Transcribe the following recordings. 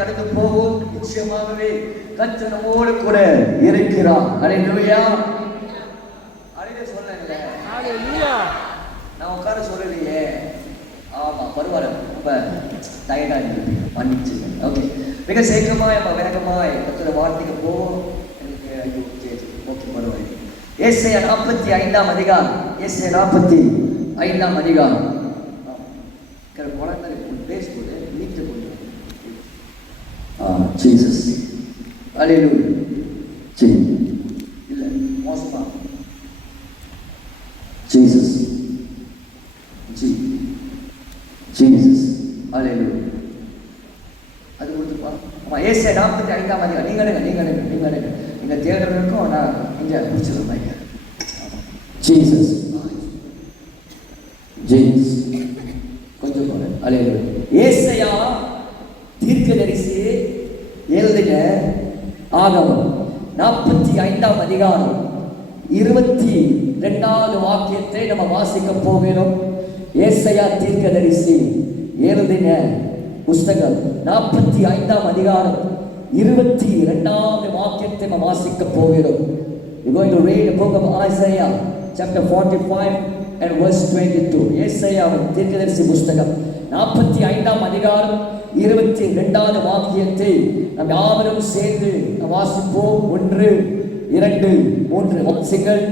கடந்து போவோம். நிச்சயமாகவே கர்த்தர் நம்மோடு கூட இருக்கிறார். அல்லேலூயா. அல்லேலூயா சொல்லல. அல்லேலூயா. நான் உட்கார சொல்லலையே. ஆமா பரவாயில்ல. ரொம்ப டயர்டா இருக்கு. மன்னிச்சு. ஓகே. மிக சீக்கிரமாய் வேகமாய் கர்த்தர் வார்த்தைக்கு போவோம். ஓகே பரவாயில்லை. ஏசாயா 45 அதிகாரம். ஏசாயா 45 அதிகாரம். குழந்தை பேசும்போது நீட்டு கொண்டு ஜீசஸ் அல்லேலூயா. இல்ல மோசமா ஜீசஸ் ஜீசஸ் அல்லேலூயா. அது கொடுத்துப்பா. ஆமா ஏசாயா 45 அதிகாரம். நீங்க தேடுறதுக்கும் நான் இங்க பிடிச்சிருந்தேன். ஜீசஸ் ஜீசஸ் கொஞ்சம் போல. அல்லேலூயா. ஏசாயா தீர்க்கதரிசி எழுதின ஆகமம் 45 அதிகாரம் 22வது வாக்கியத்தை நம்ம வாசிக்க போகிறோம். ஏசாயா தீர்க்கதரிசி எழுதின புஸ்தகம் 45 அதிகாரம் 22வது வாக்கியத்தை நம்ம வாசிக்க போகிறோம். We're going to read the book of Isaiah chapter 45 and verse 22. ஏசாயா தீர்க்கதரிசி புஸ்தகம் 45 அதிகாரம் 22வது வாக்கியத்தை நாம் யாவரும் சேர்ந்து வாசிப்போம். 1 2 3 வாசிங்கள்.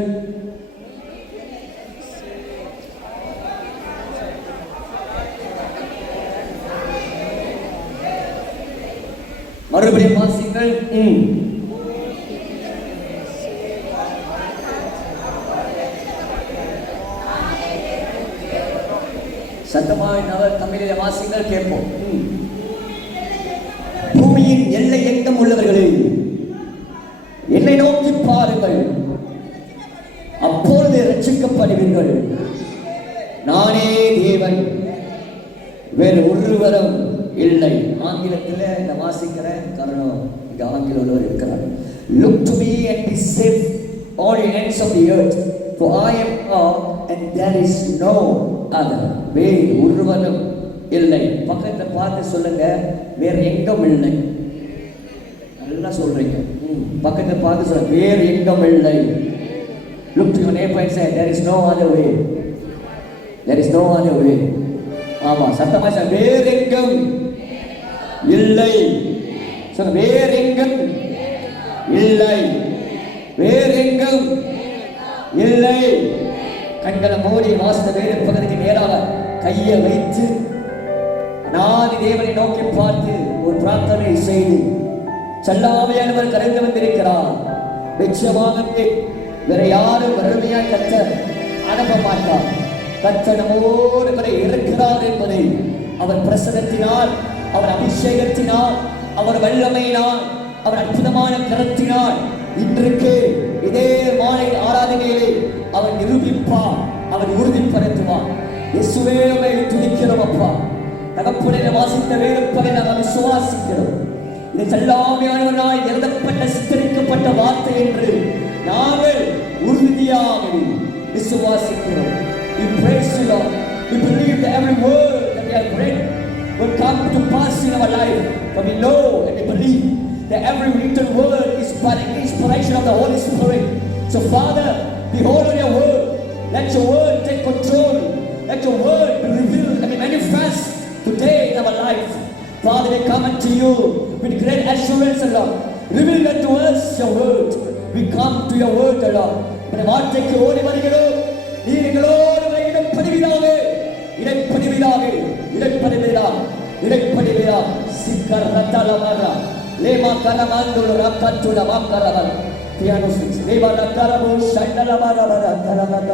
மறுபடியும் வாசிங்கள். சத்தமாய் நவர் தமிழில் வாசிங்கள் கேட்போம். பூமியின் எல்லை எங்கும் உள்ளவர்களே என்னை நோக்கி பாருங்கள், அப்பொழுது ரட்சிக்கப்படுவீர்கள். நானே தேவன், வேறு ஒருவரும் இல்லை. ஆங்கிலத்தில் நான் வாசிக்கிறேன், காரணம் இங்க ஆங்கில உள்ளவர் இருக்கிறார். Look to me and be saved, all the ends of the earth, for I am God and there is no other. வேறு ஒருவரும் இல்லை. பக்கத்தை பார்த்து சொல்லுங்க, வேறு எங்கும் இல்லை. நல்லா சொல்றீங்க. பக்கத்தை பார்த்து சொல்லுங்க, வேறு எங்கும் இல்லை. Look to your neighbor and say, there is no other way. There is no other way. ஆமா சத்தமா சொல்ல, வேறு எங்கும் இல்லை. சொல்ல, வேறு எங்கும் இல்லை, வேறு எங்கும் இல்லை. கண்களை மூடி வாசன வேறு பகுதிக்கு நேராக கையை வைத்து அநாதி தேவனை நோக்கி பார்த்து ஒரு பிரார்த்தனை செய்து செல்லாமையானவர் கரைந்து வந்திருக்கிறார். நிச்சயமாகவே வேற யாரும் வறுமையாய் கர்த்தர் அனுப்ப மாட்டார். கர்த்தர் நம்மோடு கூட இருக்கிறார் என்பதை அவர் பிரசனத்தினால், அவர் அபிஷேகத்தினால், அவர் வல்லமையினால், அவர் அற்புதமான கரத்தினால் இன்றைக்கு இதே மாலை ஆராதனையிலே அவர் நிரூபிப்பார், அவர் உறுதிப்படுத்துவார். இயேசுவே உம்மை துதிக்கிறோம் அப்பா. தகப்பனே, வாசித்த வேதத்தை நாங்கள் விசுவாசிக்கிறோம். இது செல்லாமையானவராய் எழுதப்பட்ட சித்தரிக்கப்பட்ட வார்த்தை என்று நாங்கள் உறுதியாக விசுவாசிக்கிறோம். We praise you, Lord. We believe that every word that we have read will come to pass in our life. For we know and we believe that every written word is by the inspiration of the Holy Spirit. So Father, behold your word. Let your word take control. Let your word be revealed and be manifest today in our life. Father, we come unto you with great assurance, Lord. Reveal unto us your word. We come to your word, Lord. இந்த வார்த்தைக்கு ஓடி வருகிறோம். நீர் எங்களோடு இடைப்படிவீராக, இடைப்படிவீராக, இடைப்படிவீராக, இடைப்படிவீராக. சிக்கர் ரத்தலமரா லேமா கலமாந்துல ரக்கத்துல வாக்கரவர பியானோ ஸ்டிக்ஸ் லேமா ரக்கரபோ ஷண்டலமரவர தலமத.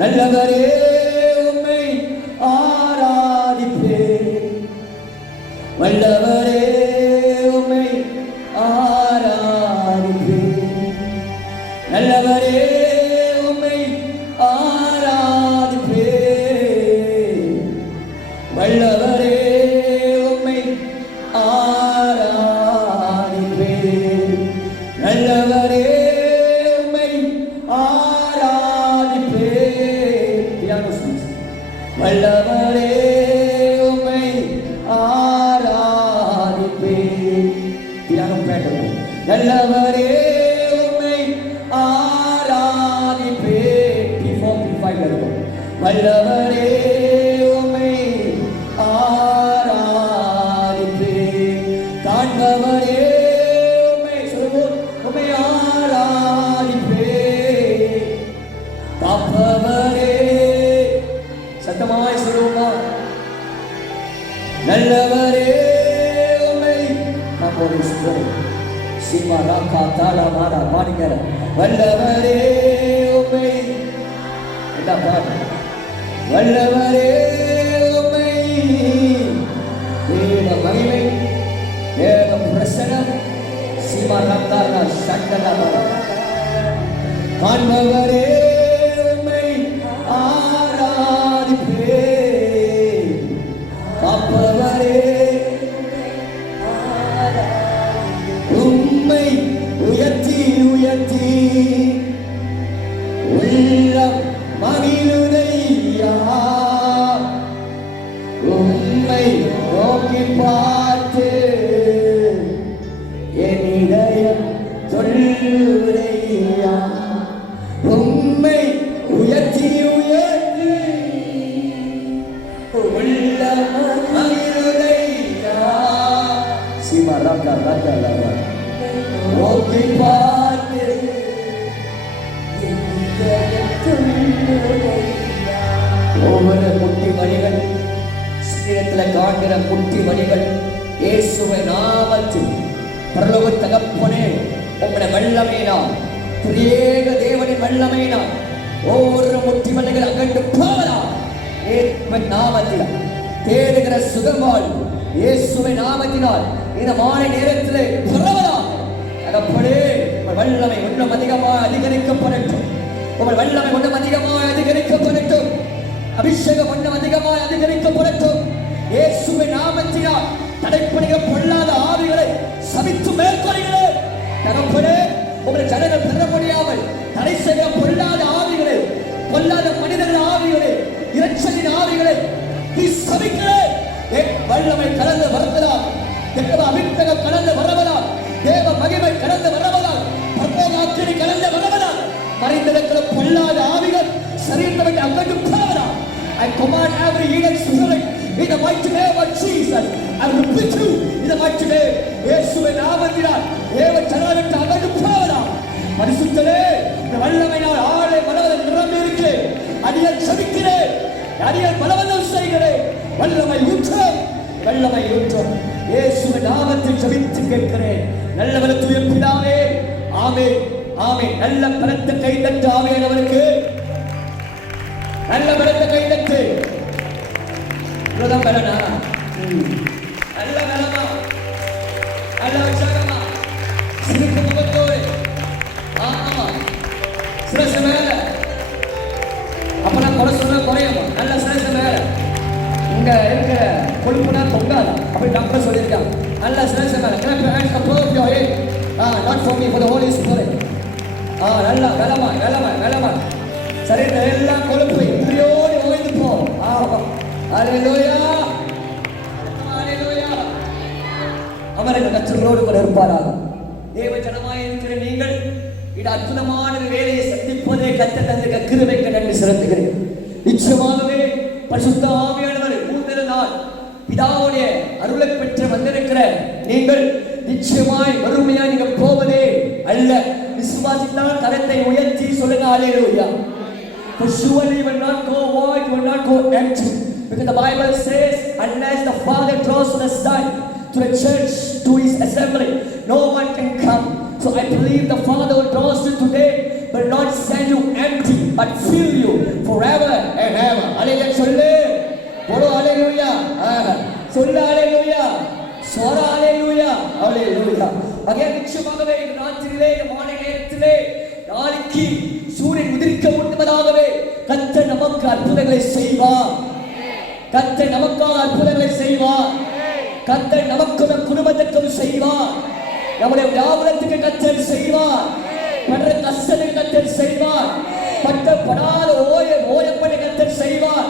நல்லவரே உம்மை ஆராதிப்பேன், வல்லவரே உம்மை ஆராதிப்பேன், நல்லவரே உம்மை ஆராதிப்பேன், வல்லவரே உம்மை ஆராதிப்பேன், நல்லவரே உம்மை ஆராதிப்பேன். பியானோ ஸ்டிக்ஸ் வல்லவரே உம்மை ஆராதிப்பேன். நல்லவரே உம்மை ஆராதிப்பே. வல்லவரே உம்மை ஆராதிப்பே. காண்பவரே உம்மை சொல்லுவோம், உம்மை ஆராதிப்பே. காப்பவரே சத்தமாய் சொல்லுவோமா, நல்லவரே உம்மை நம்மோடு சீமாரா காத்தாளா மாறா பாடிக்கிற வல்லவரே உம்மை எல்லாம் பாடு. வல்லவரே உம்மை தேவ மகிமை தேவ பிரசனம் சீமாரா காத்தா சண்டலா மாறா. காண்பவரே உம்மை ஆராதிப்பே. காப்பவரே உம்மை உயர்த்தி உயர்த்தி உள்ளம் மகிழுதையா. உம்மை நோக்கி பார்த்து என் இதயம் சொல்லுதையா. உம்மை உயர்த்தி உயர்த்தி உள்ளம் மகிழுதையா. சிவராகா ராகா நோக்கி பார்த்து ஒவ்வொரு குட்டி வழிகள் சரீரத்தில் காண்கிற குட்டி வழிகள் இயேசுவை நாமத்தில் பரலோக தகப்பனே உம்முடைய வல்லமையினால் திரியேக தேவனின் வல்லமையினால் ஒவ்வொரு முட்டி வழிகள் அகன்று போவதால் இயேசுவின் நாமத்தில் தேடுகிற சுகமால் இயேசுவை நாமத்தினால் இந்த மாலை நேரத்திலே பரவலாம். தகப்பனே வல்லமை இன்னும் அதிகமாக அதிகரிக்கப்படட்டும். உங்கள் வல்லமை இன்னும் அதிகமாக அதிகரிக்கப்படட்டும். அபிஷேகம் இன்னும் அதிகமாக அதிகரிக்கப்படட்டும். இயேசுவின் நாமத்தினால் தடைப்படுகிற பொல்லாத ஆவிகளை சபித்து மேற்கொள்கிறே. தகப்பனே உங்கள் ஜனங்கள் பெற முடியாமல் தடை செய்கிற பொல்லாத ஆவிகளை, பொல்லாத மனிதர்கள் ஆவிகளை, இறைச்சலின் ஆவிகளை சபிக்கிறேன். வல்லமை கலந்து வருவதால், தேவ அபிஷேகம் கலந்து வருவதால், தேவ மகிமை கலந்து வருவதால், பரலோகாக்கினி கலந்து வருவதால், மறைந்திருக்கிற பொல்லாத ஆவிகள் சரீரத்தை அகன்று போவதால், I command every evil spirit in the mighty name of Jesus. I rebuke you in the mighty name. இயேசுவின் நாமத்தினால் தேவ ஜனங்களுக்கு அகன்று போவதால், பரிசுத்தரே இந்த வல்லமையினால் ஆளை பலவதம் நிரம்பி இருக்கிறேன். அடியால் சபிக்கிறேன், அடியால் பலவதம் செய்கிறேன். வல்லமை ஊற்றும், வல்லமை ஊற்றும். இயேசுவின் நாமத்தில் ஜெபித்து கேட்கிறேன் நல்ல வல்லமையுள்ள பிதாவே. ஆமென், ஆமென். நல்ல பலத்த கைதட்டு ஆவியானவருக்கு நல்ல பலத்த கைதட்டு. இவ்வளவுதான் பலனா? நல்ல பலமா, நல்ல உற்சாகமா, சிரிப்பு முகத்தோடு, ஆமா சிரசு மேல. அப்பெல்லாம் குறை சொல்ல குறையுமா? நல்ல சிரசு மேல. இங்க இருக்கிற கொழுப்புனா தொங்காது அப்படி டாக்டர் சொல்லியிருக்காங்க. நல்ல சிரசு மேல. Clap your hands above your head. Not for me, for the Holy Spirit. நல்லா வெலமா வெலமா வெலமா. சரி, எல்லா கொழுப்பு இப்படியோடு ஓய்ந்து போ. ஹல்லேலூயா, ஹல்லேலூயா. அமரங்க கர்த்தரோடு கூட இருப்பாராக. தேவ ஜனமாய் இருக்கிற நீங்கள் இந்த அற்புதமான வேலையை சந்திப்பதே கர்த்தர் தந்த கிருபைக்கு நன்றி செலுத்துகிறேன். நிச்சயமாகவே பரிசுத்த ஆவியானவர் மூன்று நாள் பிதாவுடைய அருளை பெற்று வந்திருக்கிற நீங்கள் நிச்சயமாய் வறுமையாய் நீங்க போவதே அல்ல. விசுவாசித்தால் கரத்தை உயர்த்தி சொல்லுங்க ஹல்லேலூயா. For surely you will not go void, you will not go empty. Because the Bible says, unless the Father draws the Son to the church, to his assembly, no one can come. So I believe the Father who draws you today will not send you empty, but fill you forever and ever. Hallelujah. சொல்லு, போடு ஹல்லேலூயா. சொல்லு ஹல்லேலூயா. சோரா ஹல்லேலூயா. ஹல்லேலூயா. அங்கே நிச்சயமாகவே இந்த ராத்திரியிலே, இந்த மாலை நேரத்திலே, நாளைக்கு சூரியன் உதிர்க்க முன்பதாகவே கர்த்தர் நமக்கு அற்புதங்களை செய்வார். கர்த்தர் நமக்காக அற்புதங்களை செய்வார். கர்த்தர் நமக்கு நம் குடும்பத்திற்கும் செய்வார். நம்முடைய வியாபாரத்துக்கு கர்த்தர் செய்வார். படுற கஷ்டத்துக்கு கர்த்தர் செய்வார். பட்டப்படாத ஓயப்படி கர்த்தர் செய்வார்.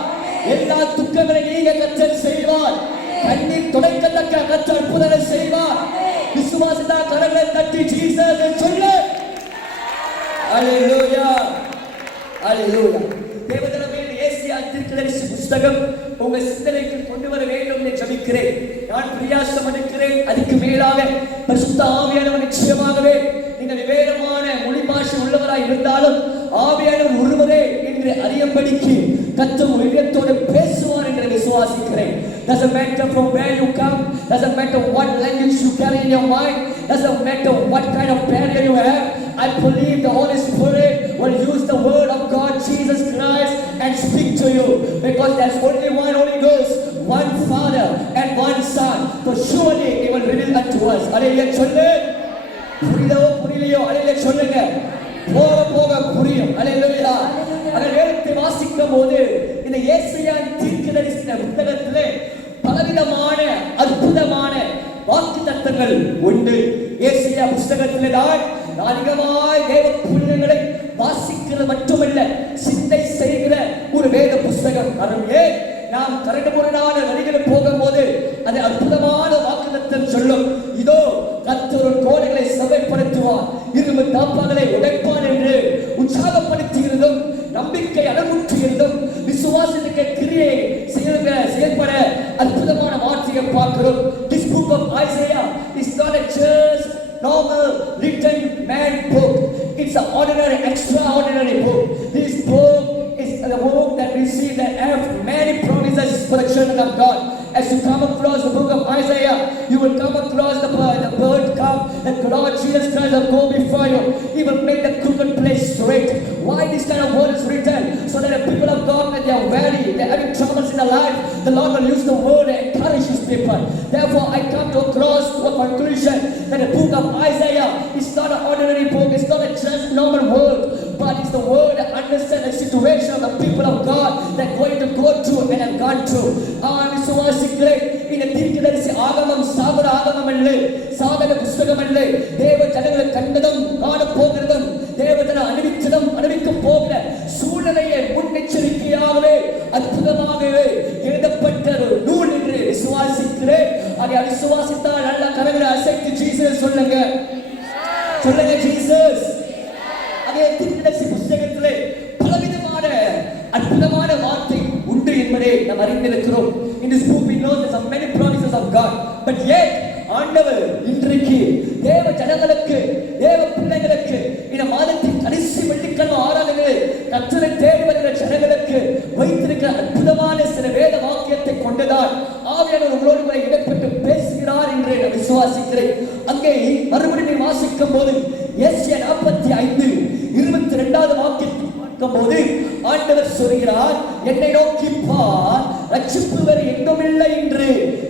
எல்லா துக்கங்களை நீங்க கர்த்தர் செய்வார். கண்ணீர் துடைக்கத்தக்க கர்த்தர் அற்புதங்களை செய்வார். விசுவாசத்தா கரங்களை தட்டி you Jesus என்று சொல்லு. Hallelujah. Hallelujah. தேவஜனமே ஏசியா தீர்க்கதரிசி புத்தகம் உங்க சிந்தனைக்கு கொண்டு வர வேண்டும் என்று ஜெபிக்கிறேன். நான் பிரயாசம் எடுக்கிறேன். அதுக்கு மேலாக பரிசுத்த ஆவியானவர் நிச்சயமாகவே நீங்கள் வேறமான மொழி பாஷை உள்ளவராய் இருந்தாலும் ஆவியானவர் ஒருவரே என்று அறியும்படிக்கு கர்த்தர் உலகத்தோடு பேசுவார் என்று விசுவாசிக்கிறேன். Doesn't matter from where you come, doesn't matter what language you carry in your mind, doesn't matter what kind of barrier you have. I believe the Holy Spirit will use the word of God, Jesus Christ, and speak to you, because there's only one Holy Ghost, one Father and one Son. So surely He will reveal unto us. Hallelujah. சொல்லு. புரியலையோ அல்லேலூயா சொல்லுங்க. போக புரியும். அல்லேலூயா. அங்க வேதத்தை வாசிக்கும் போது இந்த ஏசாயா தீர்க்கதரிசி புத்தகத்திலே பலவிதமான அற்புதமான வாக்குத்தத்தங்கள் உண்டு. ஏசாயா புத்தகத்திலே தான் அதிகமாய் தேவ புனிதங்களை வாசிக்கிறது மட்டுமல்ல, சிந்தை செய்கிற ஒரு வேத புத்தகம். அதுவே நாம் கரடுமுரடான வழிகளில் போகும்போது அது அற்புதமான வாக்குத்தத்தம் சொல்லும். இதோ கர்த்தர் கோடைகளை சபைப்படுத்துவார், இரும்பு தாப்பாங்களை உடைப்பார் என்று உற்சாகப்படுத்துகிறதும் நம்பிக்கை அடங்குற்றுகிறதும் விசுவாசத்துக்கு கிரியை செயல்பட அற்புதமான வார்த்தையை பார்க்கிறோம். This book of Isaiah is not a just normal written man book. It's an ordinary, extraordinary book. This book is the book that we see that have many promises for the children of God. As you come across the book of Isaiah, you will come across the word come, that Lord Jesus Christ will go before you. He will make the crooked place straight. Why this kind of word is written? So that the people of God, when they are weary, they are having troubles in their life, the Lord will use the word and encourage His people. Therefore, I come to across a conclusion that the book of Isaiah is not an ordinary book. It's not a just normal word, but it's the word that understands the situation of the people of God that are going to go through and have gone through. விசுவாசிக்கிறே இந்த தீர்க்கதரிசி ஆகமம் சாபர ஆகமம் அல்ல, சாதக புத்தகம் அல்ல. தேவ ஜனங்களை கண்டதும் காண போகிறதும் தேவதனை அனுபவித்ததும் அனுபவிக்க போகிற சூழ்நிலையை முன்னெச்சரிக்கையாகவே அற்புதமாகவே எழுதப்பட்ட ஒரு நூல் என்று விசுவாசிக்கிறேன். அதை விசுவாசித்தால் நல்ல கரங்களை அசைத்து ஜீசஸ் சொல்லுங்க, சொல்லுங்க ஜீசஸ். அதே தீர்க்கதரிசி புத்தகத்திலே பலவிதமான அற்புதமான வார்த்தை உண்டு என்பதை நாம் அறிந்திருக்கிறோம். In this book we know there are many promises of God, but yet ஆண்டவர் இன்றைக்கு தேவ ஜனங்களுக்கு, தேவ பிள்ளைகளுக்கு, இந்த மாதத்தின் கடைசி வெள்ளிக்கிழமை ஆராதனையில் கர்த்தரை தேடி வருகிற ஜனங்களுக்கு வைத்திருக்கிற அற்புதமான சில வேத வாக்கியத்தை கொண்டுதான் ஆவியானவர் உங்களோடு கூட இடைப்பட்டு பேசுகிறார் என்று நான் விசுவாசிக்கிறேன். அங்கே மறுபடியும் வாசிக்கும் போது எஸ்ஏ 45:22 வாக்கியத்தை போது ஆண்டவர் சொல்கிறார், என்னை நோக்கி பார், ரட்சிப்பு வேறு எங்குமில்லை என்று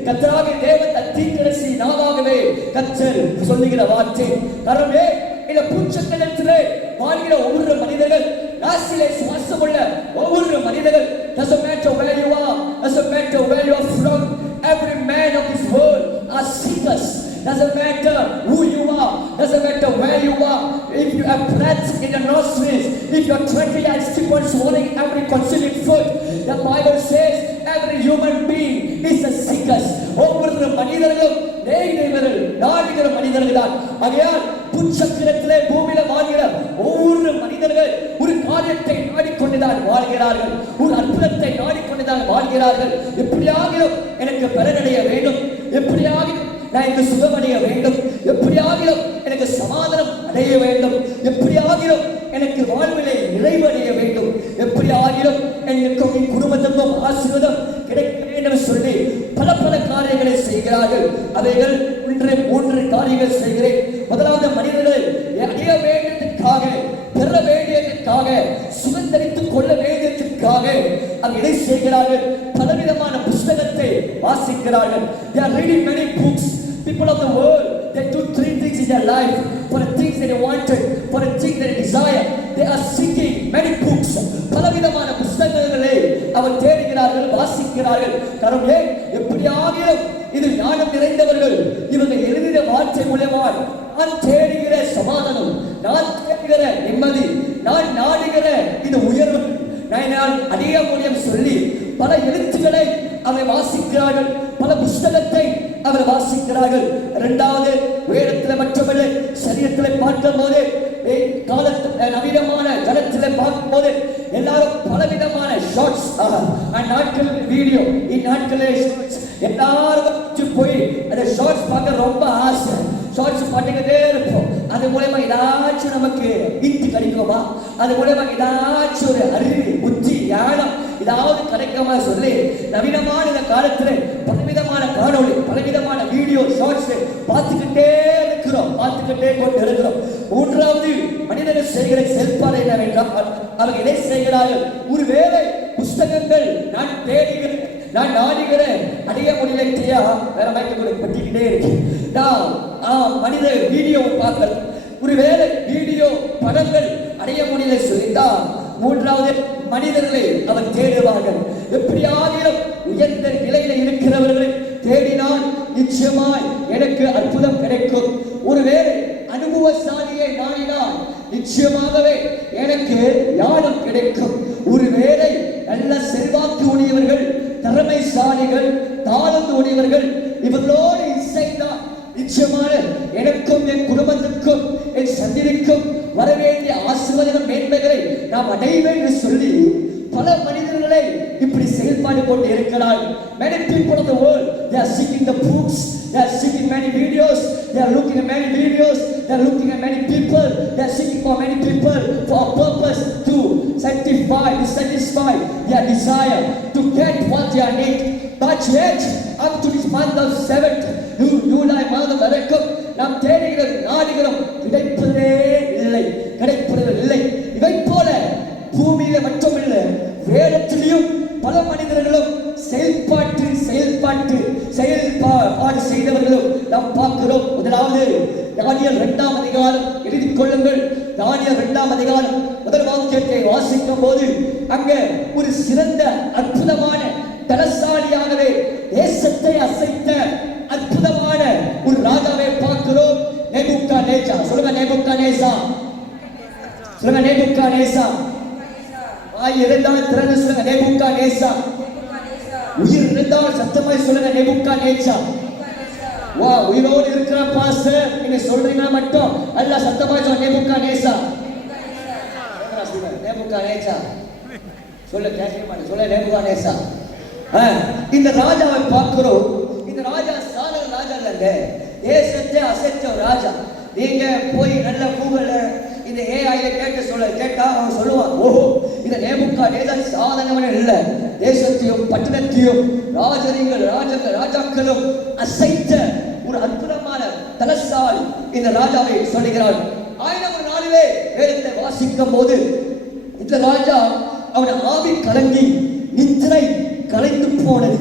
கர்த்தராகிய தேவன் தீர்க்கதரிசி நாவாகவே கர்த்தர் சொல்லுகிற வார்த்தை. காரணமே இந்த பூச்சக்கலத்திலே வாழ்கிற ஒவ்வொரு மனிதர்கள், ராசியிலே சுவாசமுள்ள ஒவ்வொரு மனிதர்கள், doesn't matter where you are, doesn't matter where you are from, every man of this world are seekers. Doesn't matter who you are, doesn't matter where you are. If you have breath in your nostrils, if your 20 eyes keep on swallowing every consuming food, the Bible says every human being is a seeker. ஒவ்வொரு மனிதர்களும் தேவர்கள் நாடுகிற மனிதர்கள் தான். ஆகையால் புச்சக்கரத்திலே பூமியில வாழ்கிற ஒவ்வொரு மனிதர்கள் ஒரு காரியத்தை நாடிக்கொண்டுதான் வாழ்கிறார்கள், ஒரு அற்புதத்தை நாடிக்கொண்டுதான் வாழ்கிறார்கள். எப்படியாகிலும் எனக்கு பலனடைய வேண்டும், எப்படியாகிலும் நான் எனக்கு சுகமடைய வேண்டும், எப்படியாகிலும் எனக்கு சமாதானம் அடைய வேண்டும், எப்படியாகிலும் எனக்கு வாழ்விலை நிறைவடைய வேண்டும், எப்படியாகிலும் எனக்கும் என் குடும்பத்துக்கும் ஆசீர்வாதம் கிடைக்க வேண்டும் சொல்லி பல பல காரியங்களை செய்கிறார்கள். அவைகள் 3 காரியங்கள் செய்கிறேன். முதலாவது, மனிதர்கள் அடைய வேண்டியதற்காக, பெற வேண்டியதற்காக, சுதந்திரித்துக் கொள்ள வேண்டியதற்காக அதை செய்கிறார்கள். பலவிதமான புத்தகத்தை வாசிக்கிறார்கள். They are reading many books. People of the world, they do 3 things in their life. For the things that they wanted, for the things that they desire, they are seeking many books. பலவிதமான புத்தகங்களை அவர் தேடுகிறார்கள், வாசிக்கிறார்கள். காரணம் எப்படியாகிலும் இது ஞானம் நிறைந்தவர்கள், இவங்க எழுதின வார்த்தை மூலமாக நான் தேடுகிற சமாதானம், நான் தேடுகிற நிம்மதி, நான் நாடுகிற இது உயர்வு, நான் அதிக மூலியம் சொல்லி பல எழுத்துக்களை அவை வாசிக்கிறார்கள், பல புத்தகத்தை அவர் வாசிக்கிறார்கள். இரண்டாவது வேதத்தில் மட்டுமல்ல, சரீரத்தில் பார்க்கும் போது நவீனமான தளத்தில் பார்க்கும்போது எல்லாரும் பலவிதமான ஷார்ட்ஸ் நாட்கள் வீடியோ இந்நாட்களில் எல்லாரும் போய் அந்த ஷார்ட்ஸ் பார்க்க ரொம்ப ஆசை. ஷார்ட்ஸ் பார்த்துக்கிட்டே இருப்போம். அது மூலமா ஏதாச்சும் நமக்கு வித்து கிடைக்குமா, அது மூலமா ஏதாச்சும் ஒரு அறிவு புத்தி ஞானம் ஏதாவது கிடைக்குமா சொல்லி நவீனமான இந்த காலத்துல பலவிதமான காணொளி பலவிதமான வீடியோ ஷார்ட்ஸ் பார்த்துக்கிட்டே கொண்டு இருக்கிறோம். மூன்றாவது மனிதர்கள் செய்கிற செயல்பாடு என்னவென்றால் அவங்க எதை செய்கிறார்கள்? ஒருவேளை புஸ்தகங்கள் நான் தேடுகிறேன், நான் நாடுகிறேன், அடைய முடியலையா வேற மைக்கு பற்றிக்கிட்டே இருக்கு. மனித வீடியோ பார்க்கல, ஒருவேளை வீடியோ படங்கள் அடைய முடியல சொல்லித்தான் மூன்றாவது மனிதர்களை அவர் தேடுவார்கள். எப்படியாவது உயர்ந்த நிலையில இருக்கிறவர்களை தேடினால் நிச்சயமாய் எனக்கு அற்புதம் கிடைக்கும். ஒருவேளை அனுபவசாலியை நாடினால் நிச்சயமாகவே எனக்கு ஞானம் கிடைக்கும். ஒருவேளை நல்ல செல்வாக்கு உடையவர்கள், திறமைசாலிகள், தாளந்து உடையவர்கள் இவர்களோடு இசைந்தால் நிச்சயமாக எனக்கும் என் குடும்பத்திற்கும் என் சந்திரிக்கும் வரவேண்டிய ஆசீர்வாத மேன்மைகளை நாம் அடைவேன் என்று சொல்லி பல மனிதர்களை இப்படி செயல்பாடு கொண்டு இருக்கிறார். Many people of the world, they are seeking the proofs, they are seeking many videos, they are looking at many videos, they are looking at many people, they are seeking for many people for a purpose to satisfy their desire, to get what they are need. But yet, up to this month of 7th, July month வரைக்கும் நாம் தேடுகிறது நாடுகிறோம், கிடைப்பதே இல்லை. இவை போல பூமியில மட்டுமில்லை, வேதத்திலையும் பல மனிதர்களும் செயல்பாடு செய்தவர்களும் நாம் பார்க்கிறோம். முதலாவது தானியேல் 2ஆம் அதிகாரம் எழுதிக் கொள்ளுங்கள். தானியேல் 2ஆம் அதிகாரம் முதல் வாக்கியத்தை வாசிக்கும் போது அங்க ஒரு சிறந்த அற்புதமான தலசாலியாகவே தேசத்தை அசைத்த அற்புதமான ஒரு ராஜாவை பார்க்கிறோம். நேபுகாத்நேச்சார். சொல்லுங்க நேபுகாத்நேச்சார். சொல்லுங்க நேபுகாத்நேச்சார். வாய் இருந்தால் திறந்து சொல்லுங்க நேபுகாத்நேச்சார். உயிர் இருந்தால் சத்தமாய் சொல்லுங்க நேபுகாத்நேச்சார். வா, உயிரோடு இருக்கிற பாஸ்டர் நீங்க சொல்றீங்கன்னா மட்டும் அல்ல, சத்தமாய் சொல்லுங்க நேபுகாத்நேச்சார். நேபுகாத்நேச்சார் சொல்ல கேட்க மாட்டேன். சொல்ல நேபுகாத்நேச்சார். இந்த ராஜாவை பார்க்கிறோம். இந்த ராஜா சாதாரண ராஜா இல்லைங்க, தேசத்தை அசைத்த ராஜா. நீங்க போய் நல்ல கூகுள்ல இந்த ஏஐல கேட்டா அவன் சொல்லுவான், ஓஹோ இந்த நேபுகாத்நேச்சார் சாதாரணவன் இல்ல, தேசத்தையும் பட்டணத்தையும் ராஜாக்களும் அசைத்த ஒரு அற்புதமான தலசாலி இந்த ராஜாவை சொல்லுகிறார். 1000 நாளிலே வேதத்தை வாசிக்கும் போது இந்த ராஜா அவன் ஆவி கலங்கி நித்திரை கலைந்து போனது.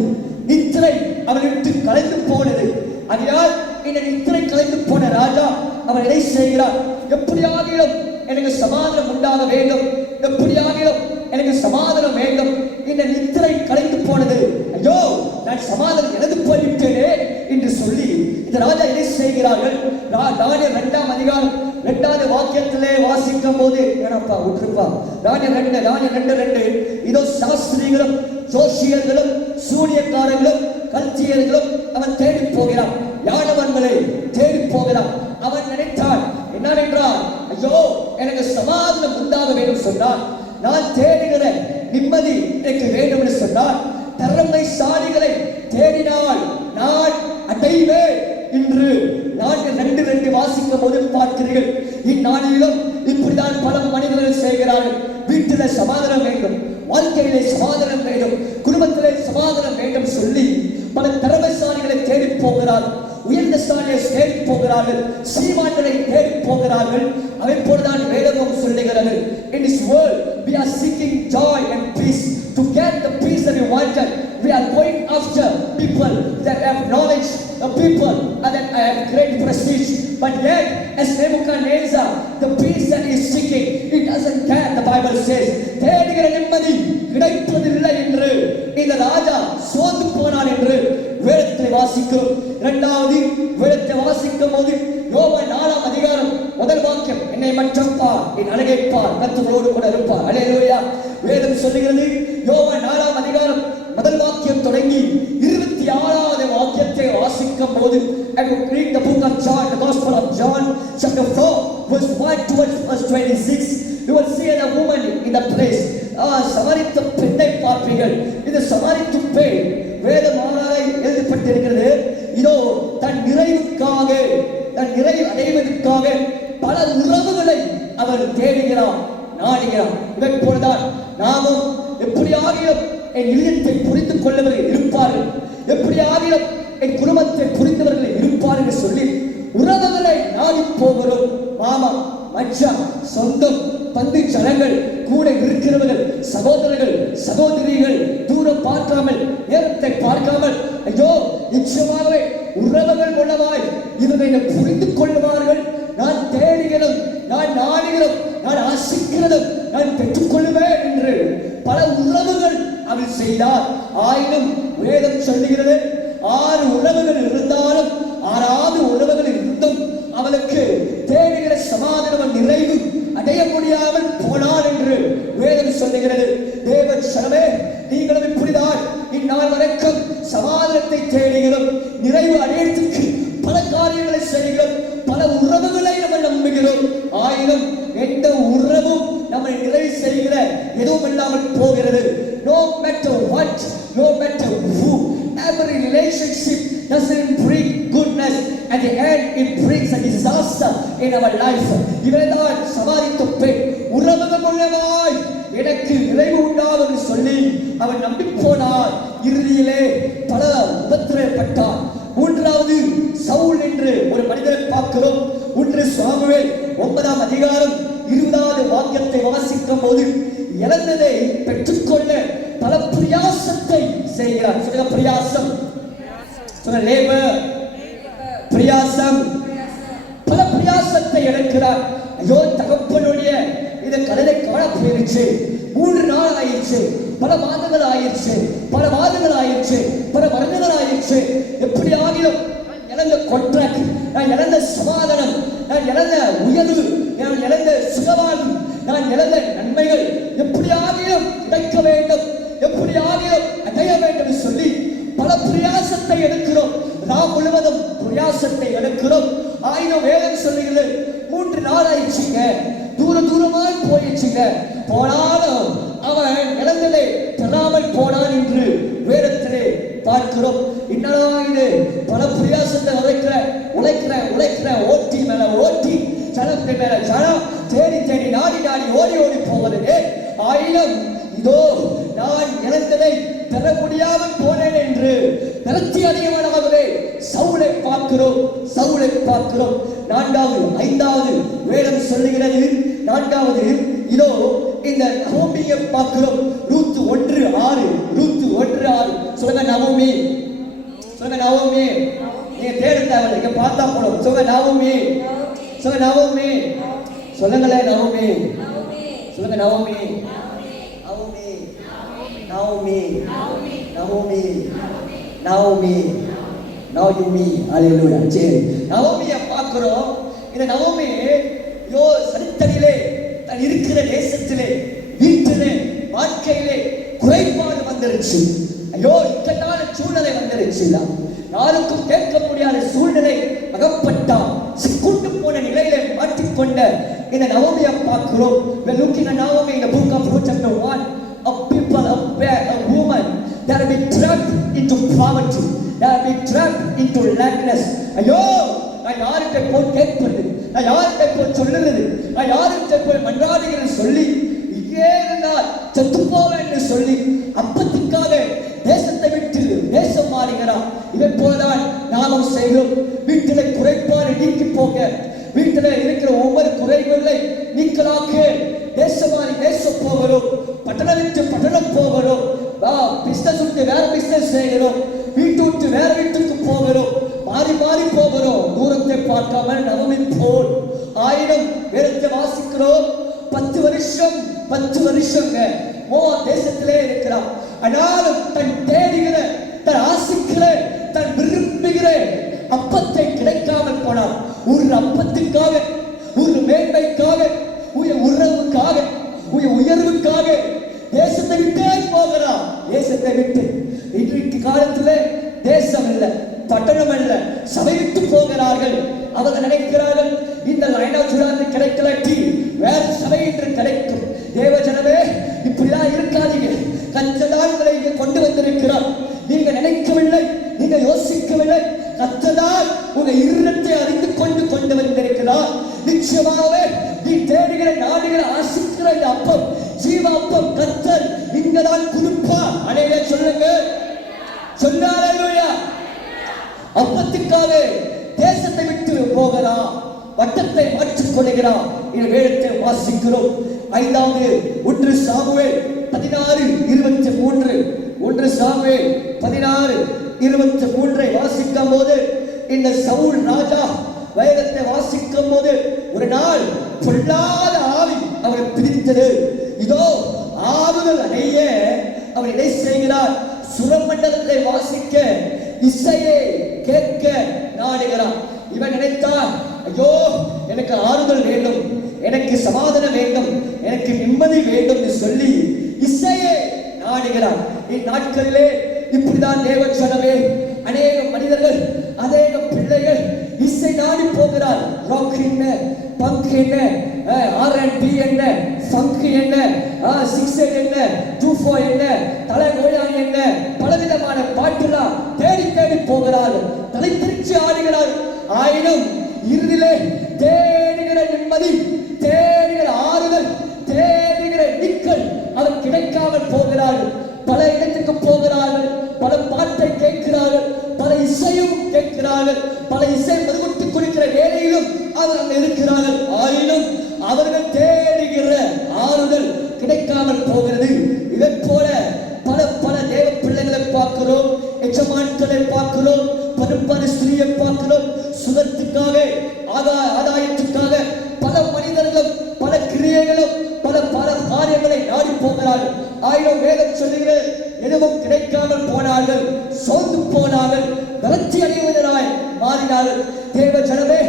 நித்திரை அவனை விட்டு கலைந்து போனது. அதனால் இந்த நித்திரை கலைந்து போன ராஜா அவன் எதை செய்கிறார்? எப்படியாகிலும் எனக்கு சமாதானம் உண்டாக வேண்டும், எப்படியாகிலும் எனக்கு சமாதானம் வேண்டும். இந்த நித்திரை கலைந்து போனது, ஐயோ நான் சமாதானம் இழந்து போய்விட்டேனே என்று சொல்லி இந்த ராஜா எதை செய்கிறார்கள்? தானியேல் 2ஆம் அதிகாரம் 2வது வாக்கியத்திலே வாசிக்கும் போது ஏனப்பா விட்டுருப்பா, தானியேல் 2:2 இதோ சாஸ்திரிகளும் ஜோசியர்களும் சூனியக்காரர்களும் கல்தியர்களும் அவன் தேடி போகிறான், யானவன்களை தேடி போகிறான். அவன் நினைத்தான் என்னவென்றால், ஐயோ எனக்கு சமாதானம் உண்டாக வேண்டும் சொன்னான், நான் தேடுகிற நிம்மதி எனக்கு வேண்டும் என்று சொன்னான், திறமைசாலிகளை தேடினால் நான் அடைவேன் என்று 4:2 வாசிக்கும் போது பார்க்கிறீர்கள். இந்நாளிலும் இப்படிதான் பல மனிதர்கள் செய்கிறார்கள். வீட்டில் சமாதானம் வேண்டும், வாழ்க்கையிலே சமாதானம் வேண்டும், குடும்பத்திலே சமாதானம் வேண்டும் சொல்லி பல திறமைசாலிகளை தேடி போகிறார்கள், உயர்ந்த சாலியை தேடி போகிறார்கள், சீமான்களை தேடி போகிறார்கள். அவை போலதான் வேதமும் சொல்லுகிறது. In this world we are seeking joy and peace. To get the peace that we wanted, we are going after people that have knowledge, the people that have great prestige. But yet, as Nebuchadnezzar, the peace that he is seeking, he doesn't care. The Bible says, தேடுகிற நிம்மதி கிடைப்பதில்லை என்று இந்த ராஜா சோர்ந்து போனான் என்று வேதத்தை வாசிக்கிறோம். 2வது வேதத்தை வாசிக்கும் போது யோவான் 4ஆம் அதிகாரம் முதல் வாக்கியம், என்னை மட்டும் பார், என் அழகை பார், கர்த்தரோடு கூட இருப்பார். அல்லேலூயா. வேதம் சொல்லுகிறது, யோவான் 4ஆம் அதிகாரம் முதல் வாக்கியம் தொடங்கி 26வது வாக்கியத்தை வாசிக்கும் chapter 4 verse 1 towards verse 26, you will see a woman in the place. சமாரித்த பெண்ணை பார்ப்பீர்கள். இந்த சமாரித்த பெண் வேதமானாய் எழுதப்பட்டிருக்கிறது. இதோ தன் நிறைவுக்காக, தன் நிறைவு அடைவதற்காக பல உறவுகளை அவர் தேடுகிறார், நாடுகிறார். இதை போலதான் நாமும் எப்படியாகிலும் என் இல்லத்தை புரிந்து கொள்ளவர்கள் இருப்பார்கள், எப்படியாகிலும் என் குடும்பத்தை புரிந்தவர்கள் இருப்பார்கள் சொல்லி உறவுகளை நாடி போகிறோம். மாமா, மச்சான், சொந்தம், பந்து ஜனங்கள், கூட இருக்கிறவர்கள், சகோதரர்கள், சகோதரிகள், தூரம் பார்க்காமல், நேரத்தை பார்க்காமல், ஐயோ நிச்சயமாகவே உறவுகள் மூலமாய் இவர்களை புரிந்து கொள்ளுவார்கள். நான் தேடுகிறதும், நான் நாடுகிறதும், நான் ஆசிக்கிறதும், நான் பெற்றுக்கொள்ளுவேன் என்று பல உறவுகள் அவள் செய்தார். ஆயினும் வேதம் சொல்லுகிறது, 6 உறவுகள் இருந்தாலும் 6வது உறவுகள் இருந்தும் அவளுக்கு தேடுகிற சமாதானம் நிறைவு அடைய முடியாமல் போனார் என்று வேதம் சொல்லுகிறது. தேவ சனமே, நீங்களும் இப்படிதான் இந்நாள் வரைக்கும் சமாதானத்தை தேடுகிறோம், நிறைவு அடையத்துக்கு பல காரியங்களை செய்கிறோம், பல உறவுகளை நம்ம நம்புகிறோம். ஆயினும் எந்த உறவும் நம்மை நிறைவு செய்கிற எதுவும் இல்லாமல் போகிறது. No matter what, no matter who, every relationship doesn't bring goodness. At the end, it brings a disaster in our life. இவர்தான் சமாரித்த பெண். உறவுகள் மூலமாய் எனக்கு நிறைவு உண்டாகும் சொல்லி அவன் நம்பி போனார். இறுதியிலே பல உபத்திரப்பட்டார். 3வது சவுல் என்று ஒரு மனிதரை பார்க்கிறோம். 1 சாமுவேல் 9ஆம் அதிகாரம் 20வது வாக்கியத்தை வாசிக்கும் போது இழந்ததை பெற்றுக்கொள்ள பல பிரயாசத்தை செய்கிறார். சொல்லுங்க பிரயாசம், சொல்லுங்க லேபர், பிரயாசம், பல பிரயாசத்தை எடுக்கிறார். ஐயோ தகப்பனுடைய இந்த கடலை காண போயிருச்சு, 3 நாள் ஆயிடுச்சு, பல மாதங்கள் ஆயிடுச்சு, பல மாதங்கள் ஆயிடுச்சு, பல வருடங்கள் ஆயிடுச்சு. எப்படி ஆகியும் நான் இழந்த கான்ட்ராக்ட், நான் இழந்த சமாதானம், நான் இழந்த உயர்வு, நான் இழந்த சுகவாழ்வு, நான் இழந்த நன்மைகள் எப்படி ஆகியும் கிடைக்க வேண்டும், எப்படி ஆகியும் அடைய வேண்டும் சொல்லி பல பிரயாசத்தை எடுக்கிறோம். நாம் முழுவதும் பிரயாசத்தை எடுக்கிறோம். ஆயினும் வேதம் சொல்லுகிறது 3 நாள் ஆயிடுச்சுங்க, தூரமாய் போயிடுச்சுங்க, போனாலும் அவன் இழந்ததை பெறாமல் போனான் என்று வேதத்திலே பார்க்கிறோம். என்னடா இது, பல பிரயாசத்தை உழைக்கிற ஓட்டி மேல ஓட்டி, ஜனத்தை மேல ஜனம், தேடி நாடி ஓடி போவது. ஆயினும் இதோ நான் இழந்ததை பெற முடியாமல் போனேன் என்று நிறுத்தி அடையவனாகவே சவுலை பார்க்கிறோம். 4வது 5வது வேதம் சொல்லுகிறது. 4வது இதோ இந்த நவோமியை பார்க்கிறோம். Ruth 1:6, Ruth 1:6. சொல்லுங்க நவோமி, சொல்லுங்க நவோமி. நீங்க தேட தேவையில்லை, இங்க பார்த்தா போடும். சொல்லுங்க நவோமி, சொல்லுங்க நவோமி, சொல்லுங்களே நவோமி, சொல்லுங்க Naomi, Naomi, Naomi, Naomi, Naomi, Naomi. Alleluia. சரி, நவோமியை பார்க்கிறோம். இந்த நவோமி சரித்தனிலே தான் இருக்கிற தேசத்திலே, வீட்டிலே, வாழ்க்கையிலே குறைபாடு வந்துருச்சு. ஐயோ இக்கட்டான சூழ்நிலை வந்துருச்சு. யாருக்கும் கேட்க முடியாத சூழ்நிலை அகப்பட்டான். சிக்குண்டு போன நிலையிலே மாட்டிக்கொண்ட இந்த நவோமியை பார்க்கிறோம். We are looking at Naomi in the book of Ruth chapter 1. A people, a woman that have been trapped into poverty, that have been trapped into lackness. ஐயோ நான் யார்கிட்ட போய் கேட்பது, நான் யார்கிட்ட போய் சொல்லுறது, நான் யார்கிட்ட போய் மன்றாடுகிறேன் சொல்லி இங்கே இருந்தால் செத்து போவேன் என்று சொல்லி அப்பத்துக்காக தேசத்தை விட்டு தேசம் மாறுகிறார். இதை போலதான் நாமும் செய்கிறோம். வீட்டிலே குறைபாடு நீக்கி போக, வீட்டிலே இருக்கிற ஒவ்வொரு குறைகளை நீக்கலாக்க தேசமாறி தேசம் போகிறோம், பட்டணம் விட்டு பட்டணம் போகிறோம், பிசினஸ் விட்டு வேற பிசினஸ் செய்கிறோம், வீட்டு விட்டு வேற வீட்டுக்கு போகிறோம், மாறி போகிறோம். தூரத்தை பார்க்காமல் நவமி போல். ஆயினும் வேதத்தை வாசிக்கிறோம். 10 வருஷங்க தேசத்திலே இருக்கிறார். ஆனாலும் தன் தேடுகிற, தன் ஆசிக்கிற, தன் விரும்புகிற அப்பத்தை கிடைக்காமல் போனார். ஒரு அப்பத்துக்காக, ஒரு மேன்மைக்காக, உறவுக்காக, உயர்வுக்காக தேசத்தை விட்டே போகிறார். தேசத்தை விட்டு இன்றைக்கு காலத்துல தேசம் இல்லை, பட்டணம் அல்ல, சபை விட்டு போகிறார்கள். அவர்கள் நினைக்கிறார்கள் இந்த சொன்னார். அல்லேலூயா. அப்பத்துக்காக தேசத்தை விட்டு போகிறான், வட்டத்தை மாற்றிக் கொள்கிறான். இந்த வேதத்தை வாசிக்கிறோம். 5வது 1 சாமுவேல் 16:23, 1 சாமுவேல் 16:23 வாசிக்கும் போது, இந்த சவுல் ராஜா வேதத்தை வாசிக்கும் போது, ஒரு நாள் பொல்லாத ஆவி அவரை பிடித்தது. இதோ ஆறுதல் அடைய அவர் இதை செய்கிறார். சுரமண்டலத்தை வாசிக்க, இசையை கேட்க நாடுகிறார். இவன் நினைத்தார், ஐயோ எனக்கு ஆறுதல் வேண்டும், எனக்கு சமாதானம் வேண்டும், எனக்கு நிம்மதி வேண்டும் என்று சொல்லி இசையை நாடுகிறார். இந்நாட்களிலே இப்படிதான் தேவ ஜனமே, அநேக மனிதர்கள், அநேக பிள்ளைகள் இசை நாடி போகிறார். ராக் என்ன, பங்க் என்ன, R&B என்ன, ஃபங்க் என்ன, 6 என்ன, 2/4 என்ன, தலை நோயாளி என்ன, பலவிதமான பாட்டுலாம் தேடி தேடி போகிறார்கள். தலை திருச்சி ஆடுகிறார்கள். ஆயினும் இறுதியிலே தேடுகிற நிம்மதி, தேடுகிற ஆறுதல், தேடுகிற நிக்கல் அவர் கிடைக்காமல் போகிறார்கள். பல இடத்துக்கு போகிறார்கள், பல பாட்டை கேட்கிறார்கள், பல இசையும் கேட்கிறார்கள், பல இசை மதுகுட்டி குடிக்கிற வேலையிலும் அவர் அங்கே இருக்கிறார்கள். ஆயினும் அவர்கள் தேடுகிற ஆறுதல் கிடைக்காமல் போகிறது. இதை போல பல பல தேவ பிள்ளைகளை பார்க்கிறோம், எஜமான்களை பார்க்கிறோம், பருப்பான ஸ்திரீயை பார்க்கிறோம். சுகத்துக்காக, ஆதாயத்துக்காக பல மனிதர்களும் பல கிரியைகளும் பல பல காரியங்களை நாடி போகிறார்கள். ஆயிரம் வேதம் சொல்லுகிறது, எதுவும் கிடைக்காமல் போனார்கள், சோர்ந்து போனார்கள், வளர்ச்சி அடைவதனாய் மாறினார்கள். தேவ ஜனமே,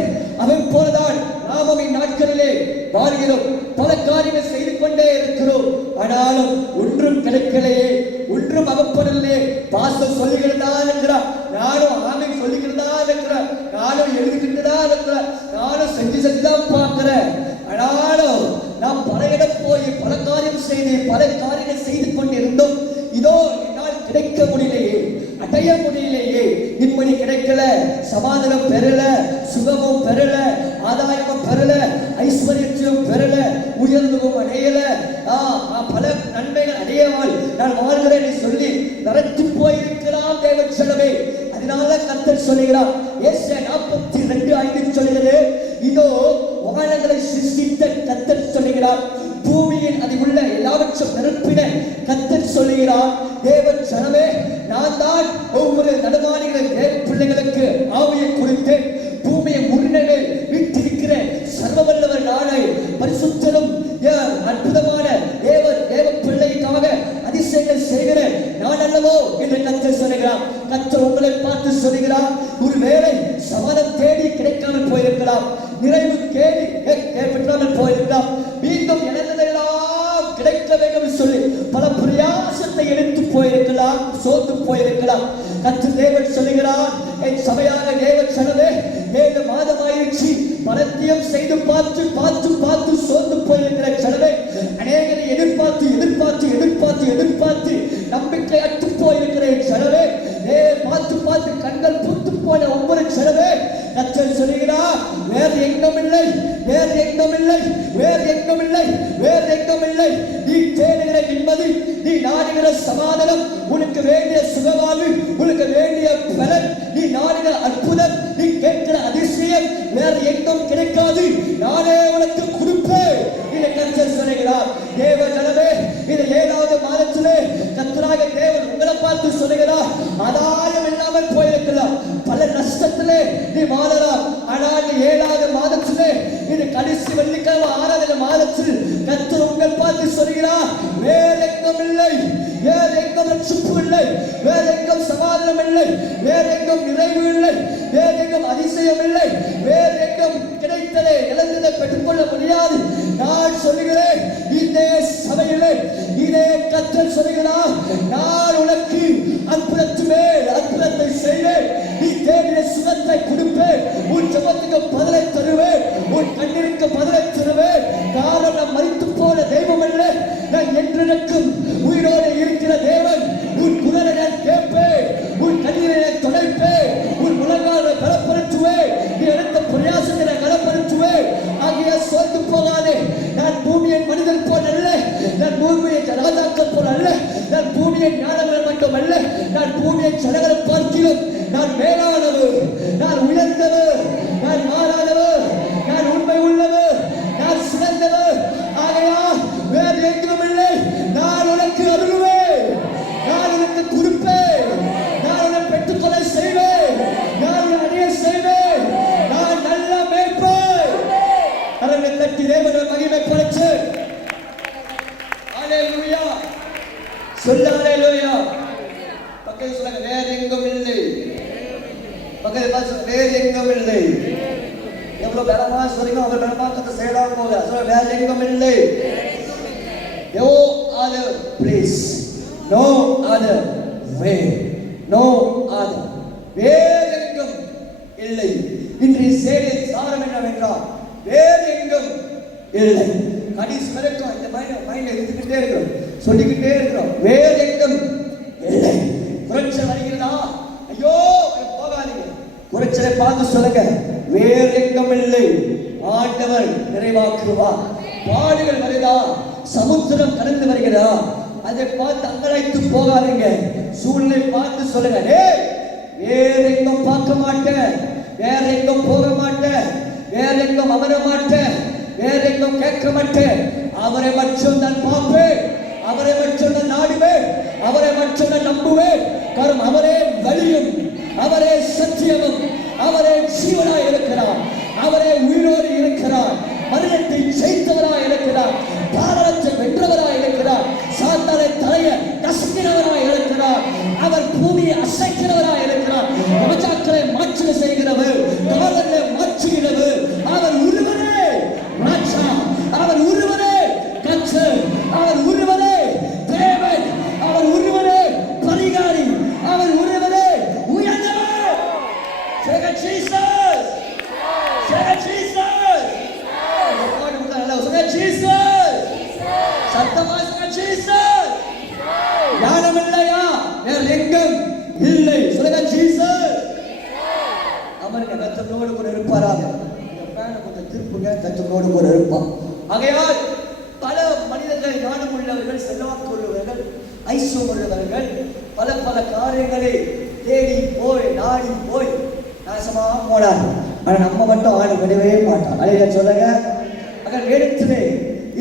அவன் போலதான் நாமும் இந்நாட்களிலே வாழ்கிறோம். பல காரியங்கள் செய்து கொண்டே இருக்கிறோம். ஆனாலும் ஒன்றும் கிடைக்கலையே, ஒன்றும் அகப்படலே. பாஸ்டர் சொல்லுகிறதா இருக்கிறார், நானும் ஆமென் சொல்லுகிறதா இருக்கிறார், நானும் எழுதுகின்றதா இருக்கிறார், நானும் செஞ்சுதான் பார்க்கிறேன். ஆனாலும் நாம் பல இடம் போய் பல காரியம் செய்து பல காரியங்கள் செய்து கொண்டிருந்தோம். இதோ என்னால் கிடைக்க முடியலையே, அடைய முடியலையே, நிம்மதி கிடைக்கல, சமாதானம் பெறல, சுகமும் பெறல, ஆதாயமும் பெறல, ஐஸ்வர்யத்தையும் பெறல, உயர்வும் அடையல, பல நன்மைகள் அடையவால் நான் வாழ்கிறேன் சொல்லி நடத்தி போயிருக்கிறான் தேவ ஜனமே. அதனால கர்த்தர் சொல்லுகிறார், ஏசாயா 42:5 சொல்லுகிறது, இதோ வானங்களை சிருஷ்டித்த கர்த்தர் சொல்லுகிறார், பூமியின் அதில் உள்ள எல்லாவற்றையும் நிரப்பின கர்த்தர் சொல்லுகிறார். தேவ ஜனமே, நான் தான் ஒவ்வொரு நடுவானிகளை தேவ பிள்ளைகளுக்கு ஆவியை கொடுத்து பூமியை முன்னே வீட்டிருக்கிற சர்வவல்லவர் நாளை பரிசுத்தரும் அற்புதமான தேவ பிள்ளைக்காக அதிசயங்கள் செய்கிற நான் அல்லவோ என்று கர்த்தர் சொல்லுகிறார். கர்த்தர் உங்களை பார்த்து சொல்லுகிறார், ஒருவேளை சமாதானம் தேடி கிடைக்காமல் போயிருக்கலாம், நிறைவு கேடி பெற்றாமல் போயிருக்கலாம், மீண்டும் இழந்ததெல்லாம் கிடைக்க வேண்டும் சொல்லி பல பிரயாசத்தை எடுத்து போயிருக்கலாம், சோர்ந்து போயிருக்கலாம். கர்த்தர் தேவன் சொல்லுகிறார், என் சபையான தேவ ஜனமே, 7 மாதமாயிருச்சு, பலத்தையும் செய்து பார்த்து பார்த்து பார்த்து சோர்ந்து போயிருக்கிற ஜனமே, அநேகரை எதிர்பார்த்து எதிர்பார்த்து எதிர்பார்த்து எதிர்பார்த்து நம்பிக்கை அற்று போயிருக்கிற ஜனமே, பார்த்து பார்த்து கண்கள் பூத்து போன ஒவ்வொரு ஜனமே, கர்த்தர் சொல்லுகிறார், வேறு எங்கும் இல்லை, வேறு எங்கும் இல்லை, வேறு எங்கும் இல்லை, வேறு எங்கும் இல்லை. நீ தேடுகிற நிம்மதி, நீ நாடுகிற சமாதானம், உனக்கு வேண்டிய சுகவாழ்வு, உனக்கு வேண்டிய பலன், நீ நாடுகிற அற்புதம், நீ கேட்கிற அதிசயம் வேறு எங்கும் கிடைக்காது, நானே உனக்கு கொடுப்பேன். இதை கர்த்தர் சொல்லுகிறார். தேவ ஜனமே, இது 7வது மாதத்திலே கர்த்தராகிய தேவன் உங்களை பார்த்து சொல்லுகிறார், ஆதாயம் இல்லாமல் போயிருக்கலாம், பல நஷ்டத்திலே நீ வாழலாம். ஆனால் 7வது மாதத்திலே, இது கடைசி வெள்ளிக்கிழமை 6வது மாதத்தில் கர்த்தர் உங்களை பார்த்து சொல்லுகிறார், வேறு எங்கும் இல்லை, வேறு எங்கும் ரட்சிப்பு இல்லை, வேறு எங்கும் சமாதானம் இல்லை, வேறு எங்கும் நிறைவு இல்லை, வேறு எங்கும் அதிசயம் இல்லை, வேறு எங்கும் கிடைத்ததை இழந்ததை பெற்றுக்கொள்ள முடியாது. நான் சொல்லுகிறேன், இதே சபையிலே இதே கர்த்தர் சொல்லுகிறார், நான் உனக்கு அற்புதத்து மேல் அற்புதத்தை செய்வேன், நீ தேடிய சுகத்தை கொடுப்பேன், உன் ஜெபத்துக்கு பதிலை தருவேன், உன் கண்ணீருக்கு பதிலை தருவேன். காரணம் நான் மரித்து போன தெய்வம் அல்ல, நான் என்றென்றைக்கும் உயிரோடு இருக்கிற தேவன். உன் குரலை நான் கேட்பேன், உன் கண்ணீரை நான் துடைப்பேன், உன் முழங்காலை பலப்படுத்துவேன், நீ எடுத்த பிரயாசத்தை நான் கனப்படுத்துவேன். ஆகிய சோர்ந்து போகாதே, நான் பூமியின் மனிதன் போல் அல்ல, நான் பூமியை ராஜாக்கள் போல் அல்ல, நான் பூமியை ஞானங்கள் மட்டும் அல்ல, நான் பூமியை ஜனங்களை பார்க்கிறோம், நான் மேலானவர், நான் உயர்ந்தவர், நான் மாறாதவர், நான் உண்மை உள்ளவர், நான் சிறந்தவர். ஆகையால் வேறு எங்கும் இல்லை. நான் உனக்கு அருள்வேன், நான் உனக்கு கொடுப்பேன், நான் உன்னை பெற்றுக்கொள்ள செய்வேன், நான் உன்னை அடைய செய்வேன், நான் நல்ல மேய்ப்பேன். கரங்களை தட்டி தேவனை மகிமைப்படுத்து. அல்லேலூயா சொல்ல. அல்லேலூயா. பக்கத்துல சொல்லுங்க, வேற எங்கும் இல்லை. பக்கத்துல பார்த்து வேற எங்கும் இல்லை. எவ்வளவு பலமா சொல்றீங்க, அவர் பலமா கத்த செய்யலாம் போல. சொல்ல, வேற எங்கும் இல்லை. No other place, no other way, no other. வேற எங்கும் இல்லை. இன்றைய செய்தியின் சாரம் என்னவென்றால், வேற எங்கும் இல்லை. கடைசி வரைக்கும் இந்த மைண்ட்ல இருந்துகிட்டே இருக்கிறோம், சொல்லிக்கிட்டே இருக்கிறோம், வேற எங்கும் இல்லை. குறைச்சல் வருகிறதா? ஐயோ போகாதீங்க. குறைச்சலை பார்த்து சொல்லுங்க, வேற எங்கும் இல்லை. ஆண்டவர் நிறைவாக்குவார். பாடுகள் வருதா? சமுத்திரம் கடந்து வருகிறதா? அதை பார்த்து அங்கலாய்த்து போகாதீங்க. சூழ்நிலை பார்த்து சொல்லுங்க, வேற எங்கும் பார்க்க மாட்டேன், வேற எங்கும் போக மாட்டேன், வேற எங்கும் அமர மாட்டேன், வேற எங்கும் கேட்க மாட்டேன். அவரை மட்டும் நான் பார்ப்பேன், அவரை மட்டும் நான் நாடுவேன், அவரை மட்டும் நான் நம்புவேன். காரணம் அவரே வழியும், அவரே சத்தியமும், அவரே ஜீவனாய் இருக்கிறார், அவரே உயிரோடு இருக்கிறார், மரணத்தை ஜெயித்தவராய் இருக்கிறார், பாதாளத்தை வென்றவராய் இருக்கிறார், சாத்தானை தலையை நசுக்கினவராய் இருக்கிறார், அவர் பூமியை அசைக்கிறவராய் இருக்கிறார், ராஜாக்களை மாற்று செய்கிறவர், காலங்களை மாற்றுகிறவர். அவர் ஒருவரே ராஜா, அவர் ஒருவரே கர்த்தர், அவர் ஒருவரே தேவன், அவர் ஒருவரே பரிகாரி, அவர் ஒருவரே உயர்ந்தவர். Say Jesus, say Jesus. Say Jesus. சத்தமா சொல்லுங்க, ஜீசஸ். ஞானம் இல்லையா? வேற எங்கும் இல்லை. சொல்லுங்க, ஜீசஸ். அமருங்க, கர்த்தரோடு கூட இருப்பாராக. இந்த ஃபேனை கொஞ்சம் திருப்புங்க, கர்த்தரோடு கூட இருப்பார். ஆகையால் பல மனிதர்கள், ஞானம் உள்ளவர்கள், செல்வாக்கு உள்ளவர்கள், ஐஸ்வர்யம் உள்ளவர்கள், பல பல காரியங்களை தேடி போய் நாடி போய் நாசமா போனார். ஆனா நம்ம மட்டும் ஆடு விடவே மாட்டார். அழகா சொல்லுங்க. அங்க வேதத்திலே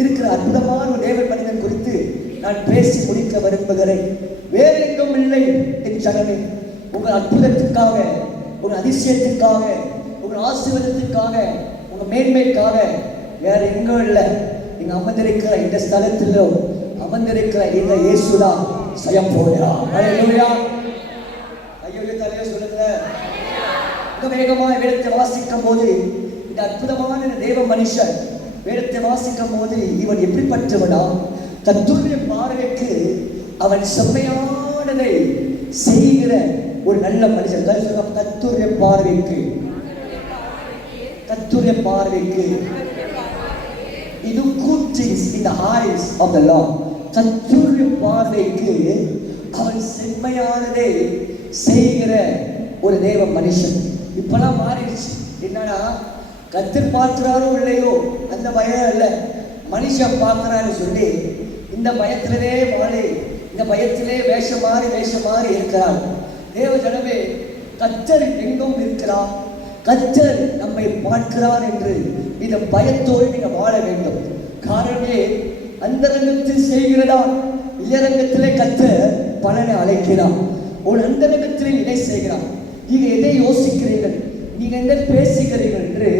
இருக்கிற அற்புதமான ஒரு தேவ மனிதன் குறித்து நான் பேசி முடிக்க விரும்புகிறேன். வேற எங்கும் இல்லை என் ஜனமே. உங்கள் அற்புதத்திற்காக, உங்கள் அதிசயத்திற்காக, உங்கள் ஆசீர்வாதத்திற்காக, உங்க மேன்மைக்காக வேற எங்கும் இல்லை. நீங்க அமர்ந்திருக்கிற இந்த ஸ்தலத்திலோ அமர்ந்திருக்கிற இந்த இயேசுதா செய்ய போகிறார். அல்லேலூயா. ஐயோ தலைய சொல்லுங்க. வேகமாக வேதத்தை வாசிக்கும் போது இந்த அற்புதமான தேவ மனுஷன் வேதத்தை வாசிக்கும் போது இவன் எப்படிப்பட்டவனா? கர்த்தருடைய பார்வைக்கு அவன் செம்மையானதை செய்கிற ஒரு நல்ல மனுஷன். கர்த்தருடைய பார்வைக்கு, கர்த்தருடைய பார்வைக்கு இது good things in the eyes of the Lord. கர்த்தருடைய பார்வைக்கு அவன் செம்மையானதை செய்கிற ஒரு தேவ மனுஷன். இப்பெல்லாம் மாறிடுச்சு. என்னன்னா, கர்த்தர் பார்க்கிறாரோ இல்லையோ அந்த பயம் இல்லை, மனுஷன் பார்க்கிறான்னு சொல்லி இந்த பயத்திலே மாறி, இந்த பயத்திலே வேஷம் மாறி இருக்கிறார். தேவ ஜனமே, கர்த்தர் எங்கும் இருக்கிறார், கர்த்தர் நம்மை பார்க்கிறார் என்று இந்த பயத்தோடு நீங்க வாழ வேண்டும். காரணமே, அந்த ரங்கத்தில் செய்கிறதா இல்லரங்கத்திலே கர்த்தர் பலனை அழைக்கிறார். ஒரு அந்த ரங்கத்திலே இதை செய்கிறார். நீங்க எதை யோசிக்கிறீர்கள், நீங்க எதை பேசுகிறீர்கள் என்று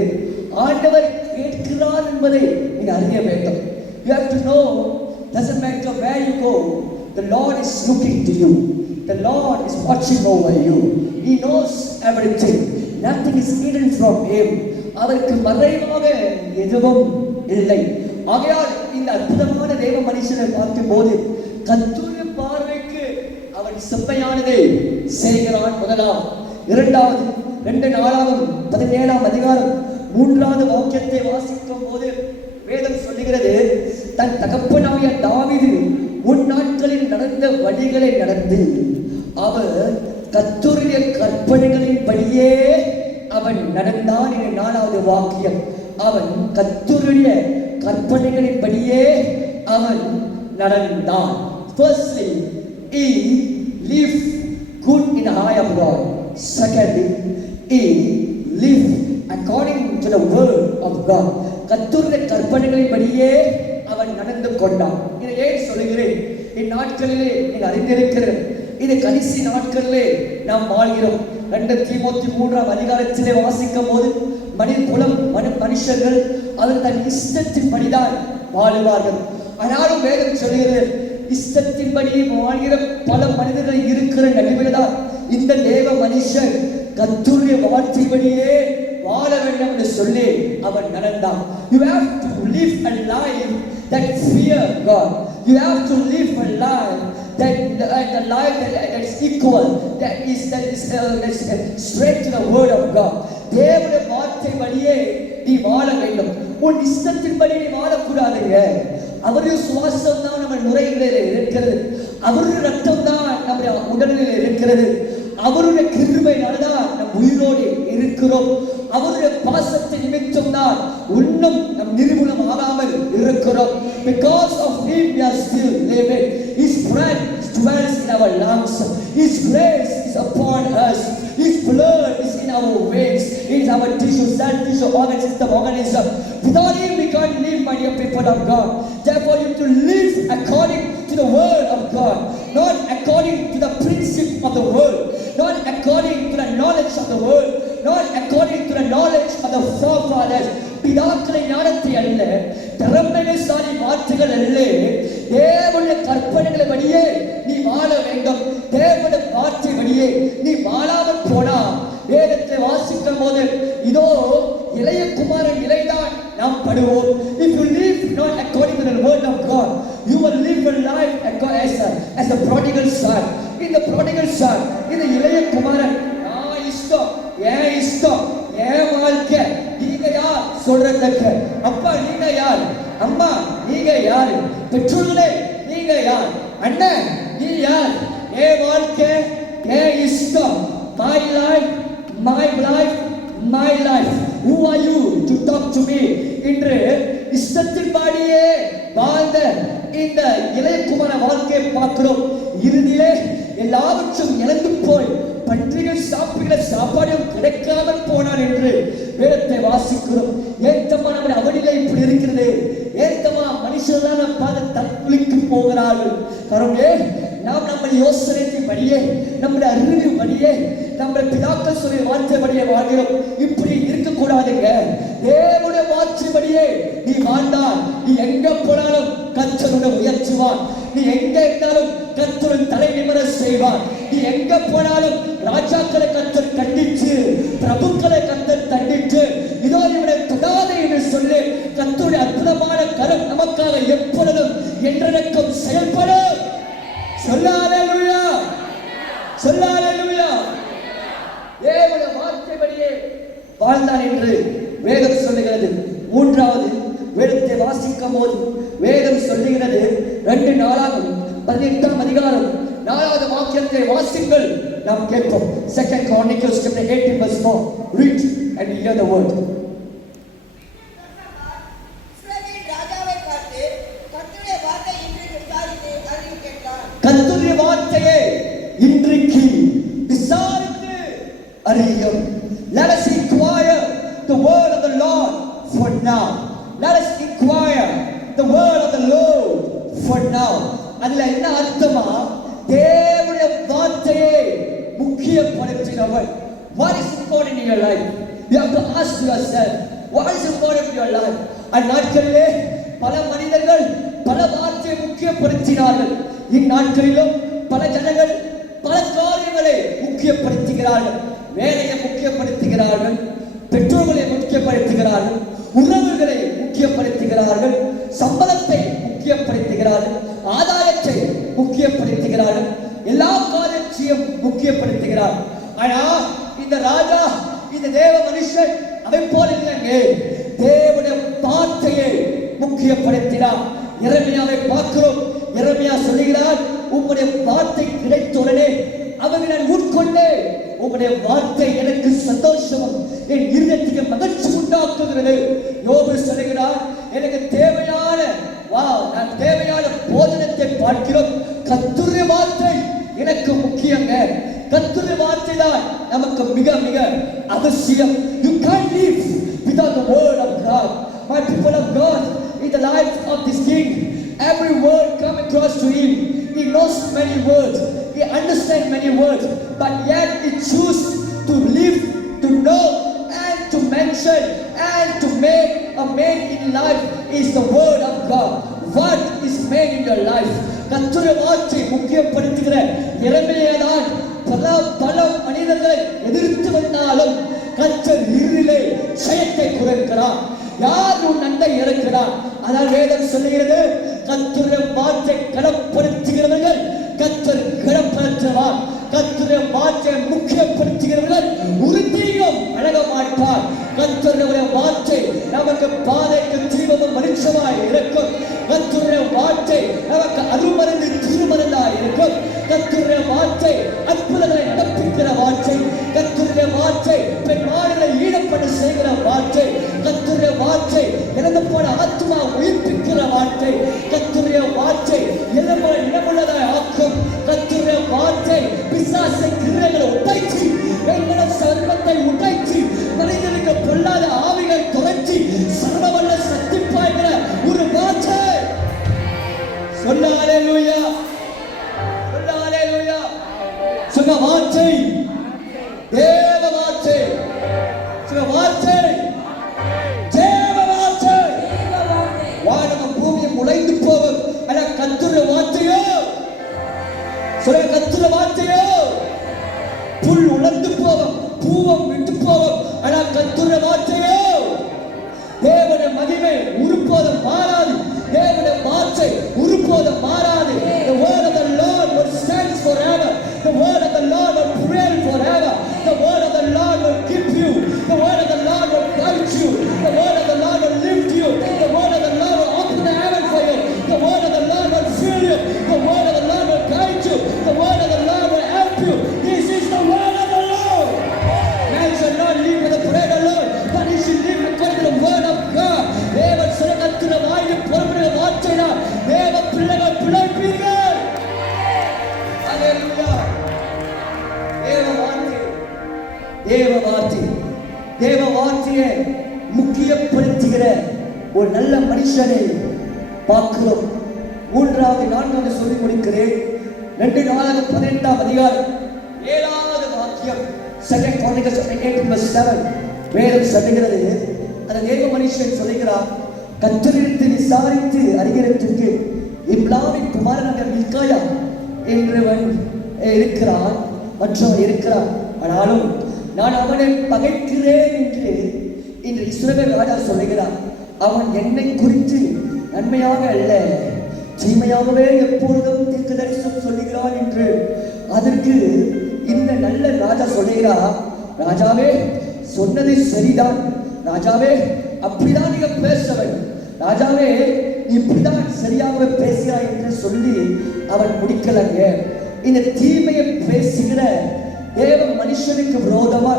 ஆண்டவர் கேட்கிறார் என்பதை நீங்க அறிய வேண்டும். You have to know, doesn't matter where you go, the Lord is looking to you, the Lord is watching over you, He knows everything, nothing is hidden from Him. அவருக்கு மறைவாக எதுவும் இல்லை. ஆகையால் இந்த அற்புதமான தேவ மனுஷனை பார்க்கும் போது கர்த்தருடைய பார்வைக்கு அவன் செம்மையானதை செய்கிறான். முதலாம். இரண்டாவது, 2 அதிகாரம் 3வது வாக்கியத்தை வாசிக்கும் போது வேதம் சொல்லுகிறது, தன் தகப்பனாகிய தாவீது முன் நாட்களில் நடந்த வழிகளை நடந்து அவர் கர்த்தருடைய கற்பனைகளின் படியே அவன் நடந்தான். 4வது வாக்கியம், அவன் கர்த்தருடைய கற்பனைகளின் படியே அவன் நடந்தான். Firstly, he lived eye of God. Secondly, he lived according to the word of God. கர்த்தருடைய கற்பனைகளின்படியே அவன் நடந்து கொண்டான். இதை ஏன் சொல்லுகிறேன்? இந்நாட்களிலே நீங்கள் அறிந்திருக்கிற இது கடைசி நாட்களிலே நாம் வாழ்கிறோம். 2 தீமோத்தேயு 3ஆம் அதிகாரத்திலே வாசிக்கும் போது மனுஷர்கள் அவர் தன் இஷ்டத்தின்படிதான் வாழுவார்கள். ஆனாலும் வேதம் சொல்கிறது இஷ்டத்தின்படி வாழ்கிற பல மனிதர்கள் இருக்கிற நிலைமைதான் இந்த தேவ மனுஷன் கர்த்தருடைய வார்த்தையின்படியே வாழ வேண்டும் என்று சொல்லி அவன் நடந்தான். You have to live a life that fear God. You have to live a life that life that is equal, that is straight to the word of God. தேவனுடைய வார்த்தையின்படியே நீ வாழ வேண்டும். உன் இஷ்டத்தின்படி நீ வாழக்கூடாதுங்க. அவருடைய சுவாசம் தான் நம்ம நுரையீரலில் இருக்கிறது. அவருடைய ரத்தம் தான் நம்முடைய உடலில் இருக்கிறது. அவருடைய கிருபையினால்தான் நம் உயிரோடு இருக்கிறோம். அவருடைய பாசத்தை நிமித்தம் தான் இன்னும் நம் நிர்மூலம் ஆகாமல் இருக்கிறோம். Because of him we are still living. His breath dwells in our lungs. His grace is upon us. His blood is in our veins. It is our tissue, cell tissue, organ system, organism. Without him we can't live, my dear people of God. Therefore you have to live according to the word of God, not according to the principle of the world, not according to the knowledge of the world, not according to the knowledge of the forefathers. பிதாக்களை ஞானத்தை அல்ல, திறமைசாலி வார்த்தைகள் அல்ல, தேவனுடைய கற்பனைகளை படியே நீ வாழ வேண்டும். தேவனுடைய வார்த்தை படியே நீ வாழாமல் போனா வேதத்தை வாசிக்கும் போது இதோ இளைய குமாரன் நிலைதான் நாம் படுவோம். If you live not according to the word of God, you will live a life as a prodigal son. In the prodigal son, இந்த இளைய குமாரன் நான் இஷ்டம், ஏன் இஷ்டம், ஏன் வாழ்க்கை, நீங்க யார் சொல்றதுக்கு? அப்பா நீங்க யார்? அம்மா நீங்க யார்? பெற்றோர்களே நீங்க யார்? அண்ணன் நீ யார்? ஏன் வாழ்க்கை, ஏன் இஷ்டம், my life, my life. Who are you to talk to me? இன்று இஷ்டத்தின்படியே வாழ்ந்த இந்த இளையகுமார வாழ்க்கையை பார்க்கிறோம். இறுதியிலே எல்லாவற்றும் இழந்து போய் பன்றிகள் சாப்பிடுகிற சாப்பாடும் கிடைக்காமல் போனான் என்று வேதத்தை வாசிக்கிறோம். ஏத்தமா நம்ம அவனிலே இப்படி இருக்கிறது, ஏத்தமா மனுஷர்களால் பார்த்து தற்கொலைக்கு போகிறார்கள். கருணே நாம் நம்ம யோசனை படியே, நம்முடைய அறிவு படியே, நம்முடைய பிதாக்கள் சொல்லிய வார்த்தை படியே வாழ்கிறோம். இப்படி இருக்கக்கூடாதுங்க. தேவனுடைய வார்த்தை படியே நீ வாழ்ந்தால் நீ எங்க போனாலும் கர்த்தருடன் உயர்த்துவான். நீ எங்க இருந்தாலும் கர்த்தருடன் தலை நிமிர செய்வான். நீ எங்க போனாலும் ராஜாக்களை கர்த்தர் கண்டித்து, பிரபுக்களை கர்த்தர் தண்டித்து, இதோ இவனை தொடாதே என்று சொல்லி கர்த்தருடைய அற்புதமான கரம் நமக்காக எப்பொழுதும் என்றெனக்கும் செயல்படும். சொல்லாதேலூயா, சொல்லாதேலூயா. தேவனுடைய வார்த்தைப்படியே வாழ்ந்தான் என்று வேதம் சொல்லுகிறது. மூன்றாவது வேதத்தை வாசிக்கும் போது வேதம் சொல்லுகிறது 2 நாளாகும் 18ஆம் அதிகாரம் 4வது வாக்கியத்தை வாசிங்கள், நாம் கேட்போம். 2 Chronicles chapter 18 verse 4. Read and hear the word. கர்த்தருடைய வார்த்தையை இன்றைக்கு விசாரித்து அறியும். Let us inquire the word of the Lord for now. Let us inquire the word of the Lord for now. அதுல என்ன அர்த்தமா? தேவனுடைய வார்த்தையை முக்கியப்படுத்தினவர். What is important in your life? You have to ask yourself, what is important in your life? அந்நாட்களிலே பல மனிதர்கள் பல வார்த்தையை முக்கியப்படுத்தினார்கள். இந்நாட்களிலும் பல ஜனங்கள் பல காரியங்களை முக்கியப்படுத்துகிறார்கள். வேலையை முக்கியப்படுத்துகிறார்கள், பெற்றோர்களை முக்கியப்படுத்துகிறார்கள், உறவுகளை முக்கியப்படுத்துகிறார்கள், சம்பளத்தை முக்கியப்படுத்துகிறார்கள், ஆதாயத்தை முக்கியப்படுத்துகிறார்கள், எல்லா காரியத்தையும் முக்கியப்படுத்துகிறார்கள். ஆனா இந்த ராஜா, இந்த தேவ மனுஷன் அவை போல இல்லைங்க. தேவனுடைய வார்த்தையை முக்கியப்படுத்தினார். எரேமியாவை பார்க்கிறோம். எரேமியா சொல்லுகிறார், உம்முடைய வார்த்தை கிடைத்த உடனே அவர்கள் நான் உட்கொண்டேன். உம்முடைய வார்த்தை எனக்கு சந்தோஷம், என் இருதயத்துக்கு மகிழ்ச்சி உண்டாக்குகிறது. யோபு சொல்லுகிறார், எனக்கு தேவையான நான் தேவையான போதனத்தை பார்க்கிறோம். கர்த்தருடைய வார்த்தை எனக்கு முக்கியங்க. கர்த்தருடைய வார்த்தை தான் நமக்கு மிக மிக அவசியம். You can't live without the word of God. My people of God, in the life of this king, every word come across to him. He knows many words, he understands many words, but yet he choose to live, to know and to mention and to make a man in life is the word of God. What is made in your life? கர்த்தருடைய வார்த்தை முக்கியப்படுத்துகிற எரேமியாதான் பல மனிதர்களை எதிர்த்து வந்தாலும் கர்த்தர் இருளிலே ஜெயத்தை கொடுக்கிறார். யார் உன் நன்மை இருக்கிறார்? அதான் வேதம் சொல்லுகிறது, கர்த்தருடைய வார்த்தை கனப்படுத்துகிறவர்கள் கர்த்தர் கனப்படுத்துவார். கர்த்தருடைய வார்த்தை முக்கியப்படுத்துகிறவர்கள் உறுதியும் அழக மாட்டார். கர்த்தருடைய வார்த்தை நமக்கு பாதைக்கு தீபமும் வெளிச்சமாய் இருக்கும். கர்த்தருடைய வார்த்தை நமக்கு அருமருந்து திருமருந்தாய் இருக்கும். கர்த்தருடைய வார்த்தை அற்புதங்களை நடப்பிக்கிற வார்த்தை. கர்த்தருடைய வார்த்தை பெண்மார்களை ஈடுபட செய்கிற வார்த்தை. கர்த்தருடைய வார்த்தை இறந்து போன ஆத்மா உயிர்ப்பிக்கிற வார்த்தை. கர்த்தருடைய வார்த்தை இடமுள்ளதாய் ஆக்கும். கர்த்தருடைய வார்த்தை பிசாசை கிரியைகளை உடைச்சி வெண்கல சர்வத்தை உடைச்சி மனிதனுக்கு பொல்லாத ஆவிகள் துரத்தி சர்வவல்ல சக்தி பாய்கிற ஒரு வார்த்தை. சொல்ல ஹல்லேலூயா, சொல்ல ஹல்லேலூயா. சொல்ல வார்த்தை தேவ வார்த்தை, சொல்ல வார்த்தை தேவ வார்த்தை. வானமும் பூமியும் உடைந்து போகும், ஆனா கர்த்தருடைய வார்த்தையோ, சொல்ல கர்த்தருடைய வார்த்தையோ புல் உலர்ந்து போகும், பூவம் விட்டு போகும், ஆனா கர்த்தருடைய வார்த்தையோ தேவனுடைய மகிமை ஒருபோதும் மாறாது. தேவனுடைய வார்த்தை ஒருபோதும் மாறாது. The word of the Lord will stand forever. The word of the Lord will prevail forever. The word of the Lord will keep you. The word of the Lord will guide you. The word of the Lord will lift you. The word of the Lord will open the heaven for you. The word of the Lord will fill you. The word of the Lord will guide you. The word of the Lord will help you. This is the word of the Lord. Man shall not live with the bread alone, but he should live according to the word of God. தேவன் சொல்லுகிற வாயில் பொறுப்புடைய வார்த்தைதான் தேவ பிள்ளைகள் பிழைப்பீர்கள். ஹல்லேலூயா. தேவ வார்த்தை, தேவ வார்த்தை, தேவ வார்த்தையை முக்கியப்படுத்துகிற ஒரு நல்ல மனுஷனை பார்க்கிறோம். 3வது 4வது சொல்லி முடிக்கிறேன். 2 அதிகாரம் 7வது வாக்கியம் 2 Chronicles 8:7 வேதம் சொல்லுகிறது, அந்த தேவ மனுஷன் சொல்லுகிறார், கர்த்தரிடத்தில் விசாரித்து அறிகிறதற்கு இம்லாவின் குமாரனாகிய மில்காயா என்றவன் இருக்கிறான், மற்றவன் இருக்கிறான். ஆனாலும் நான் அவனை பகைக்கிறேன் என்று இன்று இஸ்ரவேல் ராஜா சொல்லுகிறார். அவன் என்னை குறித்து நன்மையாக அல்ல தீமையாகவே எப்பொழுதும் தீர்க்கதரிசனம் சொல்லுகிறான் என்று. அதற்கு இந்த நல்ல ராஜா சொல்லுகிறார், ராஜாவே சொன்னது சரிதான், ராஜாவே அப்படிதான் நீங்க பேச வேண்டும், ராஜாவே இப்படிதான் சரியாகவே பேசுகிறாய் என்று சொல்லி அவன் முடிக்கலங்க. இந்த தீமையை பேசுகிற தேவ மனுஷனுக்கு விரோதமா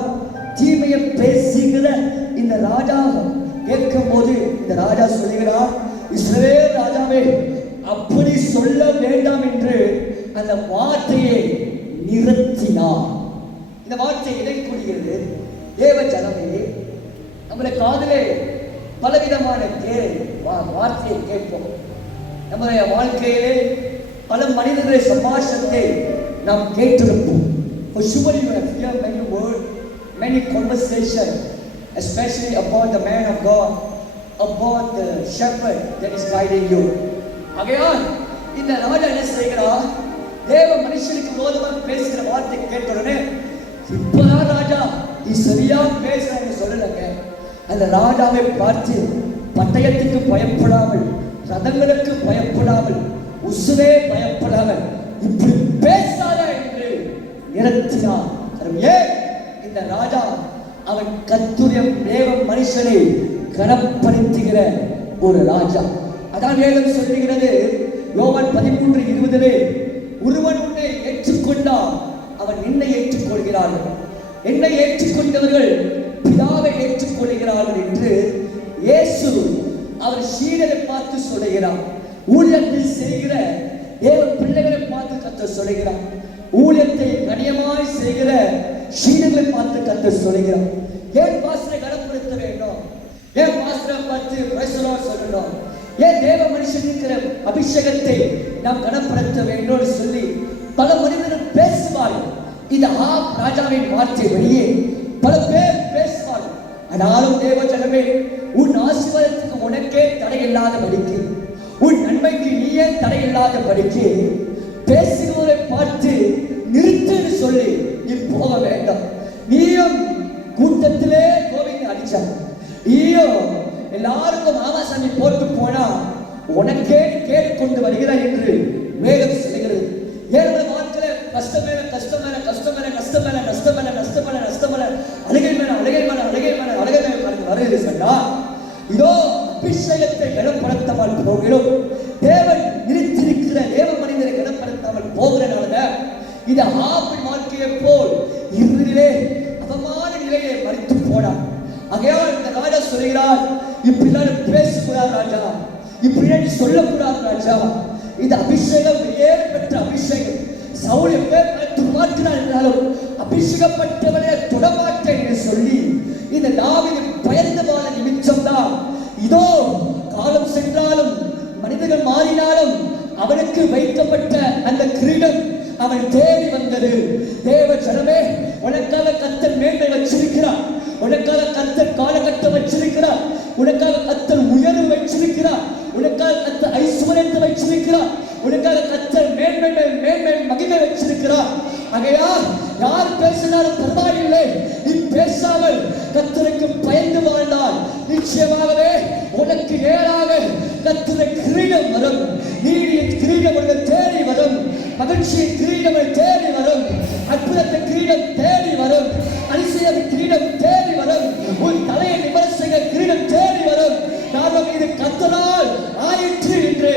தீமையை பேசுகிற இந்த ராஜா கேட்கும் போது இந்த ராஜா சொல்லுகிறார், இஸ்ரவேல் ராஜாவே அப்படி சொல்ல வேண்டாம் என்று அந்த வார்த்தையை நிறுத்தினார். இந்த வார்த்தை எதை கூறுகிறது? தேவ ஜனமே, நம்முடைய காதிலே பலவிதமான வார்த்தையை கேட்போம். நம்முடைய வாழ்க்கையிலே பல மனிதர்களுடைய சம்பாஷணத்தை நாம் கேட்டிருப்போம். For sure you have heard many words, many conversation, especially about the man of God, about the shepherd that is guiding you. ஆகையால் இந்த ராஜா என்ன செய்கிறார்? தேவ மனுஷனுக்கு விரோதமாக பேசுகிற வார்த்தை கேட்டவுடனே இப்பதான் ராஜா நீ சரியா பேசுறாங்க சொல்லலங்க. அந்த ராஜாவை பார்த்து பட்டயத்துக்கு பயப்படாமல், ரதங்களுக்கு பயப்படாமல், உசுரே பயப்படாமல் இப்படி பேசாத என்று நிறுத்தினார். ஏன்? இந்த ராஜா அவன் கர்த்தருடைய தேவ மனுஷனை கனப்படுத்துகிற ஒரு ராஜா. அதான் வேதம் சொல்லுகிறது, யோவான் 13:20 ஒருவன் உன்னை ஏற்றுக்கொண்டால் அவன் என்னை ஏற்றுக்கொள்கிறார்கள், என்னை ஏற்றுக்கொண்டவர்கள் பிதாவை ஏற்றுக்கொள்கிறார்கள் என்று இயேசு அவர் சீடரை பார்த்து சொல்லுகிறார். ஊழியத்தில் செய்கிற தேவ பிள்ளைகளை பார்த்து கர்த்தர் சொல்லுகிறார், ஊழியத்தை கனியமாய் கர்த்தர் சொல்கிறார். ஏன் பாஸ்டரை கனப்படுத்த வேண்டும்? ஏன் பாஸ்டரை பார்த்து பிரைஸ் தி லார்ட் சொல்லணும்? ஏன் தேவ மனுஷன் இருக்கிற அபிஷேகத்தை நாம் கனப்படுத்த வேண்டும் சொல்லி பல மனிதர்கள் பேசுவார்கள். இந்த ராஜாவின் வார்த்தை வெளியே பல பேர் பேசுவார்கள். ஆனாலும் தேவ ஜனமே, உன் ஆசீர்வாதத்துக்கு உனக்கே தடையில்லாத படிக்கு, உன் நன்மைக்கு நீயே தடையில்லாத படிக்கு பேசுகிறவரை பார்த்து நிறுத்துன்னு சொல்லி நீ போக வேண்டாம். நீயும் கூட்டத்திலே கோவிங்க அடிச்சா, நீயும் எல்லாருக்கும் ஆவாசாமி போட்டு போனா உனக்கே கேடு கொண்டு வருகிறாய் என்று வேதம் சொல்லுகிறது. ஏழு வாழ்க்கையில கஷ்டம் மேல கஷ்டம் மேல கஷ்டம் மேல கஷ்டம் மேல நஷ்டம் மேல நஷ்டம் மேல நஷ்டம் மேல அழுகை மேல அழுகை மேல அழுகை மேல அழுகை மேல வருகிறது சொன்னா, இதோ அபிஷேகத்தை கனப்படுத்தாமல் போகிறோம். தேவன் நிறுத்திருக்கிற தேவ மனிதரை கனப்படுத்தாமல் போகிறனால இது ஆப்பிள் வாழ்க்கையை போல் இருளிலே அவமான நிலையை மறித்து போனார். ஆகையால் இந்த ராஜா சொல்கிறார், இப்படிதான் பேசக்கூடாது ராஜா, இப்படி சொல்லக்கூடாது ராஜா. இந்த அபிஷேகம் ஏற்பட்ட அபிஷேகம். சவுல் எப்பேற்பட்டு மாற்றினார் என்றாலும் அபிஷேகப்பட்டவனே தொடமாட்டேன் என்று சொல்லி இந்த தாவீது பயந்து வாழ நிமித்தம் தான் இதோ காலம் சென்றாலும் மனிதர்கள் மாறினாலும் அவனுக்கு வைக்கப்பட்ட அந்த கிரீடம் அவன் தேடி வந்தது. தேவ ஜனமே, உனக்காக கர்த்தர் மேன்மை வச்சிருக்கிறார், உனக்காக கர்த்தர் காலகட்டம் வச்சிருக்கிறார், உனக்காக கர்த்தர் உயர்வு வச்சிருக்கிறார், உனக்காக கர்த்தர் ஐஸ்வர்யத்தை வச்சிருக்கிறார், உனக்காக கர்த்தர் மேன்மை மேன்மை மகிமை வச்சிருக்கிறார். ஆகையால் யார் பேசினாலும் பரவாயில்லை, நீ பேசாமல் கர்த்தருக்கு பயந்து வாழ்ந்தால் நிச்சயமாகவே உனக்கு ஏழாக கர்த்தர் கிரீடம் வரும், நீடிய கிரீடம் உனக்கு தேடி வரும், மகிழ்ச்சியின் கிரீடம் தேடி வரும், அற்புதத்தின் கிரீடம் தேடி வரும், அதிசய கிரீடம் தேடி வரும், உன் தலையை நிமிர்ந்த கிரீடம் தேடி வரும். காரணம் இது கர்த்தரால் ஆயிற்று என்று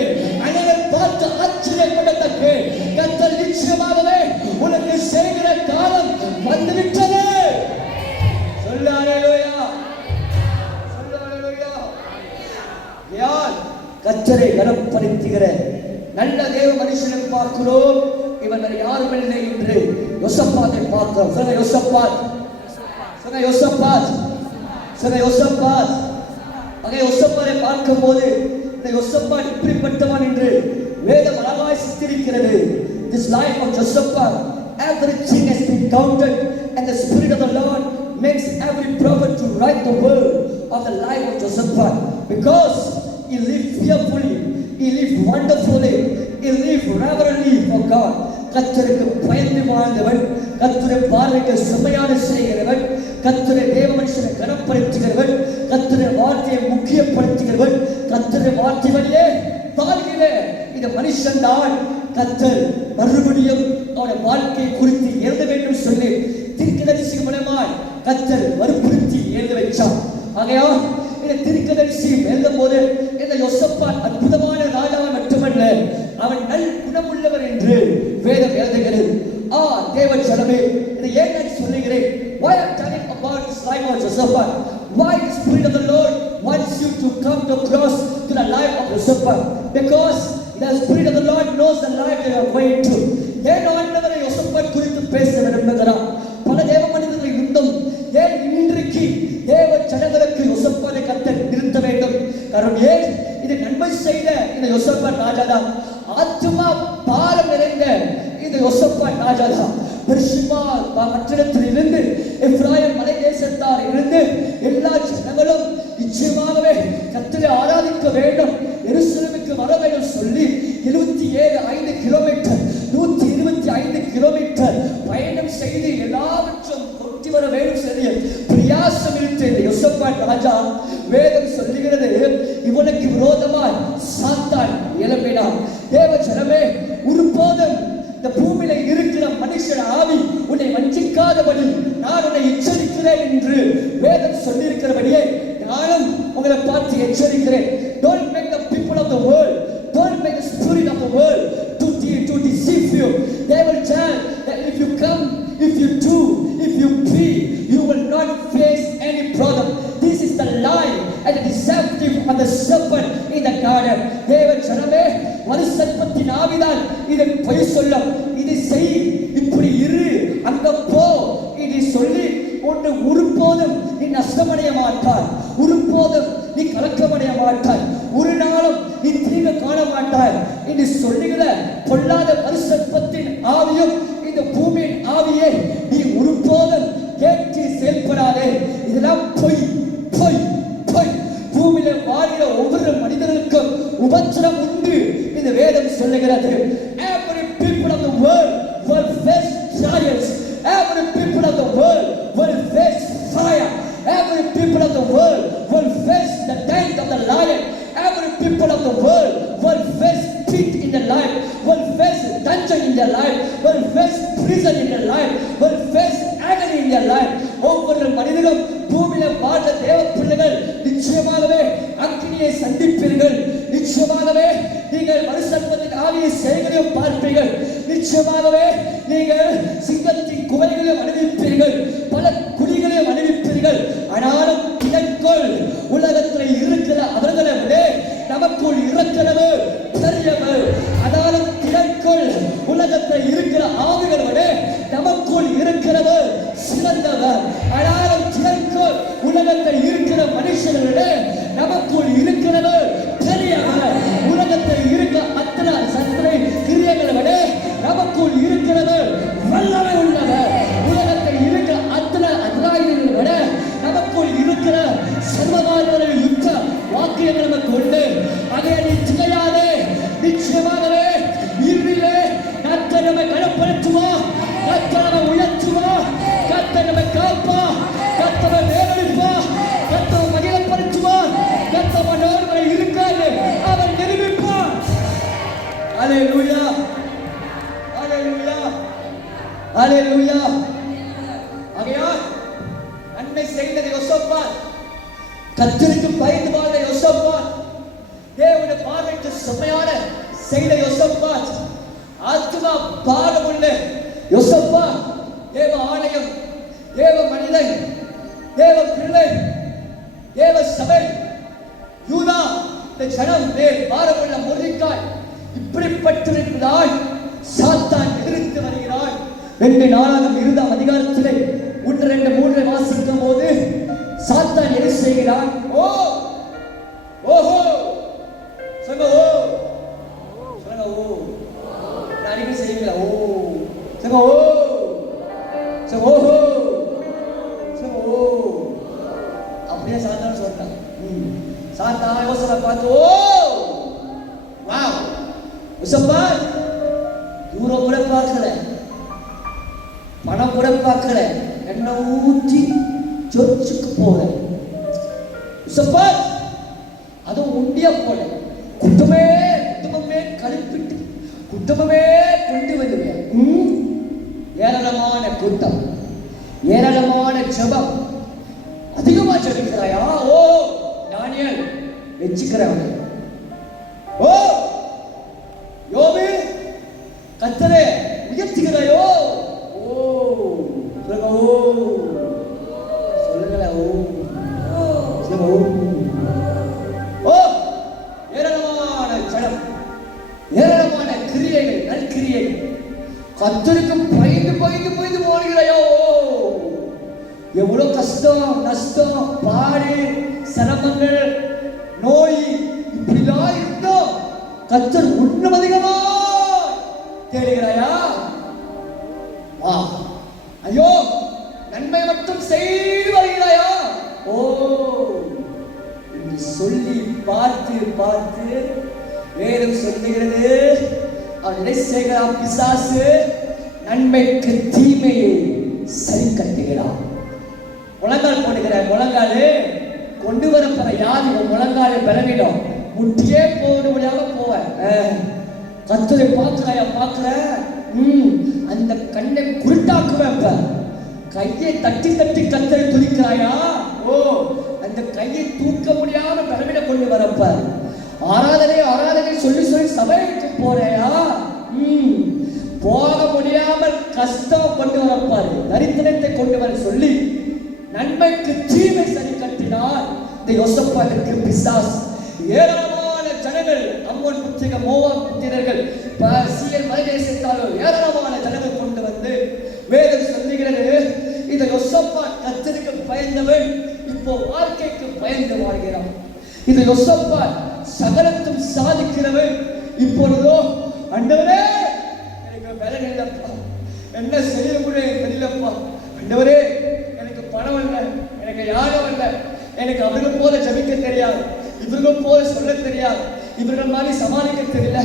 அனைவரும் பார்த்து ஆச்சரியப்படத்தக்க கர்த்தர் நிச்சயமாகவே உனக்கு செய்கிற காலம் வந்துவிட்டது. சொல்லு அல்லேலூயா, சொல்லு அல்லேலூயா. யார் கர்த்தரை கனப்படுத்துகிற நல்ல தேவ மனுஷனை பார்க்கிறோம், இவர்கள் யாரும் இல்லை என்று யோசபாத்தை பார்க்கிறோம். சொன்ன யோசபாத், சொன்ன யோசபாத், சொன்ன யோசபாத். ஆக யோசபாத்தை பார்க்கும் போது இந்த யோசபாத் இப்படிப்பட்டவன் என்று வேதம் அழகாய் சித்தரிக்கிறது. This life of Josaphat, everything has been counted, and the Spirit of the Lord makes every prophet to write the word of the life of Josaphat, because he lived fearfully, he lived wonderfully, he lived reverently for God. கர்த்தருக்கு பயந்து வாழ்ந்தவன், கர்த்தரை பார்வைக்கு செம்மையான செய்கிறவன், கர்த்தரை தேவ மனுஷனை கனப்படுத்துகிறவன், கர்த்தரை வார்த்தையை முக்கியப்படுத்துகிறவன், கர்த்தரை வார்த்தைகளிலே வாழ்கிற இந்த மனுஷன் தான் கர்த்தர் மறுபடியும் அவருடைய வாழ்க்கையை குறித்து எழுத வேண்டும் சொல்லி தீர்க்கதரிசி மூலமாய் கர்த்தர் வற்புறுத்தி எழுத வைச்சார். ஆகையால் இந்த தீர்க்கதரிசி எழுதும் போது இந்த யோசபாத் அற்புதமான ராஜாவை மட்டுமல்ல, அவன் நல் குணமுள்ளவர் என்று வேதம் எழுதுகிறது. தேவ ஜனமே, இதை ஏன் நான் சொல்லுகிறேன்? Why I'm telling about this life of Josaphat? Why the Spirit of the Lord wants you to come across to the life of Josaphat? Because the Spirit of the Lord knows the life you are going through. ஏன் ஆண்டவர் யோசபாத் குறித்து பேச விரும்புகிறார்? பல தேவ மனிதர்கள் இருந்தும் ஏன் இன்றைக்கு தேவ ஜனங்களுக்கு யோசபாத்தை கர்த்தர் நிறுத்த வேண்டும்? காரணம் ஏன்? இது நன்மை செய்த இந்த யோசபாத் ராஜாதான், ஆத்துமா பாரம் நிறைந்த இந்த யோசபாத் ராஜாதான். பெர்ஷிபா பட்டணத்தில் இருந்து எப்ராயிம் மலை தேசத்தார் இருந்து எல்லா ஜனங்களும் நிச்சயமாகவே கர்த்தரை ஆராதிக்க வேண்டும், எருசலேமுக்கு வர வேண்டும் சொல்லி 77 கிலோமீட்டர் 125 கிலோமீட்டர் பயணம் செய்து எல்லாவற்றும் கொட்டி வர வேண்டும் சொல்லி பிரயாசம் இருந்த இந்த யோசபாத் ராஜா வேதம் சொல்லுகிறது, இவனுக்கு விரோதமாய் சாத்தான் எழும்பினான். தேவ ஜனமே, ஒருபோதும் இந்த பூமியில இருக்கிற மனுஷன் ஆவி உன்னை வஞ்சிக்காதபடி நான் உன்னை எச்சரிக்கிறேன் என்று வேதம் சொல்லியிருக்கிறபடியே நானும் உங்களை பார்த்து எச்சரிக்கிறேன். Don't make the people of the world, don't make the spirit of the world to deceive you. They will tell that if you come, if you do, if you pray, you will not face any problem. This is the lie and the deceptive of the serpent in the garden. தேவ ஜனமே, வருஷத்தின் ஆவிதான் இதை பொய் சொல்லும். இதை செய், இப்படி இரு, அங்க போ, இதை சொல்லி ஒன்று நஷ்டமடைய மாட்டாய், ஒருபோதும் நீ கலக்கமடைய மாட்டாய், ஒரு நாளும் நீ தீங்கு காண மாட்டாய் என்று சொல்லுகிற பொல்லாத பரிசுத்தத்தின் ஆவியும் இந்த பூமியின் ஆவியை நீ ஒருபோதும் கேட்டு செயல்படாதே. இதெல்லாம் பொய் பொய் பொய். பூமியில வாழ்கிற ஒவ்வொரு மனிதர்களுக்கும் உபத்திரம் உண்டு. இந்த வேதம் சொல்லுகிறது. Every people of the world will face trials. Every people of the world will face fire. Every people of the world will face the death of the lion. Every people of the world will face pit in their life, will face dungeon in their life, will face prison in their life, will face agony in their life. ஒவ்வொரு மனிதனும் பூமியில வாழ்ந்த தேவ பிள்ளைகள் நிச்சயமாகவே அக்கினியை சந்திப்பீர்கள். நிச்சயமாகவே நீங்கள் மறுசர்ப்பத்தின் ஆவியை செய்களையும் பார்ப்பீர்கள். நிச்சயமாகவே நீங்கள் சிங்கத்தின் குகைகளையும் அனுபவிப்பீர்கள், பல குழிகளையும் அனுபவிப்பீர்கள். ஆனாலும் இதற்குள் உலகத்தில் இருக்கிற அவர்களை விட நமக்குள் இருக்கிறது பெரியவர். அதாலும் இதற்குள் உலகத்தில் இருக்கிற ஆவிகளை விட நமக்குள் இருக்கிறது சிறந்தவர். ஆனாலும் இதற்குள் உலகத்தில் இருக்கிற மனுஷர்களை விட நமக்குள் இருக்கிறது பெரியவர். உலகத்தில் இருக்க அத்தனை சத்திரை கிரியைகளை விட நமக்குள் இருக்கிறது வல்லமை உள்ளவர். உலகத்தில் இருக்கிற அத்தனை அதிகாரிகளை விட நமக்குள் இருக்கிற சர்வகால யுத்த வாக்கியங்கள் நமக்கு உண்டு. அதை நீ திகையாதே. நிச்சயமாகவே இருளிலே கர்த்தர் நம்மை கனப்படுத்துவா, கர்த்தர் நம்மை உயர்த்துவா, கர்த்தர் நம்மை காப்பா, கர்த்தர் நம்மை வேறெடுப்பா, கர்த்தர் மகிழப்படுத்துவா, கர்த்தர் நம்மை இருக்காது அவர் நிரூபிப்பார். அல்லேலூயா அல்லேலூயா அல்லேலூயா. ஆகையால் நன்மை செய்ததை யோசேப்பாத், கர்த்தருக்கு பயந்து வாழ்ந்த யோசேப்பாத், தேவனுடைய பார்வைக்கு செம்மையான செய்த யோசேப்பாத், ஆத்துமா பாரமுள்ள யோசேப்பாத், தேவ ஆலயம், தேவ மனிதன், தேவ பிள்ளை, தேவ சபை, யூதா இந்த ஜனம் பாரமுள்ள மொர்தெகாய் இப்படிப்பட்டிருக்கிறாய். சாத்தான் எதிர்த்து வருகிறாய் என்று 4ஆம் 2ஆம் அதிகாரத்திலே 1, 2, 3 வாசிக்கும் போது சாத்தான் என்ன செய்கிறான்? ஓ ஓஹோ சொல்லுங்க, ஓ சொல்லுங்க, ஓ அடிக்கடி செய்வீங்களா? ஓ சொல்லுங்க, ஓ சொல்லுங்க, ஓஹோ சொல்லுங்க, ஓ அப்படியே சாத்தான் சொல்றான். சாத்தான் யோசனை பார்த்து, ஓ வாவ் யோசேப்பாத் தூரம் கூட பார்க்கல, பணம் கூட பார்க்கல, என்ன ஊற்றி சர்ச்சுக்கு போற யோசேப்பாத், அதுவும் உண்டியா போல குடும்பமே கழிப்பிட்டு குடும்பமே கொண்டு வந்துடுவேன். ஏராளமான கூட்டம், ஏராளமான ஜெபம், அதிகமா ஜெபிக்கிறாயா? ஓ தானியேல் வெச்சிக்கிறாங்க. ஓ யோபு கர்த்தரே உயர்த்துகிறாயோ? ஓ சொல்லுங்க, ஓ சொல்லுங்களா, ஓ சொல்லுங்க, ஓ ஏராளமான ஜனம், ஏராளமான கிரியைகள், நற்கிரியைகள். கர்த்தருக்கு பயந்து பயந்து பயந்து போகிறாயோ? எவ்வளவு கஷ்டம், நஷ்டம், பாடு, சிரமங்கள், நோய் இப்படிலாம் இருந்தோம் கர்த்தர் இன்னும் அதிகமா தேடுகிறாயா? வா. ஐயோ நன்மை மட்டும் செய்து வருகிறாயா? ஓ என்று சொல்லி பார்த்து பார்த்து வேதம் சொல்லுகிறது, அவன் என்ன செய்கிறான்? பிசாசு நன்மைக்கு தீமையை சரி கட்டுகிறான். முழங்கால் போடுகிற முழங்காலு கொண்டு வரப்போற யாரு முழங்கால பலவீனம் முட்டியே போட முடியாம போவேன். கர்த்தரை பார்க்கிறாயா? பார்க்கிற அந்த கண்ணை குருட்டாக்குவேன். கையை தட்டி தட்டி கர்த்தரை துதிக்கிறாயா? ஓ அந்த கையை தூக்க முடியாம பலவீனம் கொண்டு வரப்ப ஆராதனை ஆராதனை சொல்லி சொல்லி சபைக்கு போறையா? போக முடியாமல் கஷ்டம் கொண்டு வரப்பாரு, தரித்திரத்தை கொண்டு வர சொல்லி நன்மைக்கு தீமை சரி கட்டினார் இந்த யோசேப்பாத்துக்கு பிசாஸ். ஏராளமான ஜனங்கள், அம்மோன் புத்திரர்கள், மோவாப் புத்திரர்கள், சீர் மலைதேசத்தார்கள், ஏராளமான ஜனங்கள் கொண்டு வந்து வேதம் சொல்லுகிறது, இந்த யோசேப்பாத் கர்த்தருக்கு பயந்தவன் இப்போ பயந்து வாழ்கிறான். இது யோசபாத் சகலத்தும் சாதிக்கிறவன். இப்பொழுதோ ஆண்டவரே எனக்கு பலன் இல்லப்பா, என்ன செய்ய முடியும் தெரியலப்பா, ஆண்டவரே எனக்கு பணம் இல்லை, எனக்கு யாரும் இல்லை, எனக்கு அவர்கள் போல ஜபிக்க தெரியாது, இவர்கள் போல சொல்ல தெரியாது, இவர்கள் மாதிரி சமாளிக்க தெரியல,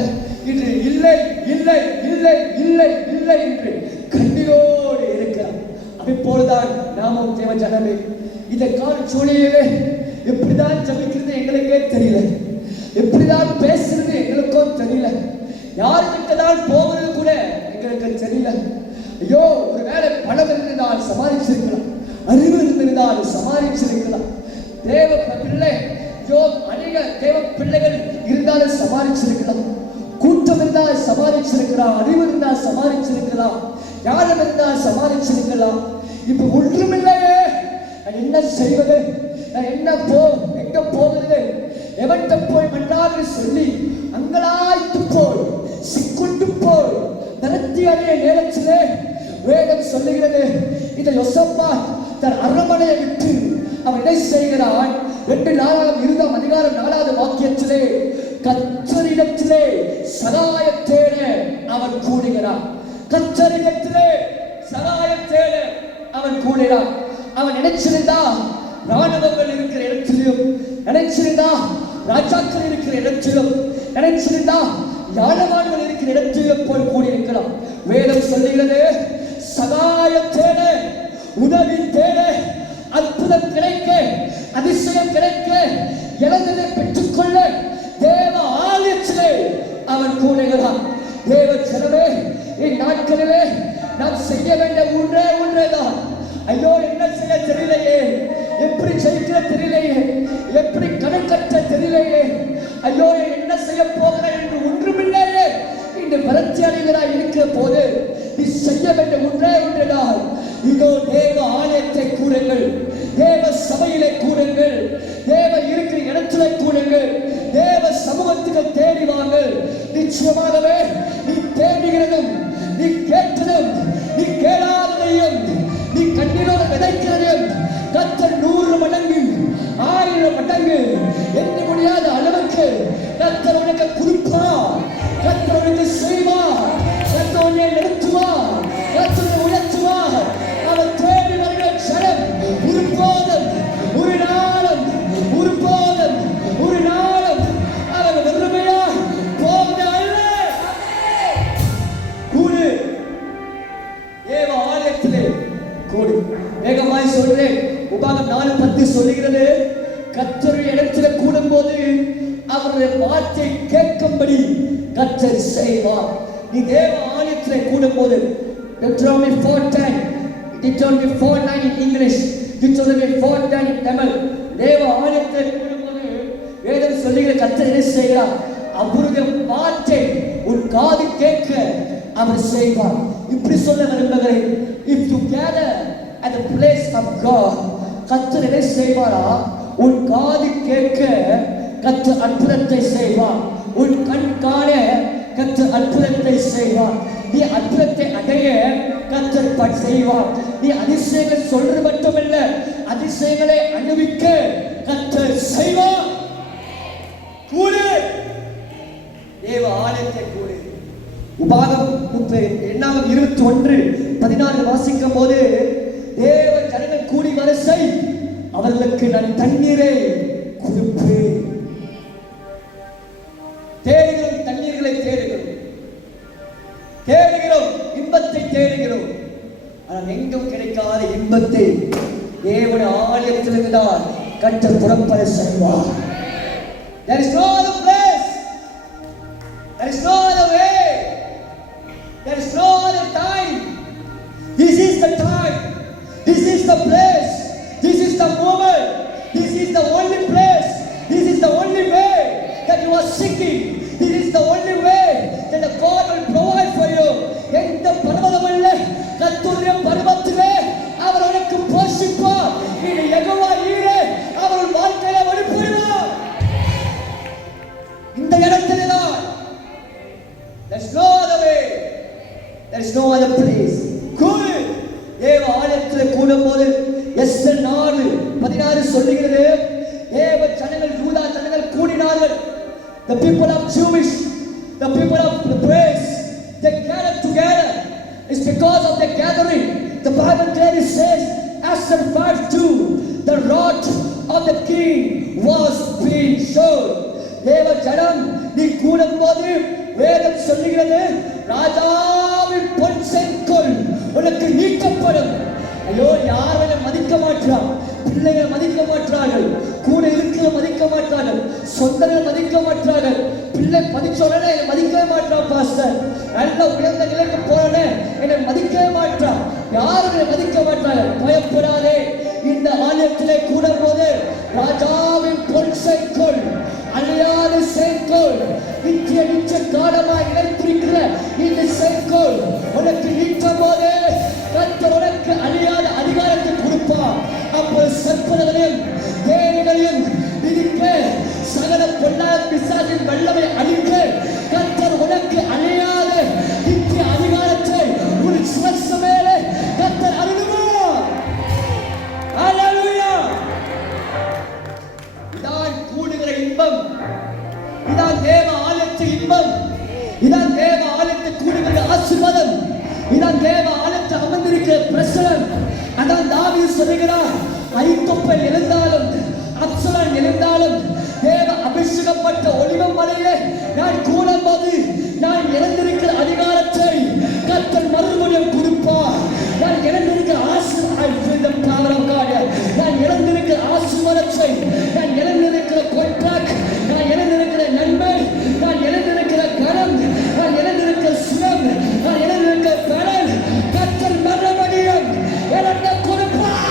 இன்று இல்லை இல்லை இல்லை இல்லை இல்லை என்று கண்ணீரோடு இருக்கிறார். அப்போதுதான் நாமும் தேவ ஜனமே இந்த கால சூழ்நிலையிலே எப்படிதான் ஜபிக்கிறது எங்களுக்கே தெரியல, எப்படிதான் பேசுறது எங்களுக்கும் தெரியல, யாருக்கிட்ட தான் போகிறது கூட எங்களுக்கு தெரியல. ஐயோ, ஒரு வேலை பணம் இருந்திருந்தால் சமாளிச்சிருக்கலாம், அறிவு இருந்திருந்தால் சமாளிச்சிருக்கலாம். தேவ பிள்ளை அநேக தேவ பிள்ளைகள் இருந்தாலும் சமாளிச்சிருக்கலாம், கூட்டம் இருந்தால் சமாளிச்சிருக்கலாம், அறிவு இருந்தால் சமாளிச்சிருக்கலாம், ஞானம் இருந்தால் சமாளிச்சிருக்கலாம். இப்ப ஒன்றுமில்லையே, நான் என்ன செய்வது, நான் என்ன எங்க போகிறது, எவன்கிட்ட போய் மன்றாடு சொல்லி அங்கலாய்த்து போய் சிக்குண்டு போய் நடத்தி அடைய நேரத்திலே வேதம் சொல்லுகிறது, இந்த யோசபாத் தன் அரண்மனையை விட்டு அவன் என்ன செய்கிறான்? 2 நாளாம் 4 வாக்கியத்திலே கர்த்தரிடத்திலே சகாயம் தேட அவன் கூடுகிறான். கர்த்தரிடத்திலே சகாயம் தேட அவன் கூடுகிறான். அவன் நினைச்சிருந்தா ராணுவங்கள் இருக்கிற இடத்திலும், நினைச்சிருந்தா ராஜாக்கள் இருக்கிற இடத்திலும், நினைச்சிருந்தா யாழவான்கள் இருக்கிற இடத்திலும் போய் கூடியிருக்கலாம். வேதம் சொல்லுகிறது, சகாயம் தேட, உதவி தேட, அற்புதம் கிடைக்க, அதிசயம் கிடைக்க, இழந்ததை பெற்றுக்கொள்ள தேவ ஆலயத்திலே அவன் கூடுகிறான். தேவ ஜனமே, இந்நாட்களிலே நாம் செய்ய வேண்டிய ஒன்றேதான். ஐயோ, என்ன செய்ய தெரியலையே, எப்படி செய்ய தெரியலையே, எப்படி கணக்கு கட்ட தெரியலையே, ஐயோ என்ன செய்ய போகிறேன் என்று ஒன்றுமில்லையே இந்த பலத்தி அடைகிறாய் இருக்கிற போது நீ செய்ய வேண்டிய ஒன்றேதான். இதோ தேவ ஆலயத்தை கூடுங்கள், தேவ சபையிலே கூடுங்கள், தேவ இருக்கிற இடத்திலே கூடுங்கள், தேவ சமூகத்துக்கு தேடி வாங்கள். நிச்சயமாகவே நீ தேடுகிறதும், நீ கேட்டதும், நீ கேளாததையும், நீ கண்ணீரோடு விதைக்கிறதையும் கர்த்தர் 100 மடங்கு 1000 மடங்கு எண்ண முடியாத அளவுக்கு கர்த்தர் உனக்கு கொடுப்பார், கர்த்தர் உனக்கு செய்வார், கர்த்தர் உன்னை நடத்துவார், கர்த்தர் உயர்த்துவார். அவர் தேடி வருகிற ஜனம் ஒரு நாளும் அவர் வெறுமையாய் போவது அல்ல. கூடு, தேவ ஆலயத்திலே கூடு. வேகமாய் சொல்றேன், உபாகம் 4:10 சொல்லுகிறது, கர்த்தருடைய இடத்திலே கூடும் போது அவருடைய வார்த்தை கேட்கும்படி கர்த்தர் செய்வார். நீ தேவ ஆலயத்திலே கூடும் போது, Deuteronomy 4:10, Deuteronomy 4:9 in English, Deuteronomy 4:10 in Tamil. தேவ ஆலயத்திலே கூடும் போது வேதம் சொல்லுகிற கர்த்தர் என்ன செய்கிறார்? அவருடைய வார்த்தை உன் காது கேட்க அவர் செய்வார். இப்படி சொல்ல விரும்புகிறேன், if you gather at the place of God, கர்த்தர் என்ன செய்வாரா? உன் காது கேட்க கர்த்தர் அற்புதத்தை செய்வார், உன் கண் காண கர்த்தர் அற்புதத்தை செய்வார், நீ அற்புதத்தை அடைய கர்த்தர் செய்வார். நீ அதிசயங்கள் சொல்றது மட்டுமல்ல, அதிசயங்களை அனுபவிக்க கர்த்தர் செய்வார். கூடு, தேவ ஆலயத்தை கூடு. உபாகம் 21:16 வாசிக்கும் போது, தேவ ஜனங்கள் கூடி வரிசை, அவர்களுக்கு நான் தண்ணீரை கொடுப்பேன். தேடுகிறோம், தண்ணீர்களை தேடுகிறோம், இன்பத்தை தேடுகிறோம். ஆனால் எங்கும் கிடைக்காத இன்பத்தை தேவன் ஆலயத்திலிருந்து தான் கர்த்தர் புறப்பட செய்வார். There is no other place, there is no other way, there is no other time. This is the time, this is the place, this is the moment, this is the only place, this is the only way that you are seeking, this is the only way that the God will provide for you. எந்த பர்வதமல்ல, கர்த்தருடைய பர்வதத்திலே அவர் உனக்கு போஷிப்பார். இது யெகோவா ஈரே, அவர் வாழ்க்கையை வெளிப்படுவார். இந்த இடத்திலே தான், there is no other way, there is no other place. கூடு, தேவ ஆலயத்திலே கூடும்போது எஸ்தர் 4:16 சொல்லுகிறது, the people of Jewish, the people of the praise, they gathered together. It's because of the gathering. The Bible clearly says, Esther 5:2, the rod of the king was being shown. தேவ ஜனம் நீ கூடும்போது வேதம் சொல்லுகிறது ராஜாவின் பொன் செங்கோல் உனக்கு நீக்கப்படும். ஐயோ, யாரும் மதிக்க மாட்டான், பிள்ளைகள் மதிக்க மாட்டார்கள், கூட இருக்கிற மதிக்க மாட்டார்கள், சொந்தங்கள் மதிக்க மாட்டார்கள். பிள்ளை பதிச்ச உடனே என்னை மதிக்கவே மாட்டான் பாஸ்டர், நல்ல உயர்ந்த நிலைக்கு போறனே என்னை மதிக்கவே மாட்டான், யாரும் என்னை மதிக்க மாட்டார்கள். பயப்படாதே, இந்த ஆலயத்திலே கூடும் போது ராஜாவின் பொன் செங்கோல், அழியாத செங்கோல், நித்திய நிச்ச காலமாய் நிலைத்திருக்கிற இந்த செங்கோல் உனக்கு நீக்கும் போது கர்த்தர் உனக்கு அழியாத அதிகாரத்தை கொடுப்பார். அப்போ சர்ப்பங்களையும் தேவர்களையும் மிதிக்க, சகல பொல்லாத பிசாசின் வல்லமை அழிக்க கர்த்தர் உனக்கு அழியாத நித்திய அதிகாரத்தை ஒரு சிரசு மேலே கர்த்தர் அருளுவார். ஹல்லேலூயா! இதான் கூடுகிற இன்பம், இதான் தேவ ஆலயத்தின் இன்பம், இதான் தேவ ஆலயத்தில் கூடுகிற ஆசீர்வாதம், இதான் தேவ ஆலயத்தில் அமர்ந்திருக்கிற பிரசனம். அதான் தாவீது சொல்லுகிறார், ஐத்தோப்பேல் எழுந்தாலும் அப்சலோம் எழுந்தாலும் தேவ அபிஷேகப்பட்ட ஒலிவ மலையிலே நான் கூடும்போது நான் இழந்திருக்கிற அதிகாரத்தை கர்த்தர் மறுபடியும் கொடுப்பார். நான் இழந்திருக்கிற நான் இழந்திருக்கிற ஆசீர்வாதத்தை, நான் இழந்திருக்கிற கான்ட்ராக்ட், நான் இழந்திருக்கிற நன்மை, நான் இழந்திருக்கிற கரம், நான் இழந்திருக்கிற சுகம், நான் இழந்திருக்கிற பலன் கர்த்தர் மறுபடியும் எனக்கு கொடுப்பார்.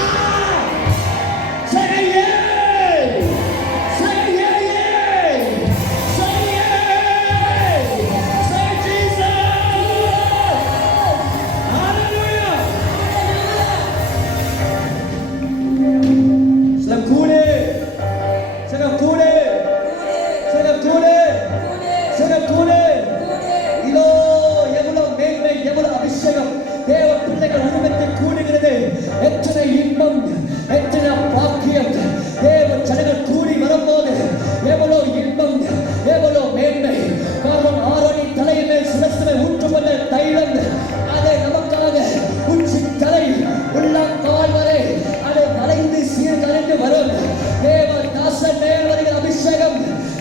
எத்தனை இன்பம், எத்தனை பாக்கியம்! தேவ ஜனங்கள் கூடி வரும்போது எவ்வளவு இன்பம், எவ்வளவு மேன்மை! காரணம் ஆரோனின் தலையின் மேல் சிரசிலே ஊற்றப்பட்ட தைலம், அதை நமக்காக உச்சி தலை உள்ளங்கால் வரை அதை வளைந்து சீர்கழிந்து வரும். தேவ தாசன் மேல் வருகிற அபிஷேகம்,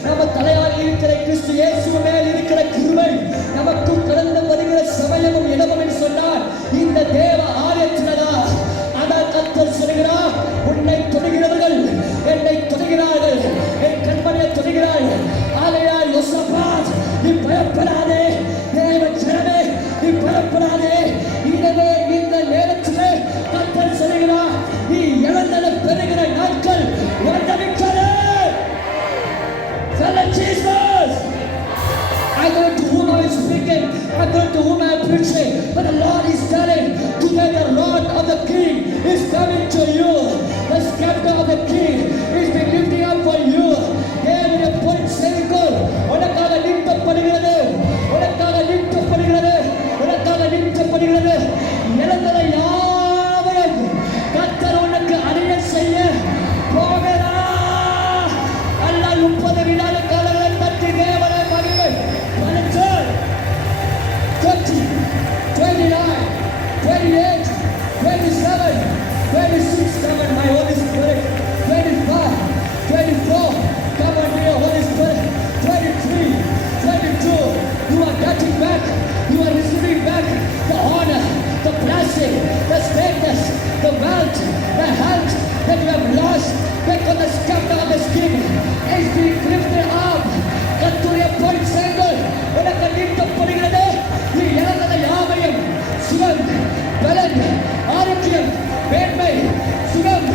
நம்ம தலையால் இருக்கிற கிறிஸ்து இயேசு மேல் இருக்கிற கிருபை நமக்கும் கடந்து வருகிற சமயமும் இடமும் என்று சொன்னார். இந்த தேவ ஆலயத்தினதா கர்த்தர் சொல்கிறார், உன்னை தொடுகிறவர்கள் என்னை தொடுகிறார்கள், என் கண்மணியை தொடுகிறார்கள். ஆகையால் யோசபாத், நீ பயப்படாதே, தேவ ஜனமே நீ பயப்படாதே. எனவே இந்த நேரத்திலே கர்த்தர் சொல்கிறார், நீ இழந்ததை பெறுகிற நாட்கள் வந்துவிட்டது. Jesus, I don't know to whom I am speaking, I don't know to whom I am preaching, but the Lord is telling, today the rod of the King is coming to you. The scepter of the King is being lifted up for you. தேவனுடைய பொன் செங்கோல் உனக்காக நீட்டப்படுகிறது, உனக்காக நீட்டப்படுகிறது, உனக்காக நீட்டப்படுகிறது. இழந்ததை யாவரும் கர்த்தர் உனக்கு அடைய செய்ய போகிறார். அல்லாஹ் 30 வினாடி காலங்களை தட்டி தேவனை மகிமை படைத்து 20, 29, 28, 27, 26, come on my Holy Spirit, 25, 24, come on dear Holy Spirit, 23, 22, you are getting back, you are receiving back the honor, the blessing, the status, the wealth, the health that you have lost, because the scepter of the King is being lifted up. கர்த்தருடைய பொன் செங்கோல் உனக்கு நீட்டப்படுகிறது. நீ இழந்ததை யாவையும், சுகம், பலன், ஆரோக்கியம், மேன்மை, சுகம்,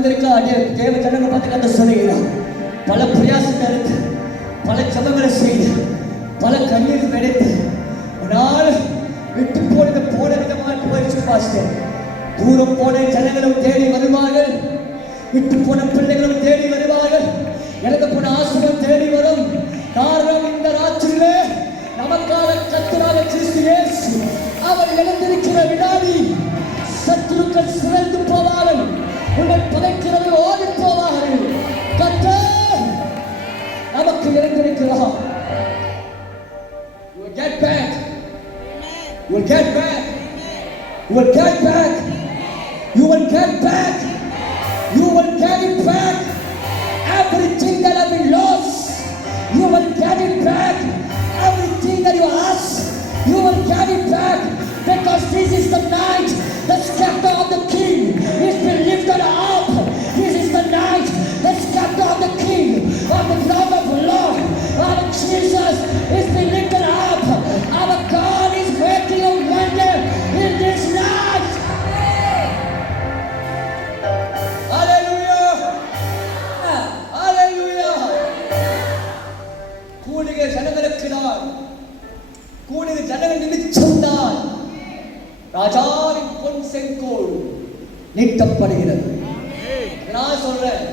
உணர்ந்திருக்கா தேவ ஜனங்கள் பார்த்து கத்த சொல்லுகிறார். பல பிரயாசத்தை எடுத்து, பல ஜபங்களை செய்து, பல கண்ணீர் வெடித்து, ஆனால் விட்டு போன விதமாக போயிடுச்சு பாஸ்டர். தூரம் போன ஜனங்களும் தேடி வருவார்கள், விட்டு போன பிள்ளைகளும் தேடி வருவார்கள், இழந்து போன ஆசிரியர் தேடி வரும். காரணம் இந்த ராத்திரியிலே நமக்காக கர்த்தராக கிறிஸ்து இயேசு அவர் எழுந்திருக்கிற வினாடி சத்துருக்கள் சிறந்து போவார்கள், உங்கள் பதைக்கிறவர்கள் ஓடி போவார்கள். கர்த்தர் நமக்கு எழுந்திருக்கிறார். You will get back. You will get back. You will get back. You will get back. You will get it back. Everything that has been lost, you will get it back. Everything that you ask, you will get it back. Because this is the night the scepter of the King is been lifted up. This is the night the scepter of the King, of the Lord of Lord, of Jesus is been lifted up. Our God is working a wonder in this night. Hallelujah! Hallelujah! கூடுகிற ஜனங்களுக்குதான், கூடுகிற ஜனங்கள் நிமிச்சம்தான் ராஜாவின் பொன் செங்கோல் நீட்டப்படுகிறது. நான் சொல்றேன்,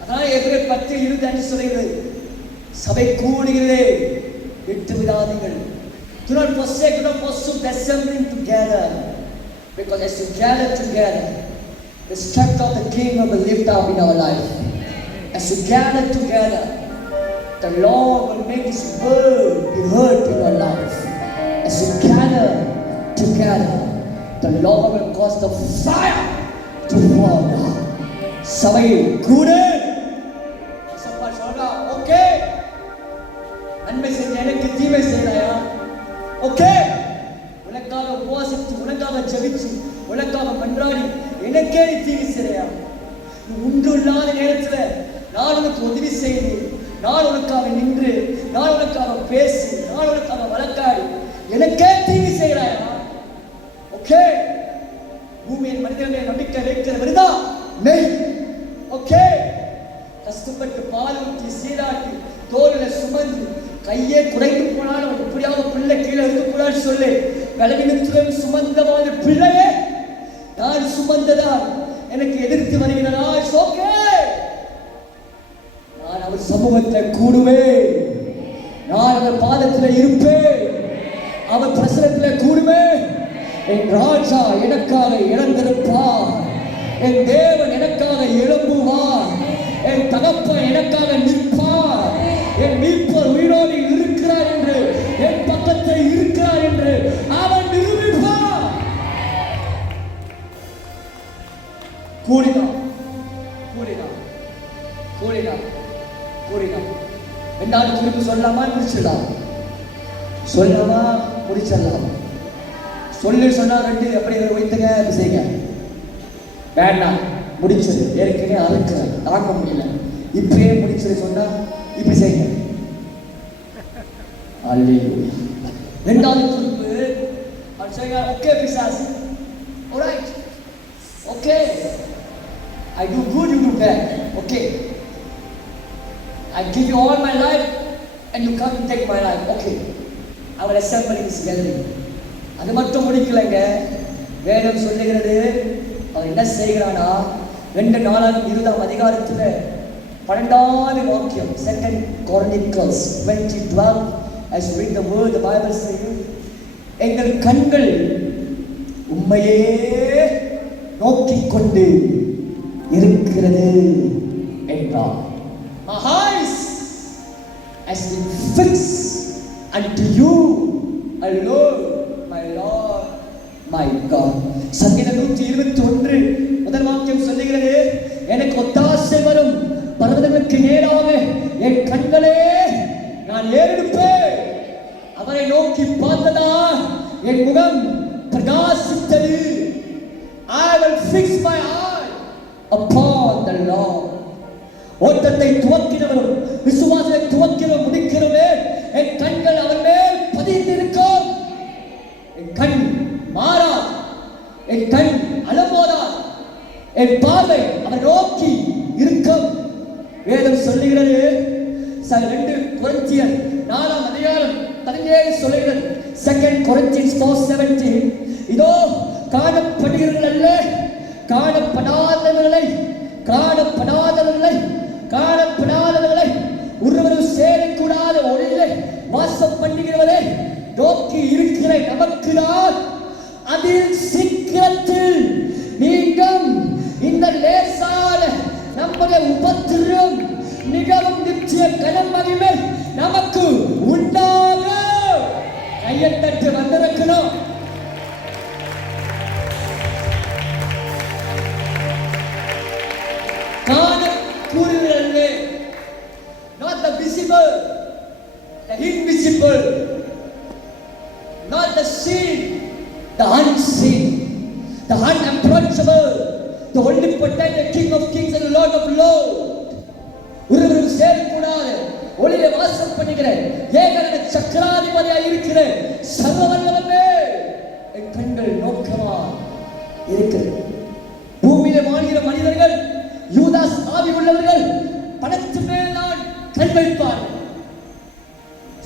அதனால எபிரேயர் 10:25 சொல்கிறது, சபை கூடுகிறதே விட்டு விடாதீர்கள். Do not forsake, do not pursue the assembling together, because as you gather together, the strength of the King will be lifted up in our life. As you gather together, the Lord will make His word be heard in your life. As you gather together, the Lord will cause the fire to fall down. சபை கூடு. Okay, நன்மை செஞ்ச எனக்கு தீமை செய்யலையா? Okay, உனக்காக உபவாசித்து, உனக்காக ஜெபிச்சு, உனக்காக மன்றாடி எனக்கே தீமை செய்யலையா? உண்டு இல்லாத நேரத்தில் நான் உனக்கு உதவி செய்து, நான் உனக்காக நின்று, நான் உனக்காக பேசி, நான் உனக்காக வழக்காடி எனக்கே தீமை செய்யலையா? ஓகே, பூமியின் மனிதர்களை நம்பிக்கை வைக்கிற வருதா நெய். ஓகே, கஷ்டப்பட்டு பால் ஊற்றி சீராட்டி தோளில் சுமந்து கையே குறைந்து போனாலும் இப்படியாக பிள்ளை கீழே இருக்கக்கூடாது சொல்லு. பலவீனத்துடன் சுமந்தவாத பிள்ளையே நான் சுமந்ததால் எனக்கு எதிர்த்து வருகிறதா? ஓகே, நான் அவர் சமூகத்தை கூடுவேன், நான் அவர் பாதத்தில் இருப்பேன், அவர் பிரசனத்தில் கூடுவேன். என் ராஜா எனக்காக இழந்திருப்பார், என் தேவன் எனக்காக எழும்புவார், என் தகப்பன் எனக்காக நிற்பார், என் மீட்பர் உயிரோடு இருக்கிறார் என்று, என் பக்கத்தில் இருக்கிறார் என்று அவன் நிரூபிப்பார். கூடினான் கூடினான் கூடினான் கூடினான். ரெண்டாவது குறிப்பு சொல்லலாமா முடிச்சிடலாம்? சொல்லலாமா முடிச்சிடலாம்? சொல்லி சொன்னா ரெண்டு எப்படி வைத்துங்க செய்யுங்க, வேண்டாம் முடிச்சது ஏற்கனவே அறுக்கிற தாங்க முடியல, இப்பயே முடிச்சது சொன்னா இப்படி செய்யுங்க. அல்லேலூயா. ரெண்டாவது குறிப்பு அவன் சொல்லுங்க, ஓகே பிசாசு, alright, okay, I do good, you do bad, okay, I give you all my life and you come and take my life, okay, I will assemble this gathering. அது மட்டும் முடிக்கலைங்க, வேதம் சொல்லுகிறது அவன் என்ன செய்கிறானா, 2:20 12வது வாக்கியம், 2 Chronicles 20:12, as you read the word, the Bible says, எங்கள் கண்கள் உம்மையே நோக்கிக் கொண்டு இருக்கிறது என்றார். My eyes has been fixed unto you alone, my Lord, my God. சங்கீதம் 121 முதல் வாக்கியம் சொல்லுகிறது, எனக்கு ஒத்தாசை வரும் பர்வதங்களுக்கு நேராக என் கண்களே நான் ஏறெடுப்பேன், அவரை நோக்கி பார்த்ததா என் முகம் பிரகாசித்தது. I will fix my eye upon the Lord. ஓட்டத்தை துவக்கினவரும் விசுவாசத்தை துவக்கினவரும் முடிக்கிறவே என் கண்கள் அவர் மேல் பதிந்திருக்கும். என் கண் மாறாது, என் கண் அலமோதாது, என் பார்வை அவர் நோக்கி இருக்கும். வேதம் சொல்லுகிறது 2 கொரிந்தியர் 4ஆம் அதிகாரம் 17 சொல்லுகிறது. 2 Corinthians 4:17 இதோ காணப்படுகிறவர்கள் அல்ல, காணப்படாதவர்களை ஒருவரும் சேரக்கூடாத ஒளியிலே வாசம் பண்ணுகிறவரே நோக்கி இருக்கிற நமக்குதான் அதில் சீக்கிரத்தில் நீங்கள் இந்த லேசான நம்முடைய உபத்திரம் மிகவும் நிச்சய கனமகிமை நமக்கு உண்டாகும். கையை தட்டி வந்திருக்கணும். Not the visible, the invisible, not the seen, the unseen, the unapproachable, the omnipotent, the King of Kings and the Lord of Lords. ஒருவரும் சேரக்கூடாது ஒளியிலே வாசம் பண்ணுகிற ஏகன சக்கராதிபதியாக இருக்கிற சர்வ வல்லவனே என் கண்கள் நோக்கமா இருக்கிறது. பூமியிலே வாழ்கிற மனிதர்கள் யூதாஸ் ஆவி உள்ளவர்கள் பணத்து மேல் நான் கண் வைப்பார்.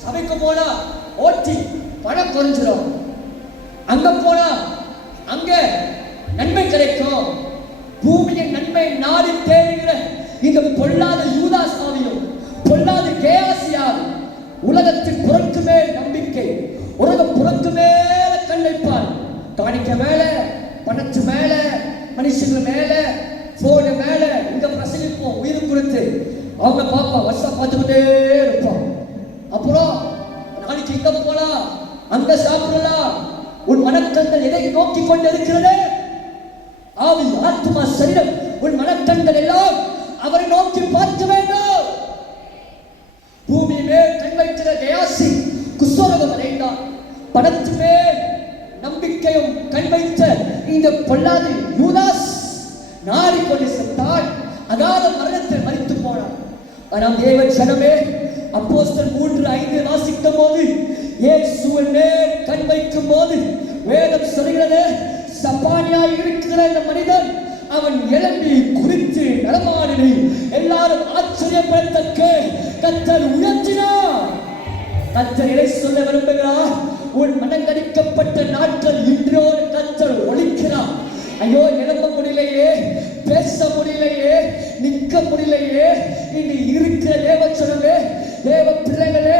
சபைக்கு போனா ஓட்டி பணம் குறைஞ்சிடும், அங்க போனா அங்க நன்மை கிடைக்கும். பூமியின் நன்மை நாடி தேடுகிற இந்த பொல்லாத யூதாஸ் ஆவியும் பொல்லாத கேயாசியாவும் உலகத்தின் புறக்கு மேல் நம்பிக்கை, உலகம் புறக்கு மேல கண் வைப்பார். காணிக்க மேல, பணத்து மேல, மனுஷங்க மேல, போன மேல இங்க பிரசங்கிப்போம் உயிர் கொடுத்து அவங்க பாப்பா வருஷம் பார்த்துக்கிட்டே இருப்பான். அப்புறம் நாளைக்கு இங்க போலாம், அங்க சாப்பிடலாம். உன் மனக்கண்கள் எதை நோக்கி கொண்டு இருக்கிறது? ஆவி, ஆத்மா, சரீரம், உன் மனக்கண்கள் எல்லாம் அவரை நோக்கி பார்க்க வேண்டும். பூமி மேல் கண் வைக்கிற கேயாசி குஸ்வரகம் அடைந்தான். பணத்து மேல் நம்பிக்கையும் கண் வைத்த இந்த பொல்லாத யூதாஸ் நாடிக்கொண்டு சென்றான். அகால மரணத்தில் மரித்து போனான். ஆனால் தேவ ஜனமே, அப்போஸ்தலர் 3:5 வாசிக்கும் போது இயேசுவின் மேல் கண் வைக்கும் போது வேதம் சொல்கிறது, சப்பானியாய் இருக்கிற இந்த மனிதன் அவன் எழும்பி குறித்து நடமாடினை எல்லாரும் ஆச்சரியப்படத்தக்க கர்த்தர் உயர்த்தினார். கர்த்தர் இதை சொல்ல விரும்புகிறார், உன் மனங்கடிக்கப்பட்ட நாட்கள் இன்றோடு கர்த்தர் ஒழிக்கிறார். ஐயோ, எழும்ப முடியலையே, பேச முடியலையே, நிற்க முடியலையே, இனி இருக்கிற தேவச்சனமே, தேவ பிள்ளைகளே,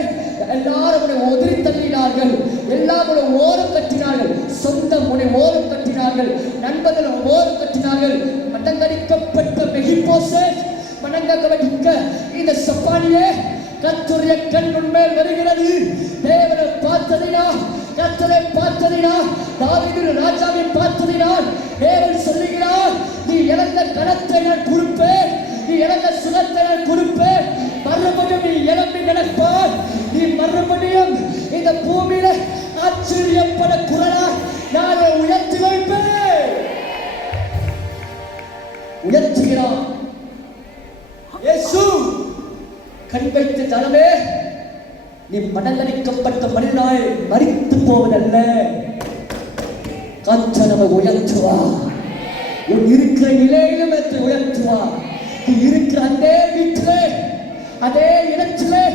எல்லாரும் உதறி தள்ளினார்கள், எல்லாரும் ஓரம் கட்டினார்கள், சொந்த முனை ஓரம் கட்டினார்கள், நண்பர்கள் ஓரம் கட்டினார்கள். மனங்கடிக்கப்பட்ட மெகிப்போசேத் மனங்கடிக்க இந்த சப்பானியே கர்த்தருடைய கண் உன்மேல் வருகிறது. தேவனை பார்த்ததினா, கர்த்தரை பார்த்ததினா, தாவீது ராஜாவை பார்த்ததினால் தேவன் சொல்லுகிறார், நீ இழந்த கனத்தை நான் கொடுப்பேன், நீ இழந்த சுகத்தை நான் கொடுப்பேன், மறுபடியும் நீ இழம்பி நடப்பார், நீ மறுபடியும் இந்த பூமியில ஆச்சரியப்பட குரலா நான் உயர்த்தி வைப்பேன். உயர்த்துகிறான் இயேசு. கண் வைத்த ஜனமே, நீ மனங்கடிக்கப்பட்ட மனிதனாய் மரித்து போவதல்ல, கர்த்தர் நம்மை உயர்த்துவார். உன் இருக்கிற நிலையிலும் உயர்த்துவார். நீ இருக்கிற அதே வீட்டிலே, அதே இடத்திலே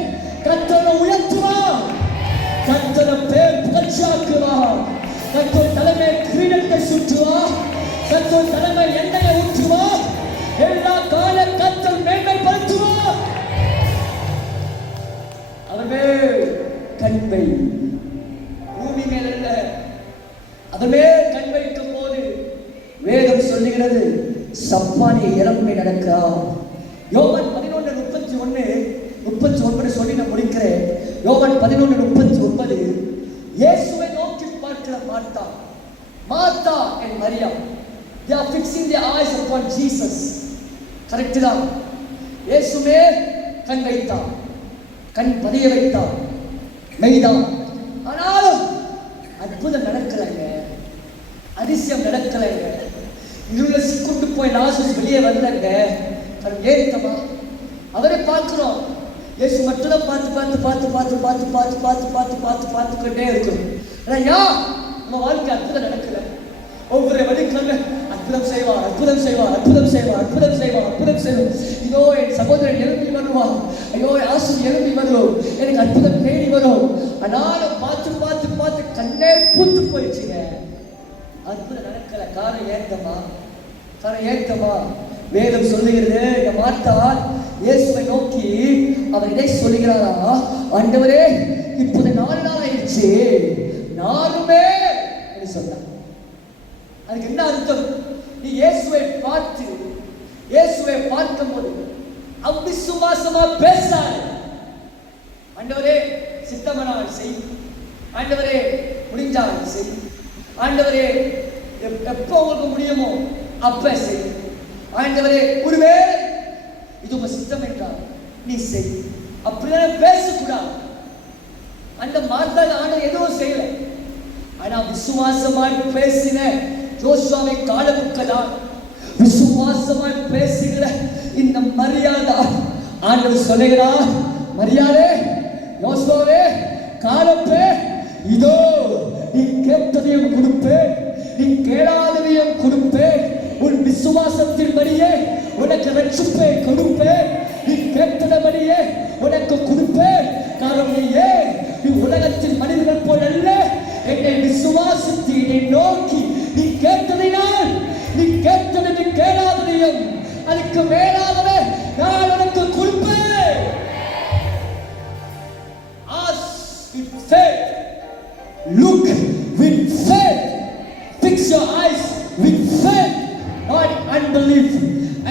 கர்த்தர் உயர்த்துவார். கர்த்தர் பேர் புகழ்ச்சியாக்குவார். கர்த்தர் தலைமை கிரீடத்தை சுற்றுவார். கர்த்தர் தலைமை எண்ணெயை ஊற்றுவார். எல்லா கால கர்த்தர் மேன்மைப்படுத்துவார். அவரே கண்மை பூமி மேல் அல்ல, அதுவே கண் வைக்கும் போது வேதம் சொல்லுகிறது, சப்பானி இளமை நடக்கிறார். யோவான் 11:31 சொல்லி நான் முடிக்கிறேன். யோவான் 11:39 இயேசுவை நோக்கி பார்க்கிற Martha, Martha and Maria, they are fixing their eyes upon Jesus. Correct தான். இயேசுவே கண் வைத்தார், கண் பதிய வைத்தார், மெய்தான். ஆனாலும் அற்புதம் நடக்கலைங்க, அதிசயம் நடக்கலைங்க. இருள சிக்குண்டு போய் லாசஸ் வெளியே வரலங்க. ஏத்தமா அவரை பார்க்கிறோம். இயேசு மட்டும் பார்த்து பார்த்து பார்த்து பார்த்து பார்த்து பார்த்து பார்த்து பார்த்து பார்த்து பார்த்துக்கிட்டே இருக்கணும். நம்ம வாழ்க்கை அற்புதம் நடக்கல. ஒவ்வொரு வழிக்கிழமை அற்புதம் செய்வார், அற்புதம் செய்வார், அற்புதம் செய்வார், அற்புதம் செய்வார், அற்புதம் செய்வார். இதோ என் சகோதரன் எழுப்பி வருவான், ஐயோ ஆசு எழுப்பி வரும், எனக்கு அற்புதம் தேடி வரும். ஆனாலும் பார்த்து பார்த்து பார்த்து கண்ணே பூத்து போயிடுச்சுங்க. அற்புதம் நடக்கல. காரணம் ஏத்தமா, காரணம் ஏத்தமா. வேதம் சொல்லுகிறது, இந்த மார்த்தாள் இயேசுவை நோக்கி அவர் இதை சொல்லுகிறாரா, ஆண்டவரே இப்போது 4 நாள் ஆயிடுச்சு, நானுமே என்று சொன்னார். அதுக்கு என்ன அர்த்தம்? நீ இயேசுவை பார்த்து இயேசுவை பார்க்கும் போது அவிசுவாசமா பேசாத. ஆண்டவரே சித்தமனால் செய், ஆண்டவரே முடிஞ்சால் செய், ஆண்டவரே எப்ப உங்களுக்கு முடியுமோ அப்ப செய், ஆண்டவரே ஒருவேளை இது உங்க சித்தம் என்றால் நீ செய். அப்படிதான் பேசக்கூடாது. அந்த மார்த்தாள் ஆண்டவர் எதுவும் செய்யல. ஆனா விசுவாசமாய் பேசின யோசுவாவை காலமுக்கதான் விசுவாசமாய் பேசுகிற இந்த மரியாதை ஆண்டவர் சொல்லுகிறார், மரியாதை யோசுவாவே காலப்பே, இதோ நீ கேட்டதையும் கொடுப்பேன், நீ கேளாததையும் கொடுப்பேன், உன் விசுவாசத்தின்படியே உனக்கு ரட்சிப்பை கொடுப்பேன், நீ கேட்டதபடியே உனக்கு கொடுப்பேன். காரணம் நீ உலகத்தில் மனிதர்கள் போல் அல்ல, என்னை விசுவாசித்து என்னை நோக்கி நீ கேட்டதினால், நீ கேட்டதை நீ கேளாததையும் அதுக்கு மேலாகவே நான் உனக்கு கொடுப்பேன். Ask with faith, look with faith, fix your eyes with faith, not unbelief.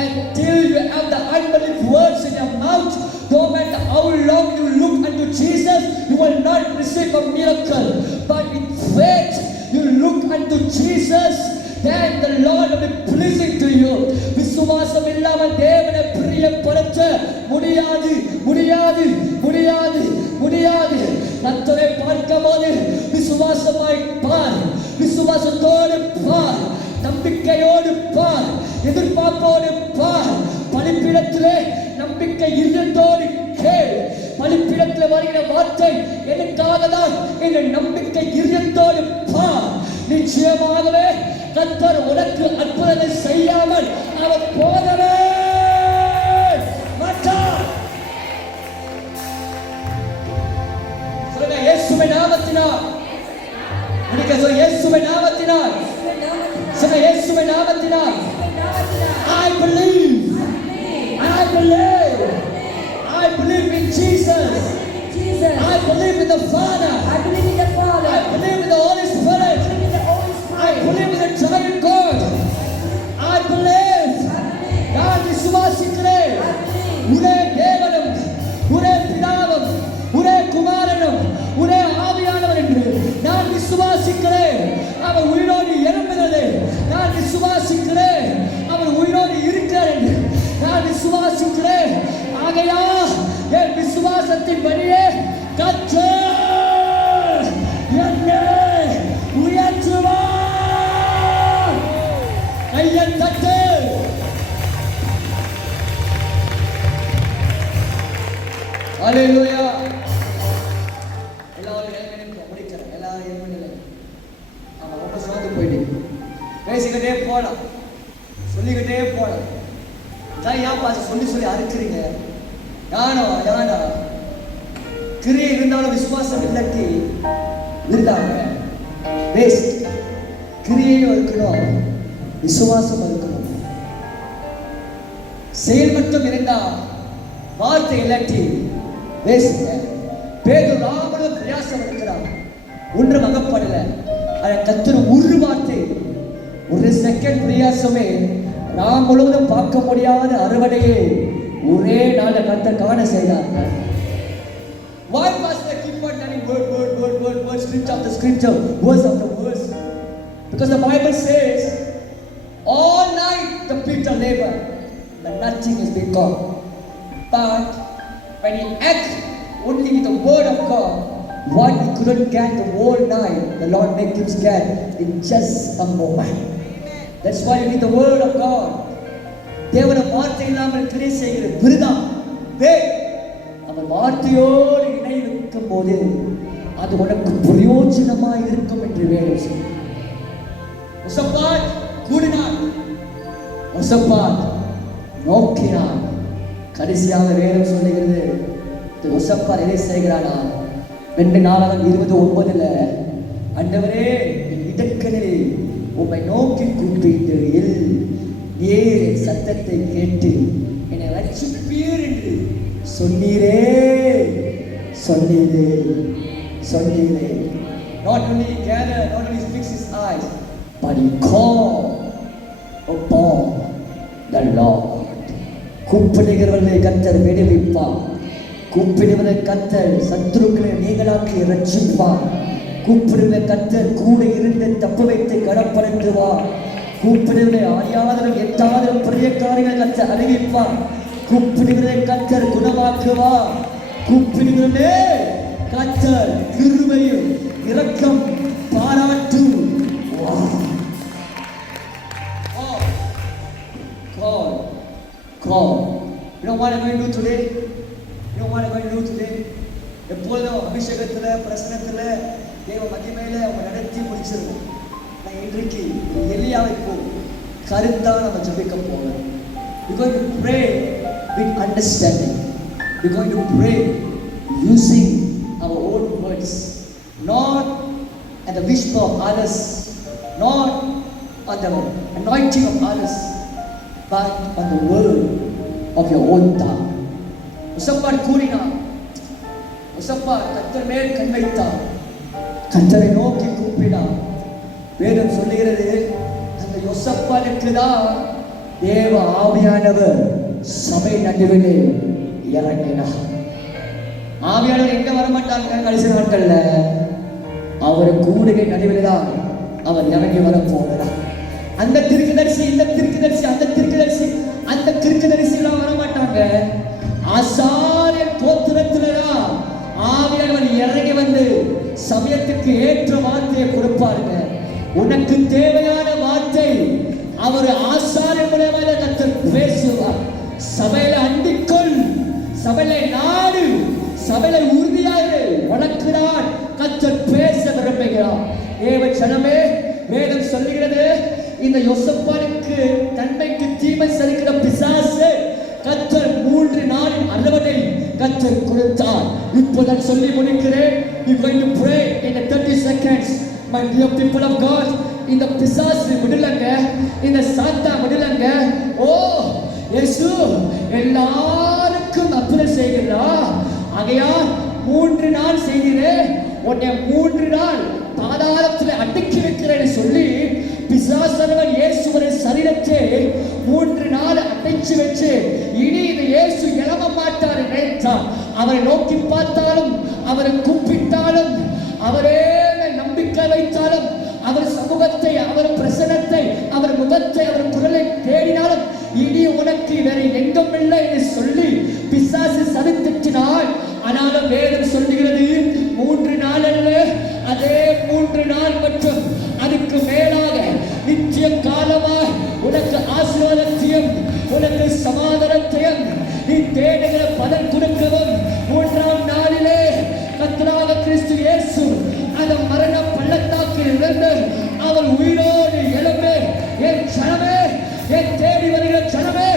Until you have the unbelief words in your mouth, no matter how long you look unto Jesus, you will not receive a miracle. But with faith, you look unto Jesus, then the Lord will be pleasing to you. விசுவாசம் இல்லாமல் தேவனை பிரியப்படுத்த முடியாது, முடியாது, முடியாது, முடியாது. கர்த்தரை பார்க்கும்போது விசுவாசமாய் பார், விசுவாசத்தோடு பார், நம்பிக்கையோடு பார், எதிர்பார்ப்போடு பார். பலிபீடத்திலே நம்பிக்கை இருந்தோடு கேள். பலிபீடத்தில் வருகிற வார்த்தை எனக்காக தான் என்ற நம்பிக்கை இருந்தோடு பார். நிச்சயமாகவே கர்த்தர் உனக்கு அற்புதத்தை செய்யாமல் அவர் போகவே மாட்டார். சொல்லுங்க, இயேசுவின் நாமத்தினால். முடிக்க சொல்லுங்க, இயேசுவின் நாமத்தினால். சொல்லுங்க, இயேசுவின் நாமத்தினால். I believe, I believe, I believe in Jesus. I believe in the Father. I believe in the Father. I believe in the Holy Spirit. I believe in the Holy Spirit. I believe in the Triune God. I believe. நான் விசுவாசிக்கிறேன். ஒரே தேவனும், ஒரே பிதாவும், ஒரே குமாரனும், ஒரே ஆவியானவர் என்று நான் விசுவாசிக்கிறேன். அவர் உயிரோடு எழும்பினது நான் விசுவாசிக்கிறேன். அவர் உயிரோடு இருக்கிறார் என்று நான் விசுவாசிக்கிறேன். ஆகையா என் விசுவாசத்தின்படியே கர்த்தர் என்னை உயர்த்துவார். கையை தட்டு. ஹல்லேலூயா. எல்லாரும் எழுந்திருங்க, முடிக்கிறேன். எல்லாரும் எழுந்திருங்க. ஆமா, ரொம்ப சோர்ந்து போயிட்டீங்க. பேசிக்கிட்டே போலாம், சொல்லிக்கிட்டே போலாம். தான் ஏன் பாச சொல்லி சொல்லி அறுக்கிறீங்க? யானோ யானா கிரியை இருந்தாலும் விசுவாசம் இல்லாட்டி இருந்தாங்க வேஸ்ட். கிரியையும் இருக்கணும், விசுவாசம் இருக்கணும். செயல் மட்டும் இருந்தா வார்த்தை இல்லாட்டி வேஸ்ட். பேதுரு ராமனும் பிரயாசம் இருக்கிறான், ஒன்றும் அகப்படல. அதை கர்த்தர் ஒரு வார்த்தை, ஒரு செகண்ட் பிரயாசமே நாம் முழுவதும் பார்க்க முடியாத அறுவடையை ஒரே நாள கர்த்தர் காண செய்தார்கள். Why must they keep on telling word, word, word, word, word, scripture after scripture, verse after verse? Because the Bible says, all night the Peter labored, but nothing has been got. But when he acts only with the word of God, what he couldn't get the whole night, the Lord make him get in just a moment. That's why you need the word of God. தேவன வார்த்தை இல்லாமல் கிரியை செய்கிற விருதா. அவர் வார்த்தையோடு இணைக்கும் போது அது உனக்கு பிரயோஜனமாய் இருக்கும் என்று வேதம் சொல்லுகிறது. கூடினார், யோசபாத் நோக்கினான். கடைசியாக வேதம் சொல்லுகிறது, யோசபாத் எதை செய்கிறானா? 2 நாளாகம் 29 ஆண்டவரே இடக்கணிலே உம்மை நோக்கி கூப்பிட்டு நேர் சத்தத்தை கேட்டு என்னை ரட்சிப்பீர் என்று சொன்னீரே சொன்னீரே சொன்னீரே. Not only gather, not only fix his eyes, but he called upon the Lord. கூப்பிடுகிறவர்களை கர்த்தர் விடுவிப்பார். கூப்பிடுவதை கர்த்தர் சத்துருக்களை நீங்களாக்கி ரட்சிப்பார். கூப்பிடுவதை கர்த்தர் கூட இருந்து தப்பு வைத்து கனப்படுத்துவார். கூப்பிடுவதை அறியாதவர்கள் எட்டாதவர்கள் பெரிய காரியங்களை கர்த்தர் அறிவிப்பார். கூப்பிடுவதை கர்த்தர் குணமாக்குவார். கூப்பிடுவதே கர்த்தர் கிருபையும் இரக்கம் பாராட்டுவார். Call. You know what I'm going to do today? You know what I'm going to do today? எப்பொழுதும் அபிஷேகத்தில் பிரசனத்தில் தேவ மகிமையில் அவங்க நடத்தி முடிச்சிருவோம். நான் இன்றைக்கு எலியாவை போ கருத்தாக நம்ம ஜெபிக்க போகிறோம். We're going to pray with understanding. We're going to pray using our own words, not at the whisper of others, not on the anointing of others, but on the word of your own tongue. யோசபாத் கூறினான். யோசபாத் கர்த்தர் மேல் கண் வைத்தான். கர்த்தரை நோக்கி கூப்பினான். வேதம் சொல்லுகிறது, அந்த யோசபாத்துக்கு தான் தேவ ஆவியானவர் சபை நடுவிலே இறங்கினார். ஆவியானவர் எங்க வரமாட்டாங்க கடைசி நாட்கள்ல, அவர் கூடுகை நடுவில் தான் அவர் இறங்கி வர போகிறார். அந்த தீர்க்கதரிசி இந்த தீர்க்கதரிசி அந்த தீர்க்கதரிசி அந்த தீர்க்கதரிசி எல்லாம் வரமாட்டாங்க. ஆசாரியன் கோத்திரத்திலதான் ஆவியானவர் இறங்கி வந்து சமயத்துக்கு ஏற்ற வார்த்தையை கொடுப்பாருங்க. உனக்கு தேவையான வார்த்தை அவர் ஆசாரியன் மூலமாக கர்த்தர் பேசுவார். சபையில அண்டிக்கொள், சபையில நாடு, சபையில உறுதியாக உனக்கு தான் கர்த்தர் பேச விரும்புகிறார். தேவ ஜனமே, வேதம் சொல்லுகிறது, இந்த யோசபாத்துக்கு நன்மைக்கு தீமை சரிக்கிற பிசாசு கர்த்தர் 3 நாளின் அறுவடை கர்த்தர் கொடுத்தார். இப்போதான் சொல்லி முடிக்கிறேன். We're going to pray in 30 seconds. My dear people of God, இந்த பிசாசு விடலங்க, இந்த சாத்தா விடலங்க. ஓ இயேசு எல்லாருக்கும் அற்புதம் செய்கிறார். ஆகையால் 3 நாள் செய்கிறேன், உன்னை 3 நாள் பாதாளத்தில் அடக்கி வைக்கிறேன்னு சொல்லி பிசாசனவன் இயேசுவின் சரீரத்தை 3 நாள் அடைச்சு வச்சு இனி இந்த இயேசு எழ மாட்டார் நினைத்தார். அவரை நோக்கி பார்த்தாலும், அவரை கூப்பிட்டாலும், அவரே நம்பிக்கை வைத்தாலும், அவர் சமூகத்தை, அவர் பிரசனத்தை, அவர் முகத்தை, அவர் குரலை தேடினாலும் இனி உனக்கு வேற எங்கும் இல்லை என்று சொல்லி பிசாசு சபித்திட்டினாள். ஆனாலும் வேதம் சொல்லுகிறது 3 நாள் அல்ல, அதே 3 நாள் மற்றும் அதுக்கு மேலாக நித்திய காலமாக உனக்கு ஆசீர்வாதத்தையும் உனக்கு சமாதானத்தையும் நீ தேடுகிற பலன் கொடுக்கவும் 3ஆம் நாளிலே கர்த்தராகிய கிறிஸ்து இயேசு அந்த மரண பள்ளத்தாக்கில் இருந்து அவள் உயிரோடு எழும்பி, என் ஜனமே, என் தேடி வருகிற ஜனமே,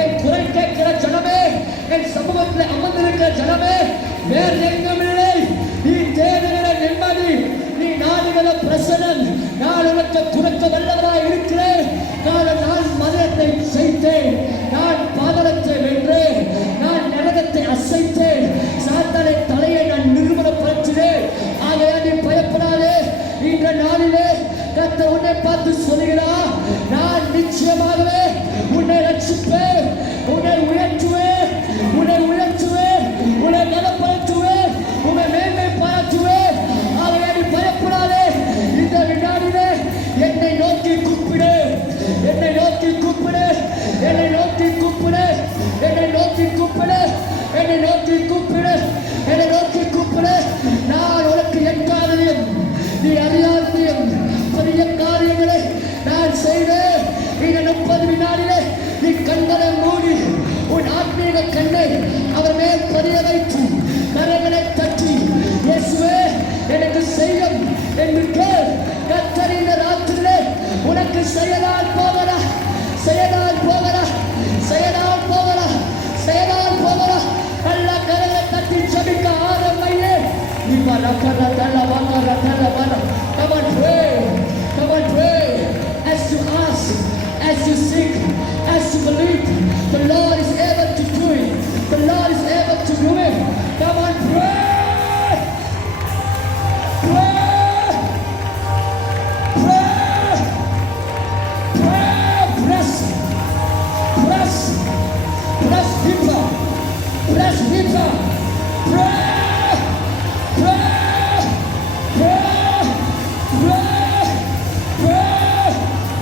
என் குரல் கேட்கிற ஜனமே, என் சமூகத்தில் அமர்ந்திருக்கிற ஜனமே, வேறு எங்கும் இல்லை. நீ தேடுகிற நிம்மதி, நீ நாடுகிற பிரசனம் நான் உனக்கு கொடுக்க வல்லவராய் இருக்கிறேன். நான் மரணத்தை செய்தேன், நான் பாதாளத்தை வென்றேன், நான் நரகத்தை அசைத்தேன், சாத்தானை தலையை நான் நிறுவனப்படுத்தினேன். ஆகையால் நீ பயப்படாதே. இந்த நாளிலே கர்த்தர் உன்னை பார்த்து சொல்கிறார், நான் நிச்சயமாகவே உன்னை ரட்சிப்பேன், உன்னை உயர்த்துவேன், உன்னை உயர்த்துவேன், உன்னை நலப்படுத்துவேன், உன்னை மேன்மை பாராட்டுவேன். ஆகையால் நீ பயப்படாதே. இந்த வினாடிலே என்னை நோக்கி கூப்பிடு, என்னை நோக்கி கூப்பிடு, என்னை நோக்கி கூப்பிடு, என்னை நோக்கி கூப்பிடு, என்னை நோக்கி கூப்பிடு, என்னை நோக்கி கூப்பிடு. நான் உனக்கு எக்காதையும் நீ அறியாதையும் பெரிய காரியங்களை நான் செய்வேன். இந்த 30 வினாடிலே நீ கண்களை மூடி உன் ஆத்மீக கண்ணை அவர் மேல் பதிய வைத்து கரங்களை தட்டி இயேசுவே எனக்கு செய்யும் என்று கேள். கர்த்தர் இந்த ராத்திரிலே உனக்கு செய்யலாம் போகிறார், செய்யதான் போகிறார், செய்யதான் போகிறார், செய்யதான் போகிறார். நல்ல கரங்களை தட்டி ஜெபிக்க ஆரம்பிங்க. Come on, pray. Come on, pray. As you ask, as you seek, as you believe, the Lord is able to do it. The Lord is able to do it. Come on, pray. Pray. Pray. Pray. Press. Press. Press deeper. Press deeper. Pray.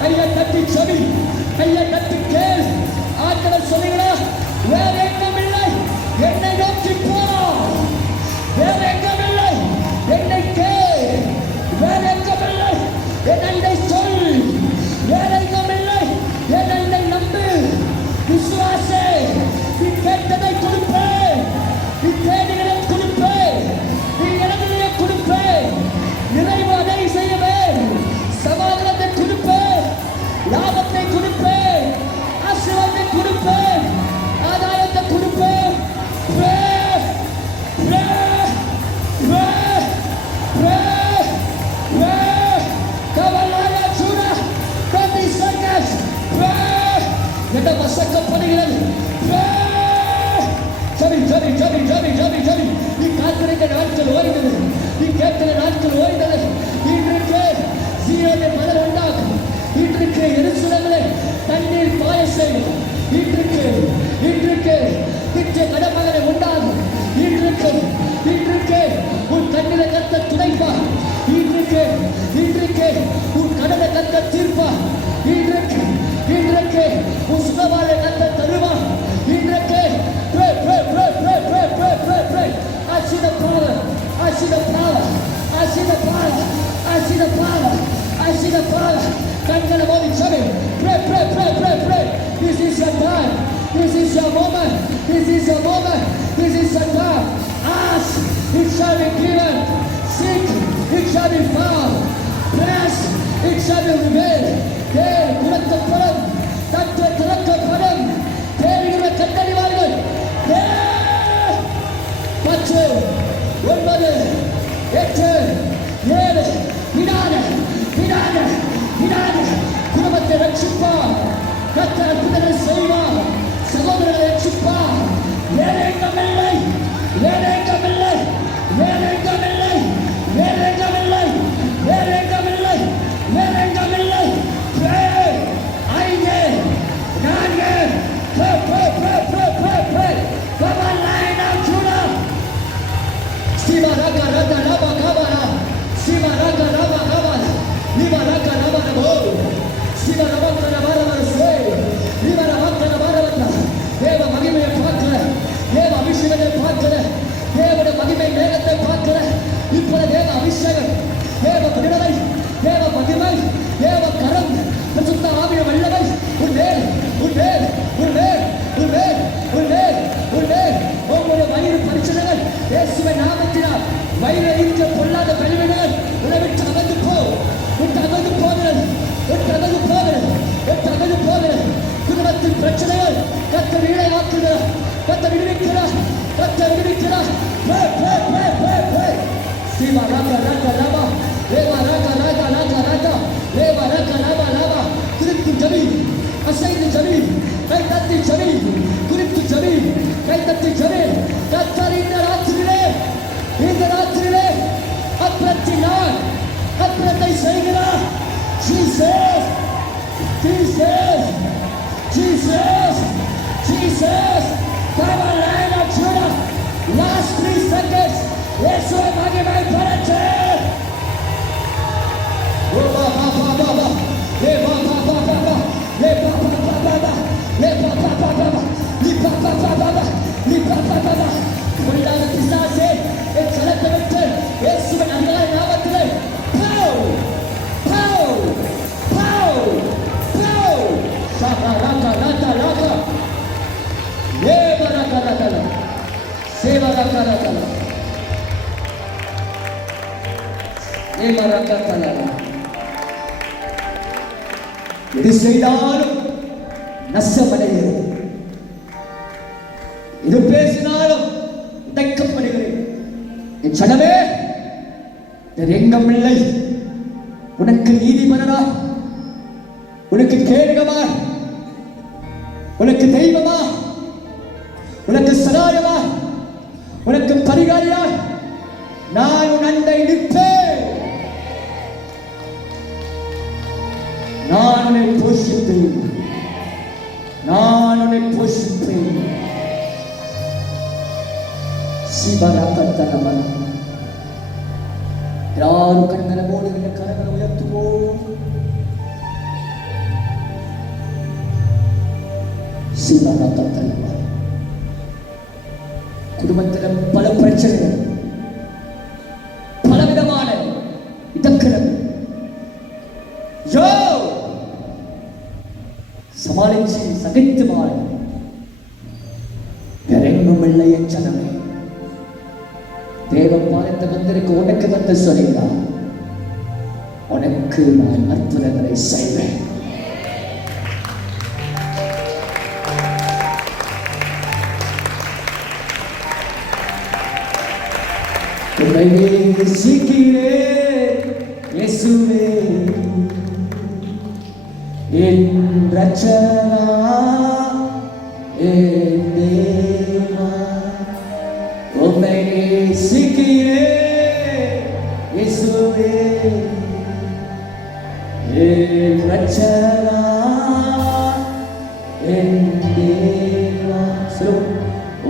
கையை தட்டி சொல்லி, கையை தட்டி கேள். ஆண்டவர் சொல்லுங்களா, வேற எங்கமில்லை, என்னை நோக்கி போ. வேற எங்கமில்லை, என்னை கேள். வேற எங்கமில்லை, என்னை சொல். வேற எங்கமில்லை, என்னை நம்பு. விசுவாசே, நீ கேட்டதை கொடுப்பேன், நீ தேடிகளை கொடுப்பேன், நீ இடங்களை கொடுப்பேன். நிறைவு அதை செய்யவேன். சமாதானத்தை கொடுப்பேன், லாபத்தை கொடுப்பேன், ஆசீர்வாதத்தை கொடுப்பேன், ஆதாயத்தை கொடுப்பேன். Pray, pray, pray, pray, pray. Come on, Lord, Judah, 20 seconds. Pray. இடம் வசக்கப்படுகிறது. Pray. ஜெபி, ஜெபி, ஜெபி, ஜெபி, ஜெபி, ஜெபி. நீ காத்திருந்த நாட்கள் ஓய்ந்தது, நீ கேட்கிற நாட்கள் ஓய்ந்தது. இன்றைக்கு சீயோனிலே மலர் உண்டாகும். இன்றைக்கு எருசலேமிலே தண்ணீர் பாய செய்யும். இன்றைக்கு நித்திய கடமகளை உண்டாகும். இன்றைக்கு உன் கண்ணிலே கர்த்தர் துடைப்பார். இன்றைக்கு உன் கடனை கர்த்தர் தீர்ப்பார். இன்றைக்கு உன் சுகவாளை கர்த்தர் தருவார். இன்றைக்கு pray, pray, pray, pray, pray, pray, pray, pray. I see the power. I see the power. I see the power. I see the power. I see the power. கண்களை மூடி JP. Pray, pray, pray, pray, pray. This is your time. This is your moment. This is your moment. This is your time. Ask, it shall be given. Seek, it shall be found. Press, it shall be revealed. தேள் திறக்கப்படும், தட்டு திறக்கப்படும். தேடுகிற கண்டறிவார்கள். 10, 9, 8, 7. விடாத குடும்பத்தை ரட்சிப்பார். கர்த்தர் அற்புதங்களை செய்வார். சகோதரர்களை ரட்சிப்பார். வேற எங்கமில்லை, வேற எங்கமில்லை, வேற எங்கமில்லை, வேற எங்கமில்லை, வேற எங்கமில்லை, வேற எங்கமில்லை. Pray. ஐயே, நான்கு. Pray, pray, pray, pray, pray, pray. Come on, line up, Judah. Siva raga raga raba kabara. Siva raga raba kabara. Liva raga raba rabo. Siva raga raba raba se. Liva raga raba raba. தேவ மகிமையை பார்க்கல, தேவ அபிஷேகத்தை பார்க்கல, தேவனுடைய மகிமை மேகத்தை பார்க்கல. இப்பொழுது தேவ அபிஷேகம், தேவ விடுதலை, தேவ மகிமை, தேவ கரம், பரிசுத்த ஆவிய வல்லமை உன்மேல், உன்மேல், உன்மேல், உன்மேல், உன்மேல், உன்மேல். உங்களுடைய வயிறு பரிசுகள் இயேசுவின் நாமத்தினால் வயிறு இருக்க பொல்லாத பெருமைகள் உன்னை விட்டு அகன்று போ. விட்டு அகன்று போகிறது, விட்டு அகன்று போகிறது, விட்டு அகன்று போகிறது. குடும்பத்தின் பிரச்சனைகள் கர்த்தர் ஈடாக்குகிறார், கர்த்தர் விடுவிக்கிறார், கர்த்தர் விடுவிக்கிறார். Pray, pray, pray, pray, pray. Siva raga raga raba, leva raga raga raga raga, leva raga raba raba. குறித்து ஜெபி, அசைந்து ஜெபி, கை தட்டி ஜெபி, குறித்து ஜெபி, கை தட்டி ஜெபி. கர்த்தர் இந்த ராத்திரியிலே அற்புதத்தினால் அற்புதத்தை செய்கிறார். Jesus, Jesus, Jesus, Jesus. Come on, line of Judah. Last 3 seconds. இயேசுவை மகிமைப்படுத்து. ஓ பா பா பா பா பா. லே பா பா பா பா பா. லே பா பா பா பா பா. லே பா பா பா பா பா. லி பா பா பா பா பா. லி பா பா பா பா. பொல்லாத பிசாசே, என் களத்தை விட்டு இயேசுவின் அதிகார நாமத்திலே போ, போ, போ, போ. ஷாகா ராகா ராகா ராகா. எது செய்தாலும் நஷ்டமடைகிறது. இது பேசினாலும் உடைக்கப்படுகிறேன். என் சனமே, எங்கும் இல்லை. உனக்கு நீதிபரனா, உனக்கு கேடகமா, உனக்கு தெய்வமா, உனக்கு சகாயமா, உனக்கு பரிகாரியா நான் உன் அண்டை நிற்பேன். நான் உன்னை போஷிப்பேன். நான் உன்னை போஷிப்பேன். சிவராகத்தனமன யாரும் கண்களை மூடுகிற கரங்களை உயர்த்துவோம். சிவராகத்தனமன குடும்பத்தில் பல பிரச்சனைகள், பலவிதமான இடக்கிறது சமாளிச்சு சகித்து மாற வேறெங்கும் இல்லை. என் சனமே, தேவ பாலத்தை வந்திருக்கு. உனக்கு வந்து சொல்லிடா, உனக்கு நான் அற்புதங்களை செய்வேன். உன்னை நேசிக்கிறேன் இயேசுவே, என் ரட்சகா, என் தேவா. உன்னை நேசிக்கிறேன் இயேசுவே, என் ரட்சகா, என் தேவா.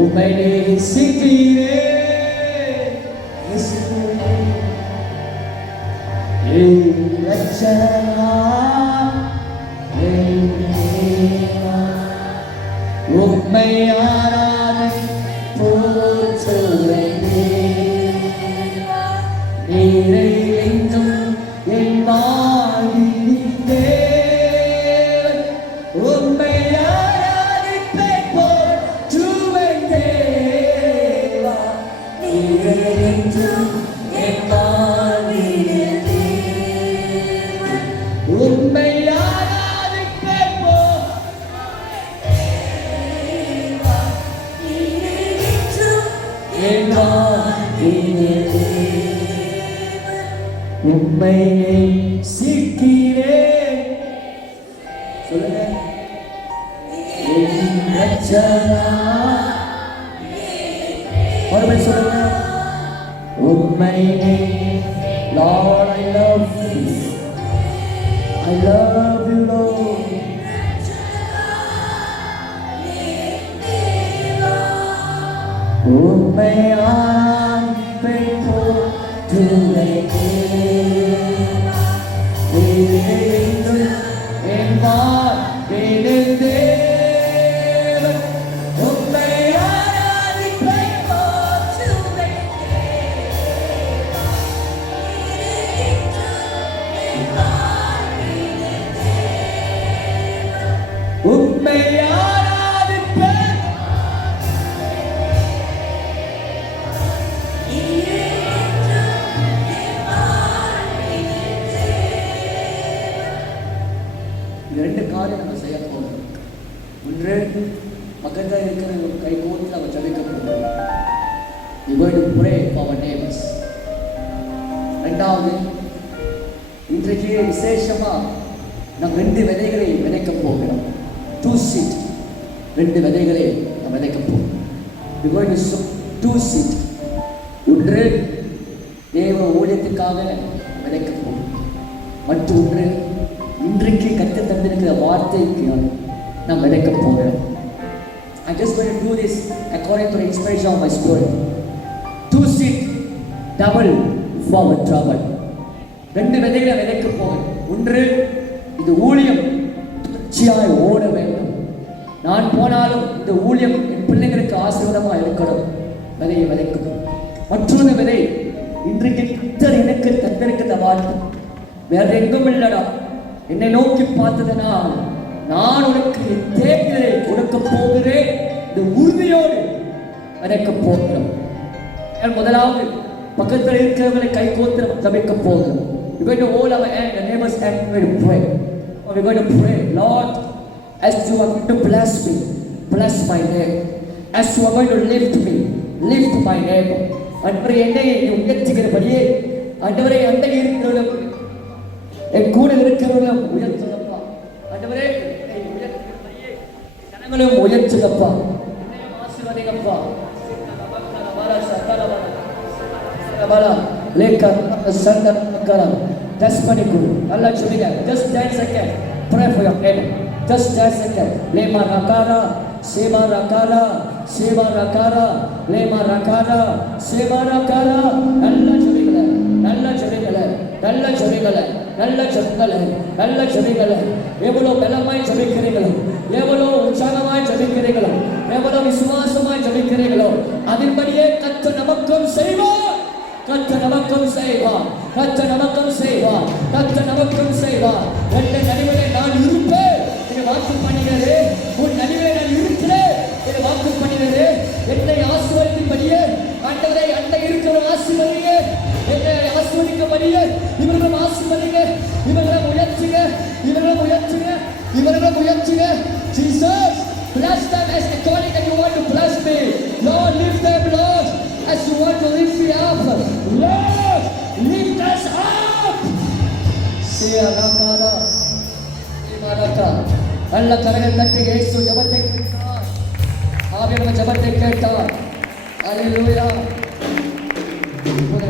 உன்னை நேசிக்கிறேன் உம்மை ஆராதனை போற்றுவேன். நீரை எங்கும் என் வாழ்வின் தேவன். உம்மை ஆராதிப்பேன் போற்றுவேன் தேவா. நீரை எங்கும் என் வாழ்வின் தேவன். உம்மை ஆராதிப்பேன் போற்றுவேன் தேவா. நீரை எங்கும் என் வாழ்வின் தேவன். உம்மை நேசிக்கிறேன். சொல்லுங்க. என் ரட்சகா. மறுபடியும் சொல்லுங்க. உம்மை Lord, I love you. I love you, Lord. உம்மை ஆராதிப்பேன் போற்றுவேன் தேவா. நீர் என் வாழ்வின் தேவன். உம்மை ஆராதிப்பேன் போற்றுவேன் தேவா. நீர் என் வாழ்வின் தேவன். உம்மை ஆராதிப்பேன். ரெண்டு காரியம் நம்ம செய்ய போகிறோம். ஒன்று, பக்கத்தில் இருக்கிற ஒரு கை கோர்த்து நம்ம ஜபிக்க போகிறோம். We going to pray for our neighbors. ரெண்டாவது, இன்றைக்கு விசேஷமா நாம் 2 விதைகளை விதைக்க போகிறோம். 2 seed, 2 விதைகளை நாம் விதைக்க போகிறோம். We going to sow 2 seed. ஒன்று, தேவ ஊழியத்துக்காக விதைக்க போகிறோம். மற்றொன்று, இன்றைக்கு கற்று தந்திருக்கிற வார்த்தைக்கு நாம் விதைக்க போகிறோம். I just going to do this according to the inspiration of my spirit. 2 seed, double for our trouble. 2 விதைகளை விதைக்க போகிறோம். ஒன்று, இந்த ஊழியம் தொடர்ச்சியாய் ஓட வேண்டும். நான் போனாலும் இந்த ஊழியம் என் பிள்ளைங்களுக்கு ஆசீர்வாதமாக இருக்கணும். விதையை விதைக்கும். மற்றொரு விதை, இன்றைக்கு கர்த்தர் எனக்கு தந்திருக்கிற வார்த்தை வேற எங்கும் இல்லடா, என்னை நோக்கி பார்த்ததனால் நான் உனக்கு தேவைகளை கொடுக்க போகிறேன். இந்த உறுதியோடு விதைக்க போகிறோம். முதலாவது, பக்கத்தில் இருக்கிறவர்களை கை கோத்து ஜபிக்க போகிறோம். We're going to hold our hand, the neighbor's hand, we're going to pray. We're going to pray, Lord, As you are going to bless me, bless my name. As you are going to lift me, lift my name. ஆண்டவரே என்னை நீ உயர்த்துகிறபடியே ஆண்டவரே அண்டை இருக்கிறவர்களும் என் கூட இருக்கிறவர்களும் உயர்த்துதப்பா. ஆண்டவரே என்னை உயர்த்துகிறபடியே ஜனங்களும் உயர்த்துதப்பா. என்னையும் ஆசீர்வதிங்கப்பா. லேக்கா சந்தனக்கரா டஸ் பண்ணிக்கு நல்லா சொல்லுங்க. just 10 seconds pray for your neighbor. just 10 seconds lema rakara sema rakara sema rakara lema rakara sema rakara நல்லா சொல்லுங்க. நல்லா சொல்லுங்க. நல்லா சொல்லுங்க. நல்லா சொல்லுங்க. நல்லா சொல்லுங்க. எவ்வளவு பலமாய் ஜெபிக்கிறீங்களோ, எவ்வளவு உற்சாகமாய் ஜெபிக்கிறீங்களோ, எவ்வளவு விசுவாசமாய் ஜெபிக்கிறீங்களோ அதன்படியே கர்த்தர் நமக்கும் செய்வார். கர்த்தர் நமக்கும் செய்வார். கர்த்தர் நமக்கும் செய்வார். கர்த்தர் நமக்கும் செய்வார். உன்னை நடுவிலே நான் இருப்பேன் என்று வாக்கு பண்ணினரே. உன் நடுவிலே நான் இருக்கிறேன் என்று வாக்கு பண்ணினரே. என்னை ஆசீர்வதிக்கும்படியே ஆண்டவரை அண்டை இருக்கிற ஆசீர்வதிங்க. என்னை ஆசீர்வதிக்கும்படியே இவர்களும் ஆசீர்வதிங்க. இவர்களும் உயர்த்துங்க. இவர்களும் உயர்த்துங்க. இவர்களும் உயர்த்துங்க. Jesus, bless them as according that you want to bless me. Lord, lift them, Lord, as you want to lift me up. Lord, lift us up. Siya rakara, imaraka. Allah கரங்கள் தட்டி இயேசு ஜெபத்தை கேட்டார். ஆவியானவர் ஜெபத்தை கேட்டார். ஹalleluya. இப்போது